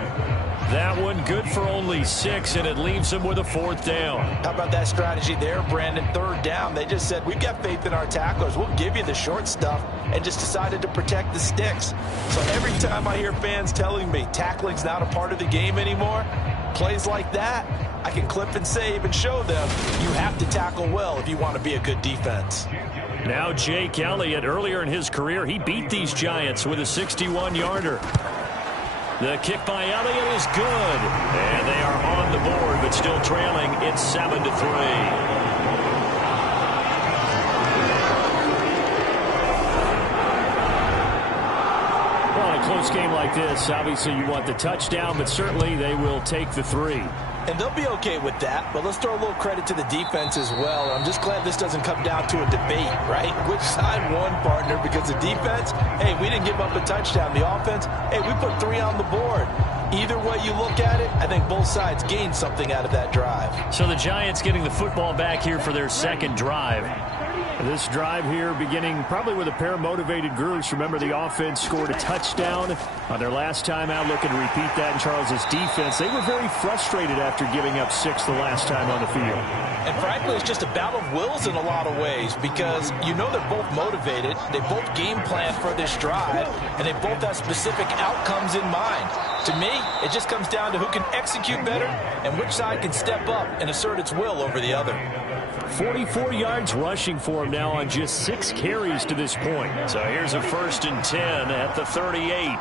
That one good for only 6, and it leaves him with a 4th down. How about that strategy there, Brandon? 3rd down. They just said, we've got faith in our tacklers. We'll give you the short stuff, and just decided to protect the sticks. So every time I hear fans telling me tackling's not a part of the game anymore, plays like that, I can clip and save and show them you have to tackle well if you want to be a good defense. Now Jake Elliott, earlier in his career, he beat these Giants with a 61-yarder. The kick by Elliott is good. And they are on the board, but still trailing. It's 7-3. Well, in a close game like this, obviously you want the touchdown, but certainly they will take the 3. And they'll be okay with that, but let's throw a little credit to the defense as well. I'm just glad this doesn't come down to a debate, right? Which side won, partner? Because the defense, hey, we didn't give up a touchdown. The offense, hey, we put 3 on the board. Either way you look at it, I think both sides gained something out of that drive. So the Giants getting the football back here for their 2nd drive. This drive here beginning probably with a pair of motivated groups. Remember, the offense scored a touchdown on their last time out. Looking to repeat that in Charles's defense. They were very frustrated after giving up 6 the last time on the field. And frankly, it's just a battle of wills in a lot of ways, because you know they're both motivated. They both game plan for this drive, and they both have specific outcomes in mind. To me, it just comes down to who can execute better and which side can step up and assert its will over the other. 44 yards rushing for him now on just 6 carries to this point. So here's a 1st and 10 at the 38.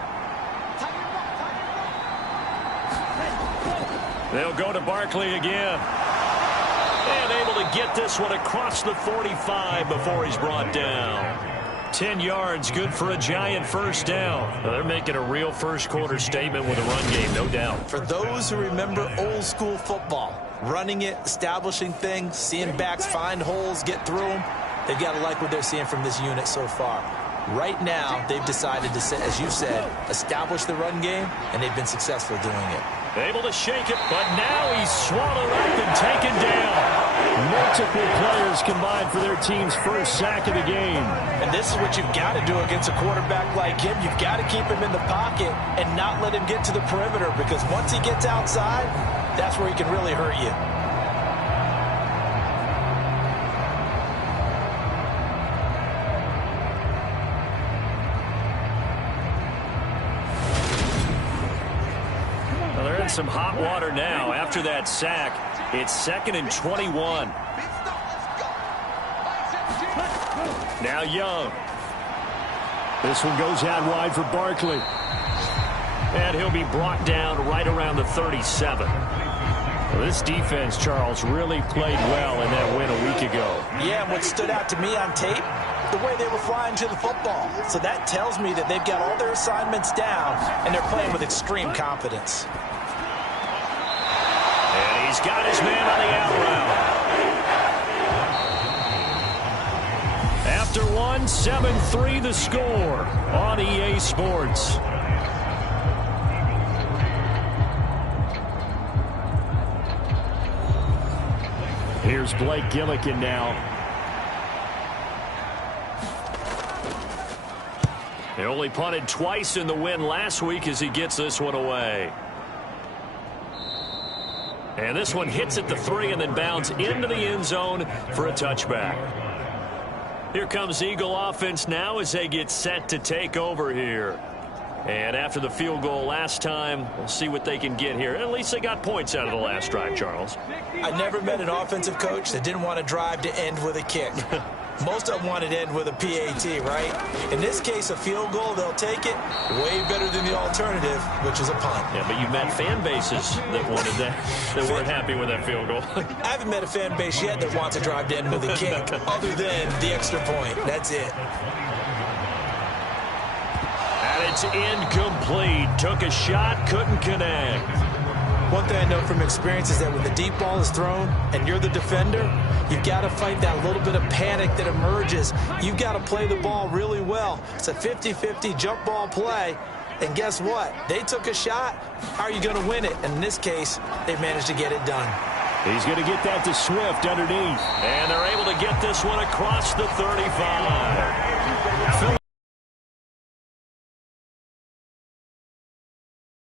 They'll go to Barkley again. And able to get this one across the 45 before he's brought down. 10 yards, good for a Giant 1st down. They're making a real first-quarter statement with a run game, no doubt. For those who remember old-school football, running it, establishing things, seeing backs find holes, get through them, they've got to like what they're seeing from this unit so far. Right now, they've decided to, as you said, establish the run game, and they've been successful doing it. Able to shake it, but now he's swallowed up and taken down. Multiple players combined for their team's 1st sack of the game. And this is what you've got to do against a quarterback like him. You've got to keep him in the pocket and not let him get to the perimeter, because once he gets outside, that's where he can really hurt you. Well, they're in some hot water now after that sack. It's 2nd and 21. Now Young. This one goes out wide for Barkley. And he'll be brought down right around the 37. Well, this defense, Charles, really played well in that win a week ago. Yeah, and what stood out to me on tape, the way they were flying to the football. So that tells me that they've got all their assignments down, and they're playing with extreme confidence. And he's got his man on the out route. After one, 7-3 the score on EA Sports. Here's Blake Gillikin now. He only punted twice in the win last week as he gets this one away. And this one hits at the 3 and then bounds into the end zone for a touchback. Here comes Eagle offense now as they get set to take over here. And after the field goal last time, we'll see what they can get here. At least they got points out of the last drive, Charles. I never met an offensive coach that didn't want to drive to end with a kick. Most of them wanted to end with a PAT, right? In this case, a field goal, they'll take it. Way better than the alternative, which is a punt. Yeah, but you've met fan bases that wanted that, that weren't happy with that field goal. I haven't met a fan base yet that wants to drive to end with a kick, other than the extra point. That's it. And it's incomplete. Took a shot, couldn't connect. One thing I know from experience is that when the deep ball is thrown and you're the defender, you've got to fight that little bit of panic that emerges. You've got to play the ball really well. It's a 50-50 jump ball play. And guess what? They took a shot. How are you going to win it? And in this case, they managed to get it done. He's going to get that to Swift underneath. And they're able to get this one across the 35.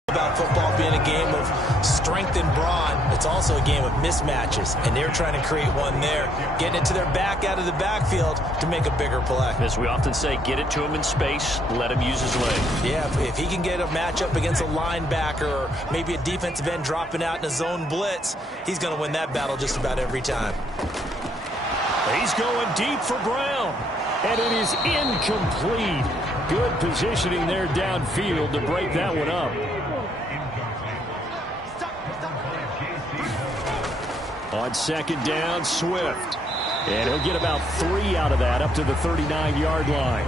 About football being a game of strength and brawn, it's also a game of mismatches, and they're trying to create one there, getting it to their back out of the backfield to make a bigger play. As we often say, get it to him in space, let him use his leg. Yeah, if he can get a matchup against a linebacker or maybe a defensive end dropping out in a zone blitz, he's going to win that battle just about every time. He's going deep for Brown, and it is incomplete. Good positioning there downfield to break that one up. On second down, Swift. And he'll get about 3 out of that up to the 39-yard line.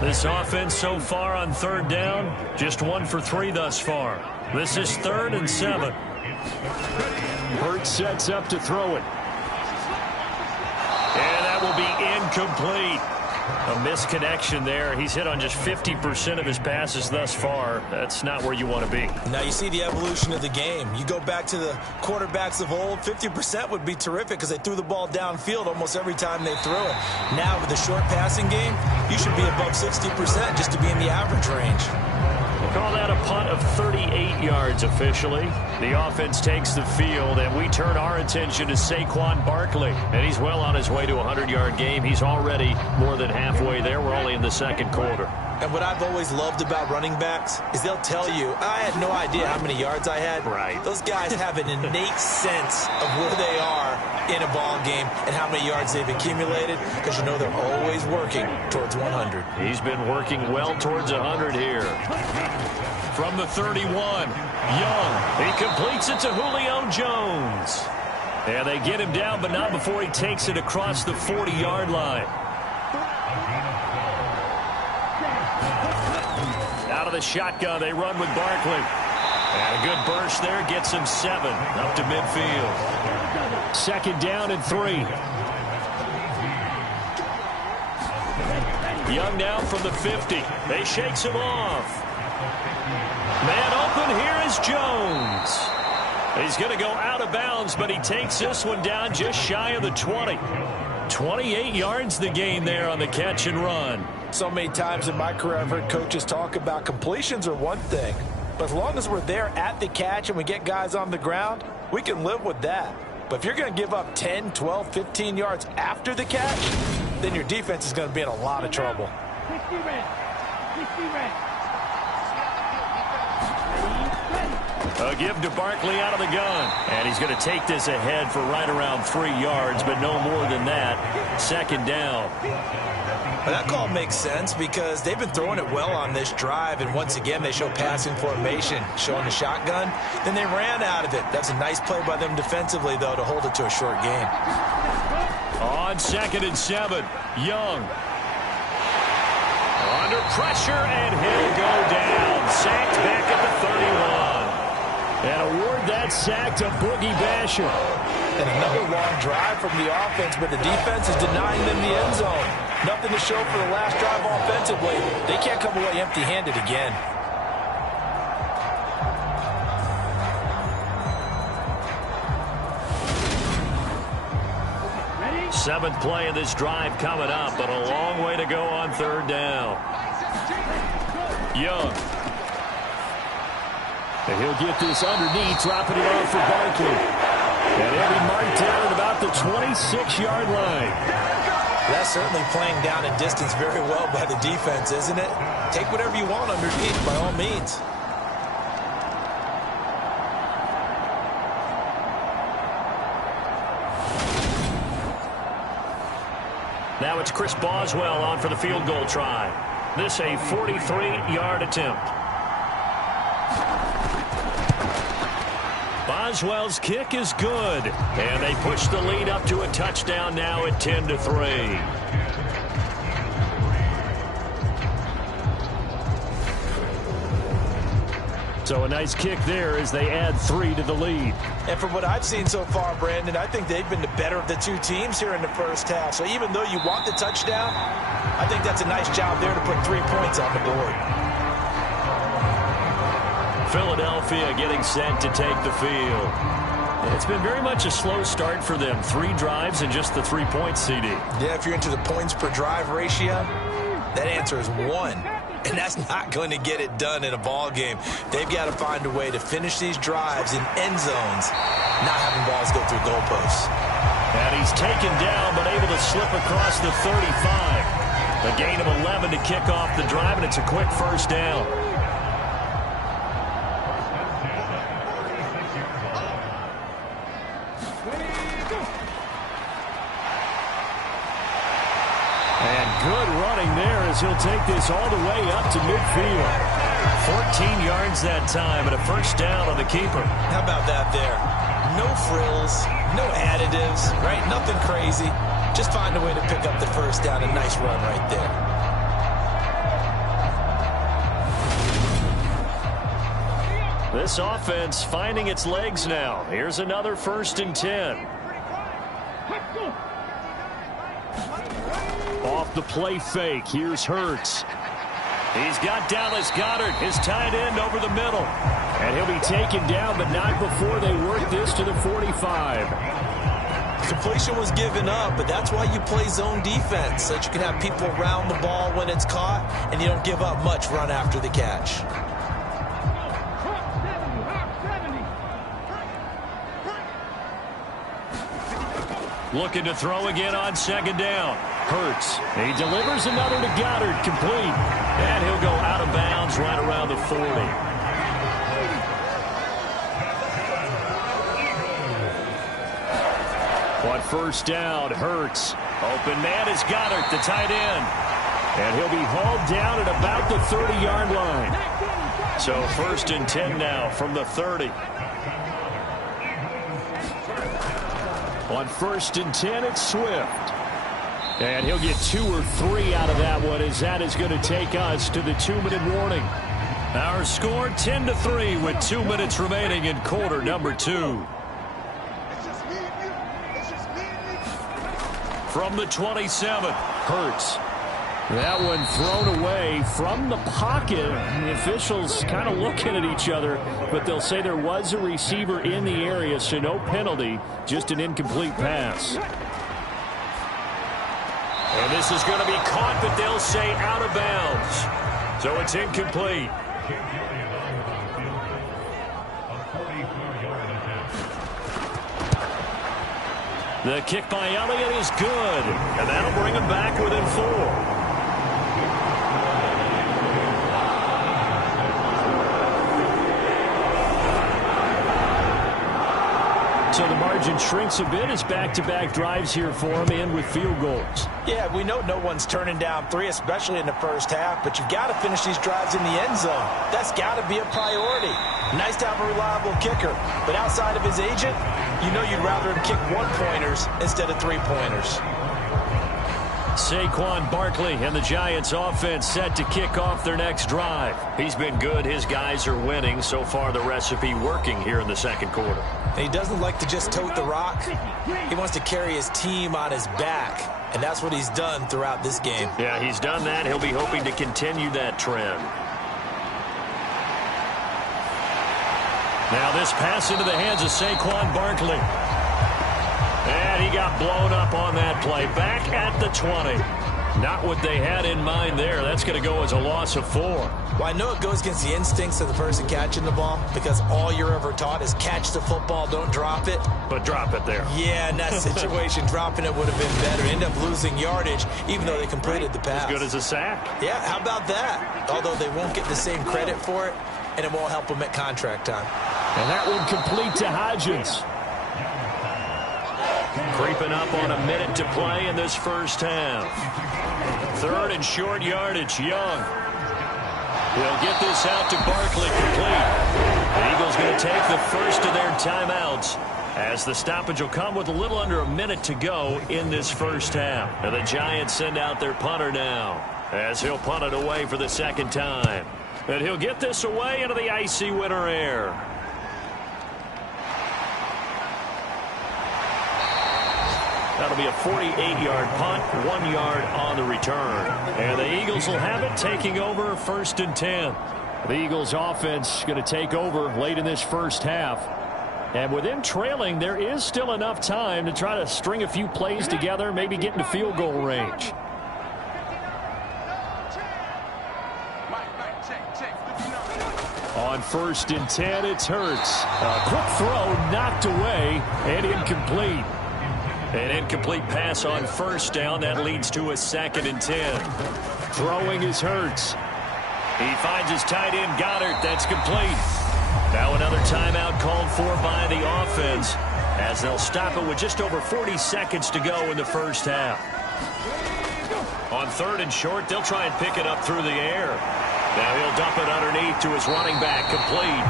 This offense so far on third down, just 1 for 3 thus far. This is 3rd and 7. Hurts sets up to throw it. And that will be incomplete. A misconnection there. He's hit on just 50% of his passes thus far. That's not where you want to be. Now you see the evolution of the game. You go back to the quarterbacks of old, 50% would be terrific because they threw the ball downfield almost every time they threw it. Now with the short passing game, you should be above 60% just to be in the average range. We'll call that a punt of 38 yards officially. The offense takes the field, and we turn our attention to Saquon Barkley. And he's well on his way to a 100-yard game. He's already more than halfway there. We're only in the second quarter. And what I've always loved about running backs is they'll tell you, I had no idea how many yards I had. Right. Those guys have an innate sense of where they are in a ball game and how many yards they've accumulated because you know they're always working towards 100. He's been working well towards 100 here. From the 31, Young. He completes it to Julio Jones. And they get him down, but not before he takes it across the 40-yard line. Out of the shotgun, they run with Barkley. And a good burst there gets him 7 up to midfield. Second down and 3. Young now from the 50. They shakes him off. Man open, here is Jones. He's going to go out of bounds, but he takes this one down just shy of the 20. 28 yards the gain there on the catch and run. So many times in my career I've heard coaches talk about completions are one thing, but as long as we're there at the catch and we get guys on the ground, we can live with that. But if you're going to give up 10, 12, 15 yards after the catch, then your defense is going to be in a lot of trouble. A give to Barkley out of the gun. And he's going to take this ahead for right around 3 yards, but no more than that. Second down. Well, that call makes sense because they've been throwing it well on this drive, and once again they show passing formation, showing the shotgun. Then they ran out of it. That's a nice play by them defensively, though, to hold it to a short gain. On 2nd and 7, Young. Under pressure, and he'll go down. Sacked back at the 31. And award that sack to Boogie Basher. And another long drive from the offense, but the defense is denying them the end zone. Nothing to show for the last drive offensively. They can't come away empty-handed again. Seventh play of this drive coming up, but a long way to go on 3rd down. Young. And he'll get this underneath, dropping it off for Barkley. And he'll be marked down at about the 26-yard line. That's certainly playing down in distance very well by the defense, isn't it? Take whatever you want underneath, by all means. Now it's Chris Boswell on for the field goal try. This a 43-yard attempt. Boswell's kick is good. And they push the lead up to a touchdown now at 10-3. So a nice kick there as they add 3 to the lead. And from what I've seen so far, Brandon, I think they've been the better of the two teams here in the first half. So even though you want the touchdown, I think that's a nice job there to put 3 points on the board. Philadelphia getting set to take the field. It's been very much a slow start for them. 3 drives and just the 3 points, CD. Yeah, if you're into the points per drive ratio, that answer is 1. And that's not going to get it done in a ball game. They've got to find a way to finish these drives in end zones, not having balls go through goalposts. And he's taken down, but able to slip across the 35. A gain of 11 to kick off the drive, and it's a quick first down. Good running there as he'll take this all the way up to midfield. 14 yards that time and a first down on the keeper. How about that there? No frills, no additives, right? Nothing crazy. Just find a way to pick up the first down. A nice run right there. This offense finding its legs now. Here's another 1st and 10. Off the play fake, here's Hurts. He's got Dallas Goedert, his tight end, over the middle. And he'll be taken down, but not before they work this to the 45. Completion was given up, but that's why you play zone defense, so that you can have people around the ball when it's caught, and you don't give up much run after the catch. Looking to throw again on 2nd down. Hurts. He delivers another to Goddard, complete. And he'll go out of bounds right around the 40. On 1st down, Hurts. Open man is Goddard, the tight end. And he'll be hauled down at about the 30-yard line. So 1st and 10 now from the 30. On 1st and 10, it's Swift. And he'll get 2 or 3 out of that one, as that is going to take us to the 2-minute warning. Our score 10-3 with 2 minutes remaining in quarter number 2. From the 27, Hurts. That one thrown away from the pocket. The officials kind of looking at each other, but they'll say there was a receiver in the area, so no penalty, just an incomplete pass. And this is going to be caught, but they'll say out of bounds. So it's incomplete. The kick by Elliott is good, and that'll bring him back within 4. So the margin shrinks a bit as back-to-back drives here for him and with field goals. Yeah, we know no one's turning down 3, especially in the first half, but you've got to finish these drives in the end zone. That's got to be a priority. Nice to have a reliable kicker, but outside of his agent, you know you'd rather him kick 1-pointers instead of 3-pointers. Saquon Barkley and the Giants offense set to kick off their next drive. He's been good. His guys are winning. So far, the recipe working here in the second quarter. And he doesn't like to just tote the rock. He wants to carry his team on his back, and that's what he's done throughout this game. Yeah, he's done that. He'll be hoping to continue that trend. Now this pass into the hands of Saquon Barkley. And he got blown up on that play. Back at the 20. Not what they had in mind there. That's going to go as a loss of 4. Well, I know it goes against the instincts of the person catching the ball because all you're ever taught is catch the football, don't drop it. But drop it there. Yeah, in that situation, dropping it would have been better. End up losing yardage, even though they completed the pass. As good as a sack. Yeah, how about that? Although they won't get the same credit for it, and it won't help them at contract time. And that one complete to Hodgins. Creeping up on a minute to play in this first half. 3rd and short yardage. Young. He'll get this out to Barkley complete. The Eagles going to take the first of their timeouts as the stoppage will come with a little under a minute to go in this first half. And the Giants send out their punter now as he'll punt it away for the second time. And he'll get this away into the icy winter air. That'll be a 48-yard punt, 1 yard on the return. And the Eagles will have it, taking over 1st and 10. The Eagles offense going to take over late in this first half. And with them trailing, there is still enough time to try to string a few plays together, maybe get into field goal range. On 1st and 10, it's Hurts. A quick throw knocked away and incomplete. An incomplete pass on 1st down. That leads to a 2nd and 10. Throwing is Hurts. He finds his tight end, Goddard. That's complete. Now another timeout called for by the offense as they'll stop it with just over 40 seconds to go in the first half. On 3rd and short, they'll try and pick it up through the air. Now he'll dump it underneath to his running back, complete.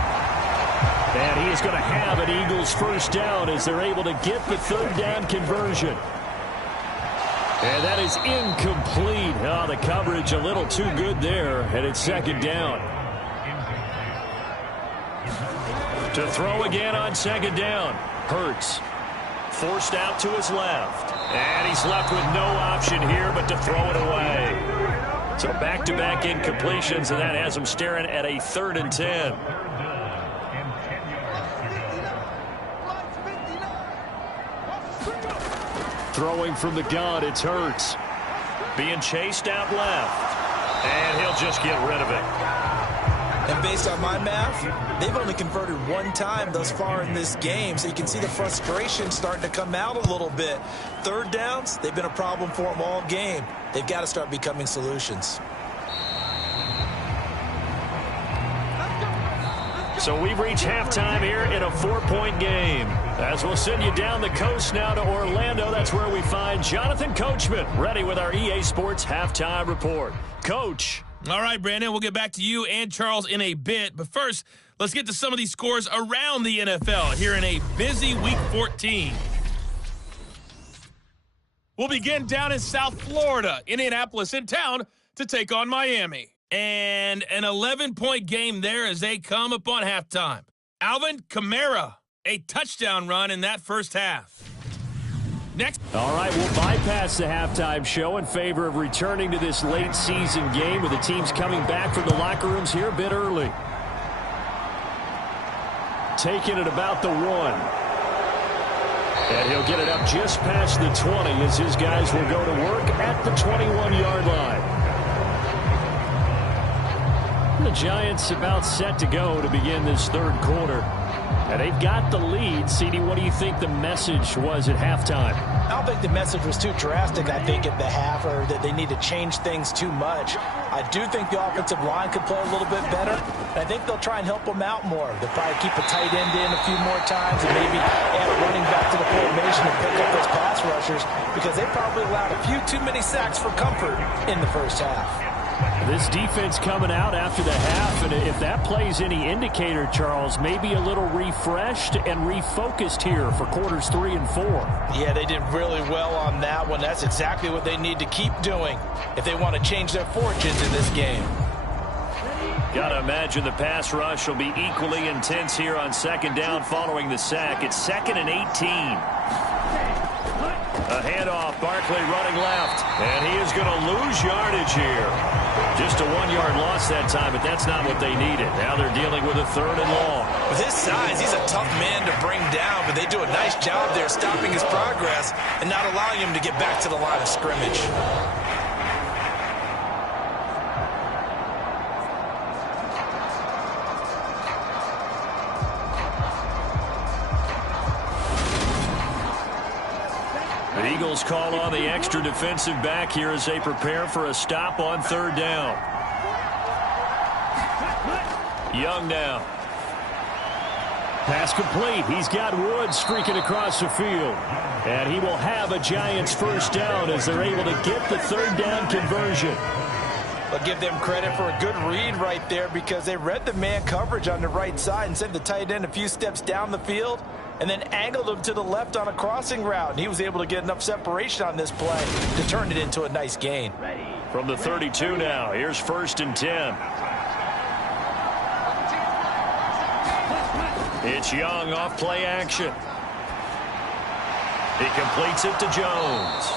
And he is going to have an Eagles first down as they're able to get the 3rd down conversion. And that is incomplete. Oh, the coverage a little too good there, and it's 2nd down. To throw again on 2nd down. Hurts. Forced out to his left. And he's left with no option here but to throw it away. So back-to-back incompletions, and that has him staring at a 3rd and 10. Throwing from the gun, it's Hurts. Being chased out left. And he'll just get rid of it. And based on my math, they've only converted 1 time thus far in this game, so you can see the frustration starting to come out a little bit. 3rd downs, they've been a problem for them all game. They've got to start becoming solutions. So we've reached halftime here in a 4-point game. As we'll send you down the coast now to Orlando, that's where we find Jonathan Coachman, ready with our EA Sports Halftime Report. Coach. All right, Brandon, we'll get back to you and Charles in a bit. But first, let's get to some of these scores around the NFL here in a busy Week 14. We'll begin down in South Florida. Indianapolis in town to take on Miami. And an 11-point game there as they come up on halftime. Alvin Kamara, a touchdown run in that first half. Next. All right, we'll bypass the halftime show in favor of returning to this late season game with the teams coming back from the locker rooms here a bit early. Taking it about the 1. And he'll get it up just past the 20 as his guys will go to work at the 21-yard line. The Giants about set to go to begin this 3rd quarter. And they've got the lead. CD, what do you think the message was at halftime? I don't think the message was too drastic, I think, at the half, or that they need to change things too much. I do think the offensive line could play a little bit better. And I think they'll try and help them out more. They'll probably keep a tight end in a few more times and maybe add a running back to the formation and pick up those pass rushers, because they probably allowed a few too many sacks for comfort in the first half. This defense coming out after the half, and if that plays any indicator, Charles, maybe a little refreshed and refocused here for quarters 3 and 4. Yeah, they did really well on that one. That's exactly what they need to keep doing if they want to change their fortunes in this game. Gotta imagine the pass rush will be equally intense here on second down following the sack. It's 2nd and 18. A handoff, Barkley running left, and he is going to lose yardage here. Just a 1-yard loss that time, but that's not what they needed. Now they're dealing with a 3rd and long. With his size, he's a tough man to bring down, but they do a nice job there stopping his progress and not allowing him to get back to the line of scrimmage. The Eagles call on the extra defensive back here as they prepare for a stop on 3rd down. Young now. Pass complete. He's got Woods streaking across the field. And he will have a Giants first down as they're able to get the 3rd down conversion. I'll give them credit for a good read right there, because they read the man coverage on the right side and sent the tight end a few steps down the field and then angled him to the left on a crossing route. And he was able to get enough separation on this play to turn it into a nice gain. From the 32 now, here's 1st and 10. It's Young off play action. He completes it to Jones.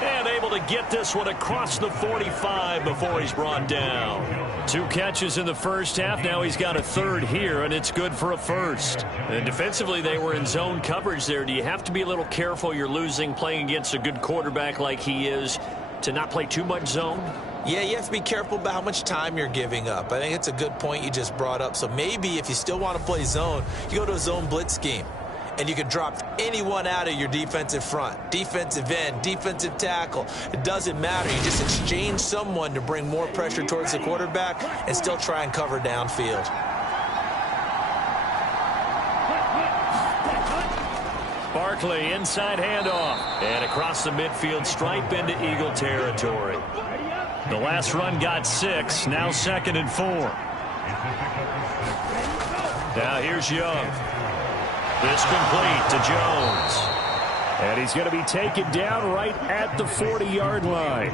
And able to get this one across the 45 before he's brought down. 2 catches in the first half. Now he's got a 3rd here, and it's good for a 1st. And defensively, they were in zone coverage there. Do you have to be a little careful? You're losing playing against a good quarterback like he is to not play too much zone? Yeah, you have to be careful about how much time you're giving up. I think it's a good point you just brought up. So maybe if you still want to play zone, you go to a zone blitz scheme. And you can drop anyone out of your defensive front, defensive end, defensive tackle. It doesn't matter. You just exchange someone to bring more pressure towards the quarterback and still try and cover downfield. Barkley, inside handoff. And across the midfield stripe into Eagle territory. The last run got 6. Now 2nd and 4. Now here's Young. This complete to Jones. And he's going to be taken down right at the 40-yard line.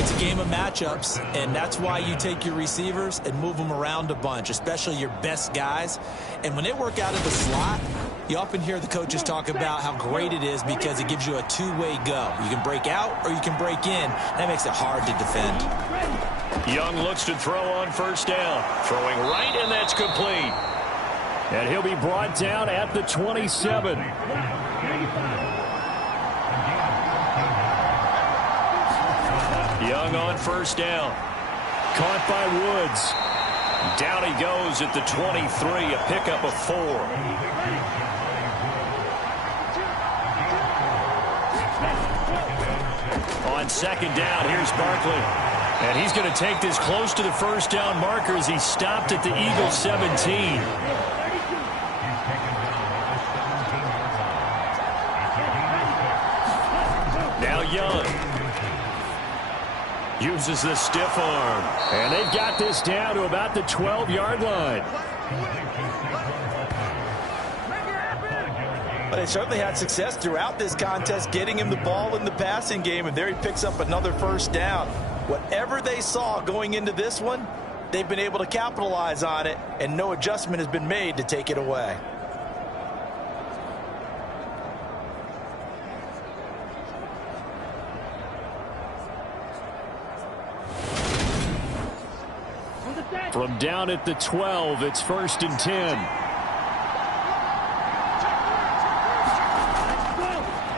It's a game of matchups, and that's why you take your receivers and move them around a bunch, especially your best guys. And when they work out of the slot, you often hear the coaches talk about how great it is because it gives you a two-way go. You can break out or you can break in. That makes it hard to defend. Young looks to throw on 1st down. Throwing right, and that's complete. And he'll be brought down at the 27. Young on 1st down. Caught by Woods. Down he goes at the 23, a pickup of 4. On 2nd down, here's Barkley. And he's going to take this close to the 1st down marker as he stopped at the Eagles 17. Now Young uses the stiff arm. And they've got this down to about the 12-yard line. But they certainly had success throughout this contest getting him the ball in the passing game, and there he picks up another 1st down. Whatever they saw going into this one, they've been able to capitalize on it, and no adjustment has been made to take it away. From down at the 12, it's 1st and 10.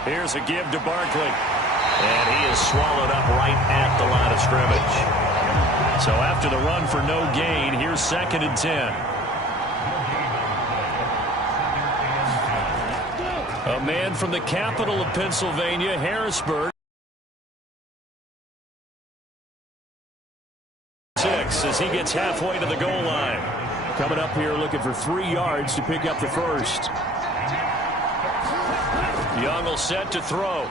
Here's a give to Barkley. And he is swallowed up right at the line of scrimmage. So after the run for no gain, here's 2nd and 10. A man from the capital of Pennsylvania, Harrisburg. 6 as he gets halfway to the goal line. Coming up here looking for 3 yards to pick up the first. Young will set to throw.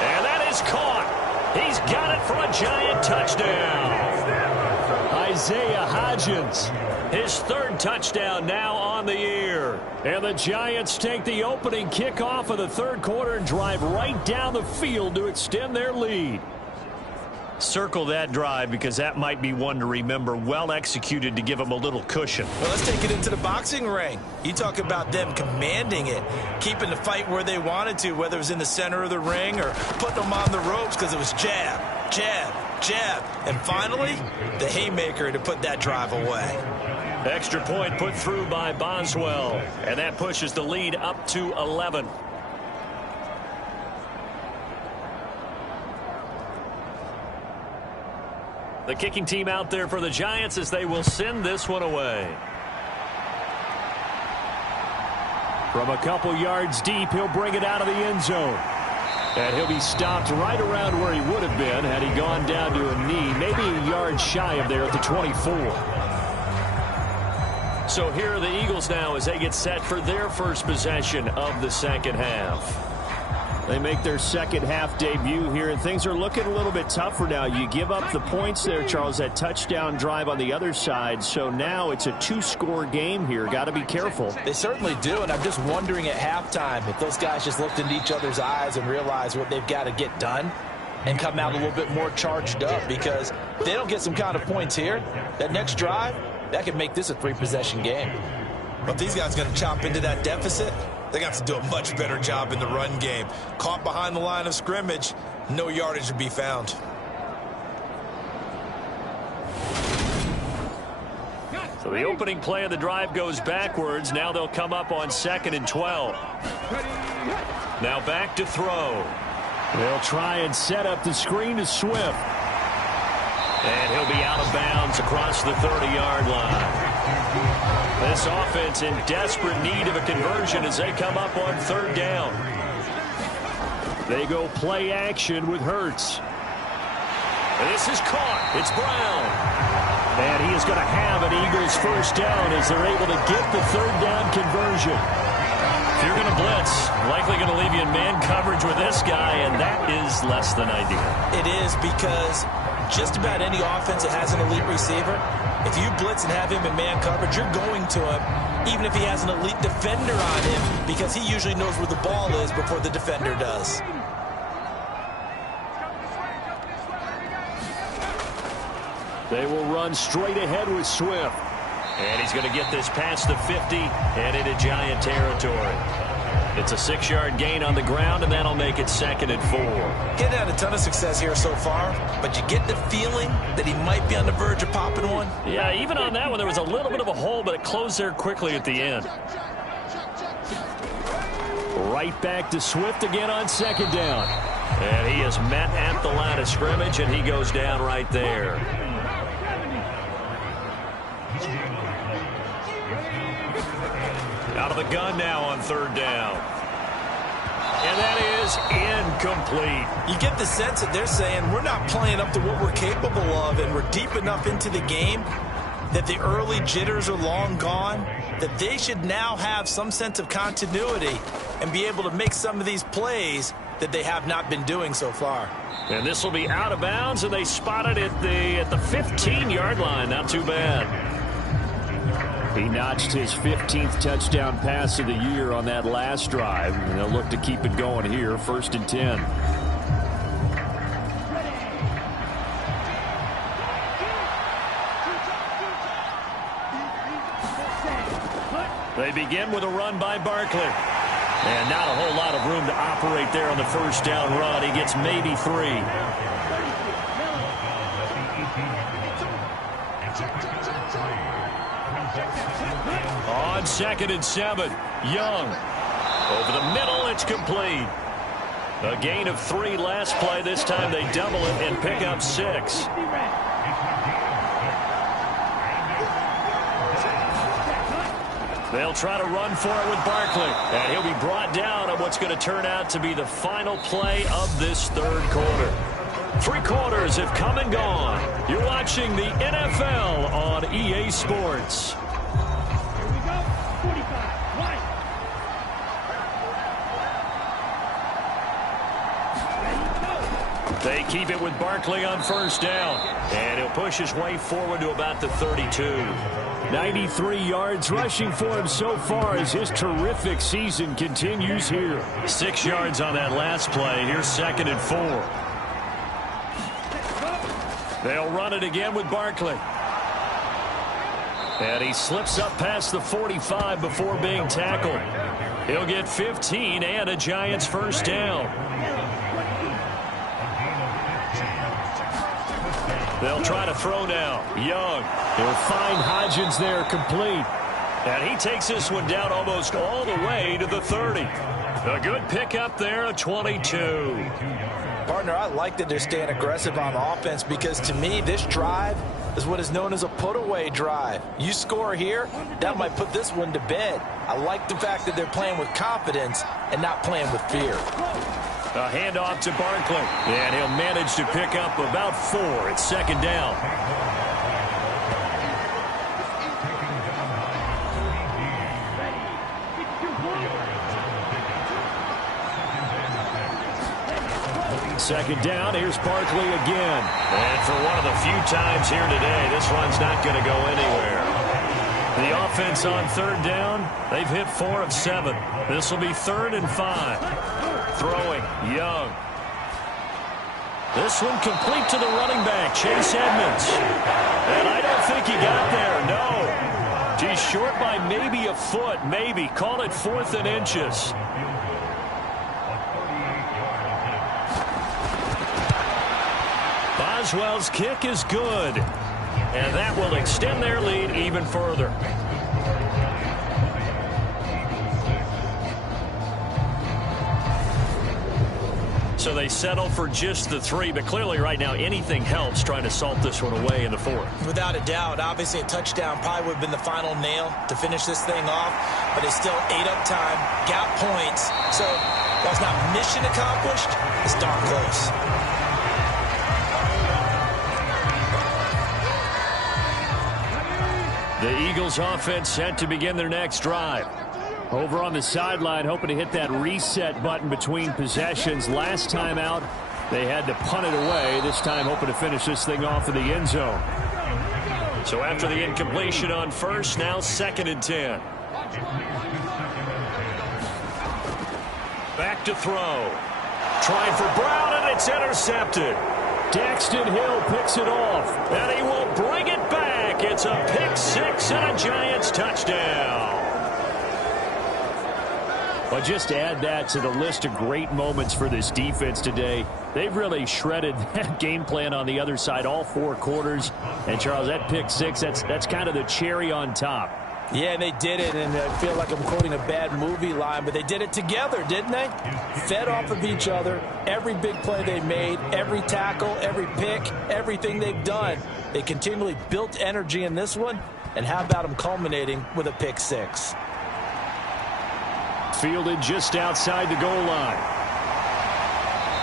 And that is caught. He's got it for a giant touchdown. Isaiah Hodgins, his 3rd touchdown now on the year. And the Giants take the opening kickoff of the 3rd quarter and drive right down the field to extend their lead. Circle that drive because that might be one to remember. Well executed to give them a little cushion. Well, let's take it into the boxing ring. You talk about them commanding it, keeping the fight where they wanted to, whether it was in the center of the ring or putting them on the ropes because it was jab, jab, jab. And finally, the haymaker to put that drive away. Extra point put through by Boswell. And that pushes the lead up to 11. The kicking team out there for the Giants as they will send this one away. From a couple yards deep, he'll bring it out of the end zone. And he'll be stopped right around where he would have been had he gone down to a knee, maybe a yard shy of there at the 24. So here are the Eagles now as they get set for their first possession of the second half. They make their second half debut here, and things are looking a little bit tougher now. You give up the points there, Charles, that touchdown drive on the other side. So now it's a 2-score game here. Got to be careful. They certainly do, and I'm just wondering at halftime if those guys just looked into each other's eyes and realized what they've got to get done and come out a little bit more charged up, because if they don't get some kind of points here, that next drive, that could make this a 3-possession game. But these guys are going to chop into that deficit. They got to do a much better job in the run game. Caught behind the line of scrimmage, no yardage to be found. So the opening play of the drive goes backwards. Now they'll come up on 2nd and 12. Now back to throw. They'll try and set up the screen to Swift. And he'll be out of bounds across the 30-yard line. This offense in desperate need of a conversion as they come up on 3rd down. They go play action with Hurts. This is caught. It's Brown. And he is going to have an Eagles first down as they're able to get the 3rd down conversion. If you're going to blitz, likely going to leave you in man coverage with this guy, and that is less than ideal. It is, because just about any offense that has an elite receiver, if you blitz and have him in man coverage, you're going to him, even if he has an elite defender on him, because he usually knows where the ball is before the defender does. They will run straight ahead with Swift. And he's going to get this past the 50 and into Giant territory. It's a 6-yard gain on the ground, and that'll make it 2nd and 4. Getting had a ton of success here so far, but you get the feeling that he might be on the verge of popping one. Yeah, even on that one, there was a little bit of a hole, but it closed there quickly at the end. Right back to Swift again on 2nd down. And he is met at the line of scrimmage, and he goes down right there. Out of the gun now on 3rd down. And that is incomplete. You get the sense that they're saying we're not playing up to what we're capable of, and we're deep enough into the game that the early jitters are long gone, that they should now have some sense of continuity and be able to make some of these plays that they have not been doing so far. And this will be out of bounds, and they spot it at the 15-yard line. Not too bad. He notched his 15th touchdown pass of the year on that last drive. And they'll look to keep it going here, 1st and 10. They begin with a run by Barkley. And not a whole lot of room to operate there on the 1st down run. He gets maybe 3. On 2nd and 7, Young. Over the middle, it's complete. A gain of 3 last play. This time they double it and pick up 6. They'll try to run for it with Barkley. And he'll be brought down on what's going to turn out to be the final play of this third quarter. 3 quarters have come and gone. You're watching the NFL on EA Sports. They keep it with Barkley on first down. And he'll push his way forward to about the 32. 93 yards rushing for him so far as his terrific season continues here. 6 yards on that last play. Here's 2nd and 4. They'll run it again with Barkley. And he slips up past the 45 before being tackled. He'll get 15 and a Giants first down. They'll try to throw now. Young. He'll find Hodgins there, complete. And he takes this one down almost all the way to the 30. A good pickup there, a 22. Partner, I like that they're staying aggressive on offense because, to me, this drive is what is known as a put-away drive. You score here, that might put this one to bed. I like the fact that they're playing with confidence and not playing with fear. A handoff to Barkley, and he'll manage to pick up about 4. It's 2nd down. Second down, here's Barkley again. And for one of the few times here today, this run's not going to go anywhere. The offense on 3rd down, they've hit 4 of 7. This will be 3rd and 5. Throwing, Young. This one complete to the running back, Chase Edmonds. And I don't think he got there, no. He's short by maybe a foot, maybe. Call it 4th and inches. Boswell's kick is good. And that will extend their lead even further. So they settle for just the 3, but clearly right now anything helps trying to salt this one away in the 4th. Without a doubt, obviously a touchdown probably would have been the final nail to finish this thing off, but it's still 8 up time, got points, so while it's not mission accomplished, it's darn close. The Eagles offense set to begin their next drive. Over on the sideline, hoping to hit that reset button between possessions. Last time out, they had to punt it away. This time, hoping to finish this thing off in the end zone. So after the incompletion on first, now 2nd and 10. Back to throw. Trying for Brown, and it's intercepted. Daxton Hill picks it off. And he will bring it back. It's a pick 6 and a Giants touchdown. Well, just to add that to the list of great moments for this defense today. They've really shredded that game plan on the other side all 4 quarters. And, Charles, that pick 6, that's kind of the cherry on top. Yeah, and they did it, and I feel like I'm quoting a bad movie line, but they did it together, didn't they? Fed off of each other. Every big play they made, every tackle, every pick, everything they've done. They continually built energy in this one, and how about them culminating with a pick 6? Fielded just outside the goal line.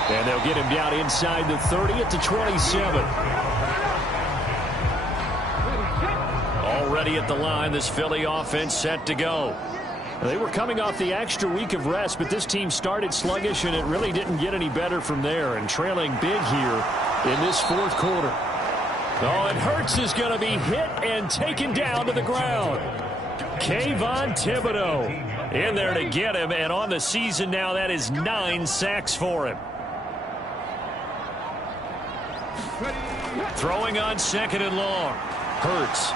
And they'll get him down inside the 30 at the 27. Already at the line, this Philly offense set to go. They were coming off the extra week of rest, but this team started sluggish, and it really didn't get any better from there. And trailing big here in this 4th quarter. Oh, and Hurts is going to be hit and taken down to the ground. Kayvon Thibodeau in there to get him, and on the season now, that is 9 sacks for him. Throwing on 2nd and long. Hurts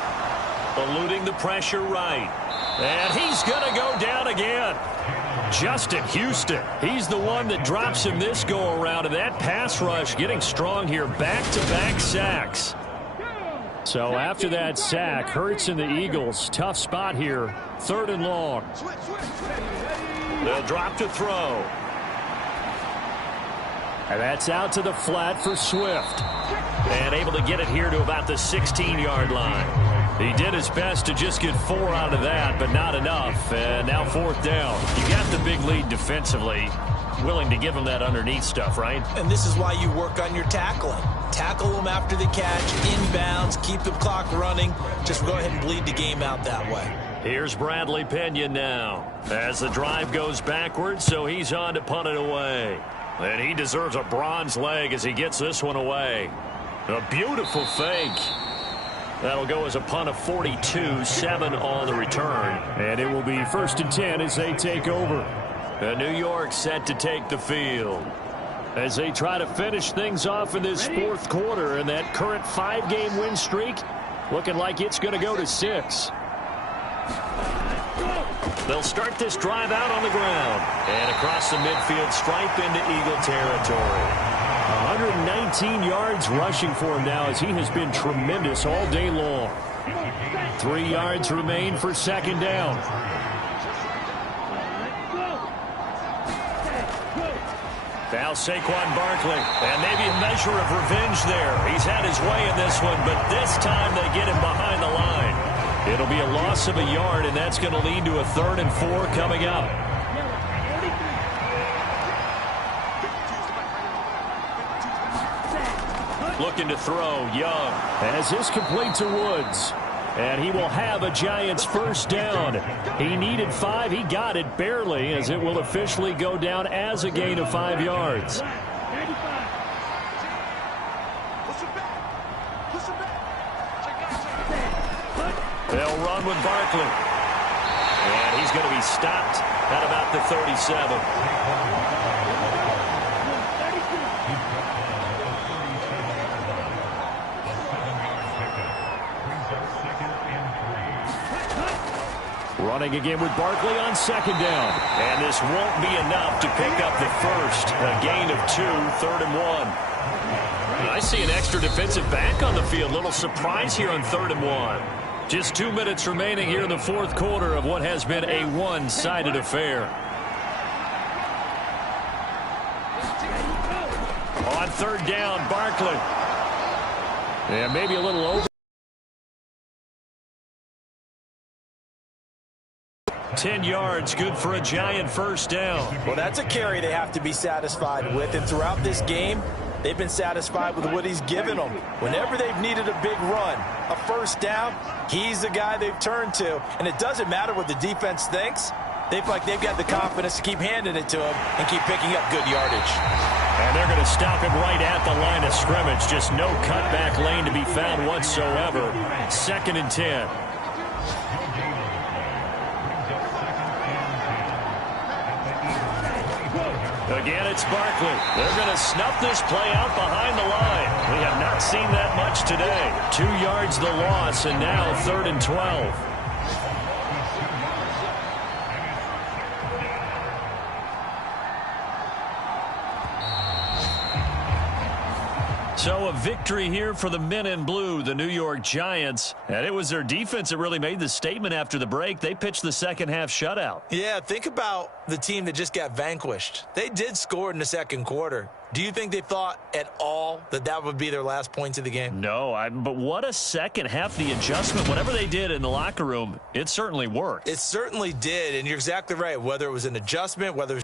eluding the pressure right. And he's going to go down again. Justin Houston. He's the one that drops him this go-around, and that pass rush getting strong here. Back-to-back sacks. So after that sack, Hurts and the Eagles, tough spot here. 3rd and long. They'll drop to throw. And that's out to the flat for Swift. And able to get it here to about the 16-yard line. He did his best to just get 4 out of that, but not enough. And now 4th down. You got the big lead defensively. Willing to give him that underneath stuff, right? And this is why you work on your tackling. Tackle them after the catch, inbounds, keep the clock running. Just go ahead and bleed the game out that way. Here's Bradley Pinion now as the drive goes backwards, so he's on to punt it away. And he deserves a bronze leg as he gets this one away. A beautiful fake. That'll go as a punt of 42, 7 on the return. And it will be 1st and 10 as they take over. And New York set to take the field. As they try to finish things off in this 4th quarter, and that current 5-game win streak looking like it's going to go to 6. They'll start this drive out on the ground. And across the midfield stripe into Eagle territory. 119 yards rushing for him now as he has been tremendous all day long. 3 yards remain for 2nd down. Now Saquon Barkley, and maybe a measure of revenge there. He's had his way in this one, but this time they get him behind the line. It'll be a loss of a yard, and that's going to lead to a 3rd and 4 coming up. Looking to throw, Young. As this complete to Woods. And he will have a Giants 1st down. He needed 5. He got it barely, as it will officially go down as a gain of 5 yards. They'll run with Barkley. And he's going to be stopped at about the 37. Running again with Barkley on 2nd down. And this won't be enough to pick up the 1st. A gain of 2, 3rd and 1. I see an extra defensive back on the field. Little surprise here on 3rd and 1. Just 2 minutes remaining here in the 4th quarter of what has been a one-sided affair. On 3rd down, Barkley. And maybe a little over. 10 yards, good for a Giant 1st down. Well, that's a carry they have to be satisfied with. And throughout this game, they've been satisfied with what he's given them. Whenever they've needed a big run, a 1st down, he's the guy they've turned to. And it doesn't matter what the defense thinks. They feel like they've got the confidence to keep handing it to him and keep picking up good yardage. And they're going to stop him right at the line of scrimmage. Just no cutback lane to be found whatsoever. 2nd and 10. Again, it's Barkley. They're going to snuff this play out behind the line. We have not seen that much today. 2 yards the loss, and now 3rd and 12. So a victory here for the men in blue, the New York Giants. And it was their defense that really made the statement after the break. They pitched the 2nd half shutout. Yeah, think about the team that just got vanquished. They did score in the 2nd quarter. Do you think they thought at all that that would be their last points of the game? No, but what a 2nd half. The adjustment, whatever they did in the locker room, it certainly worked. It certainly did, and you're exactly right. Whether it was an adjustment, whether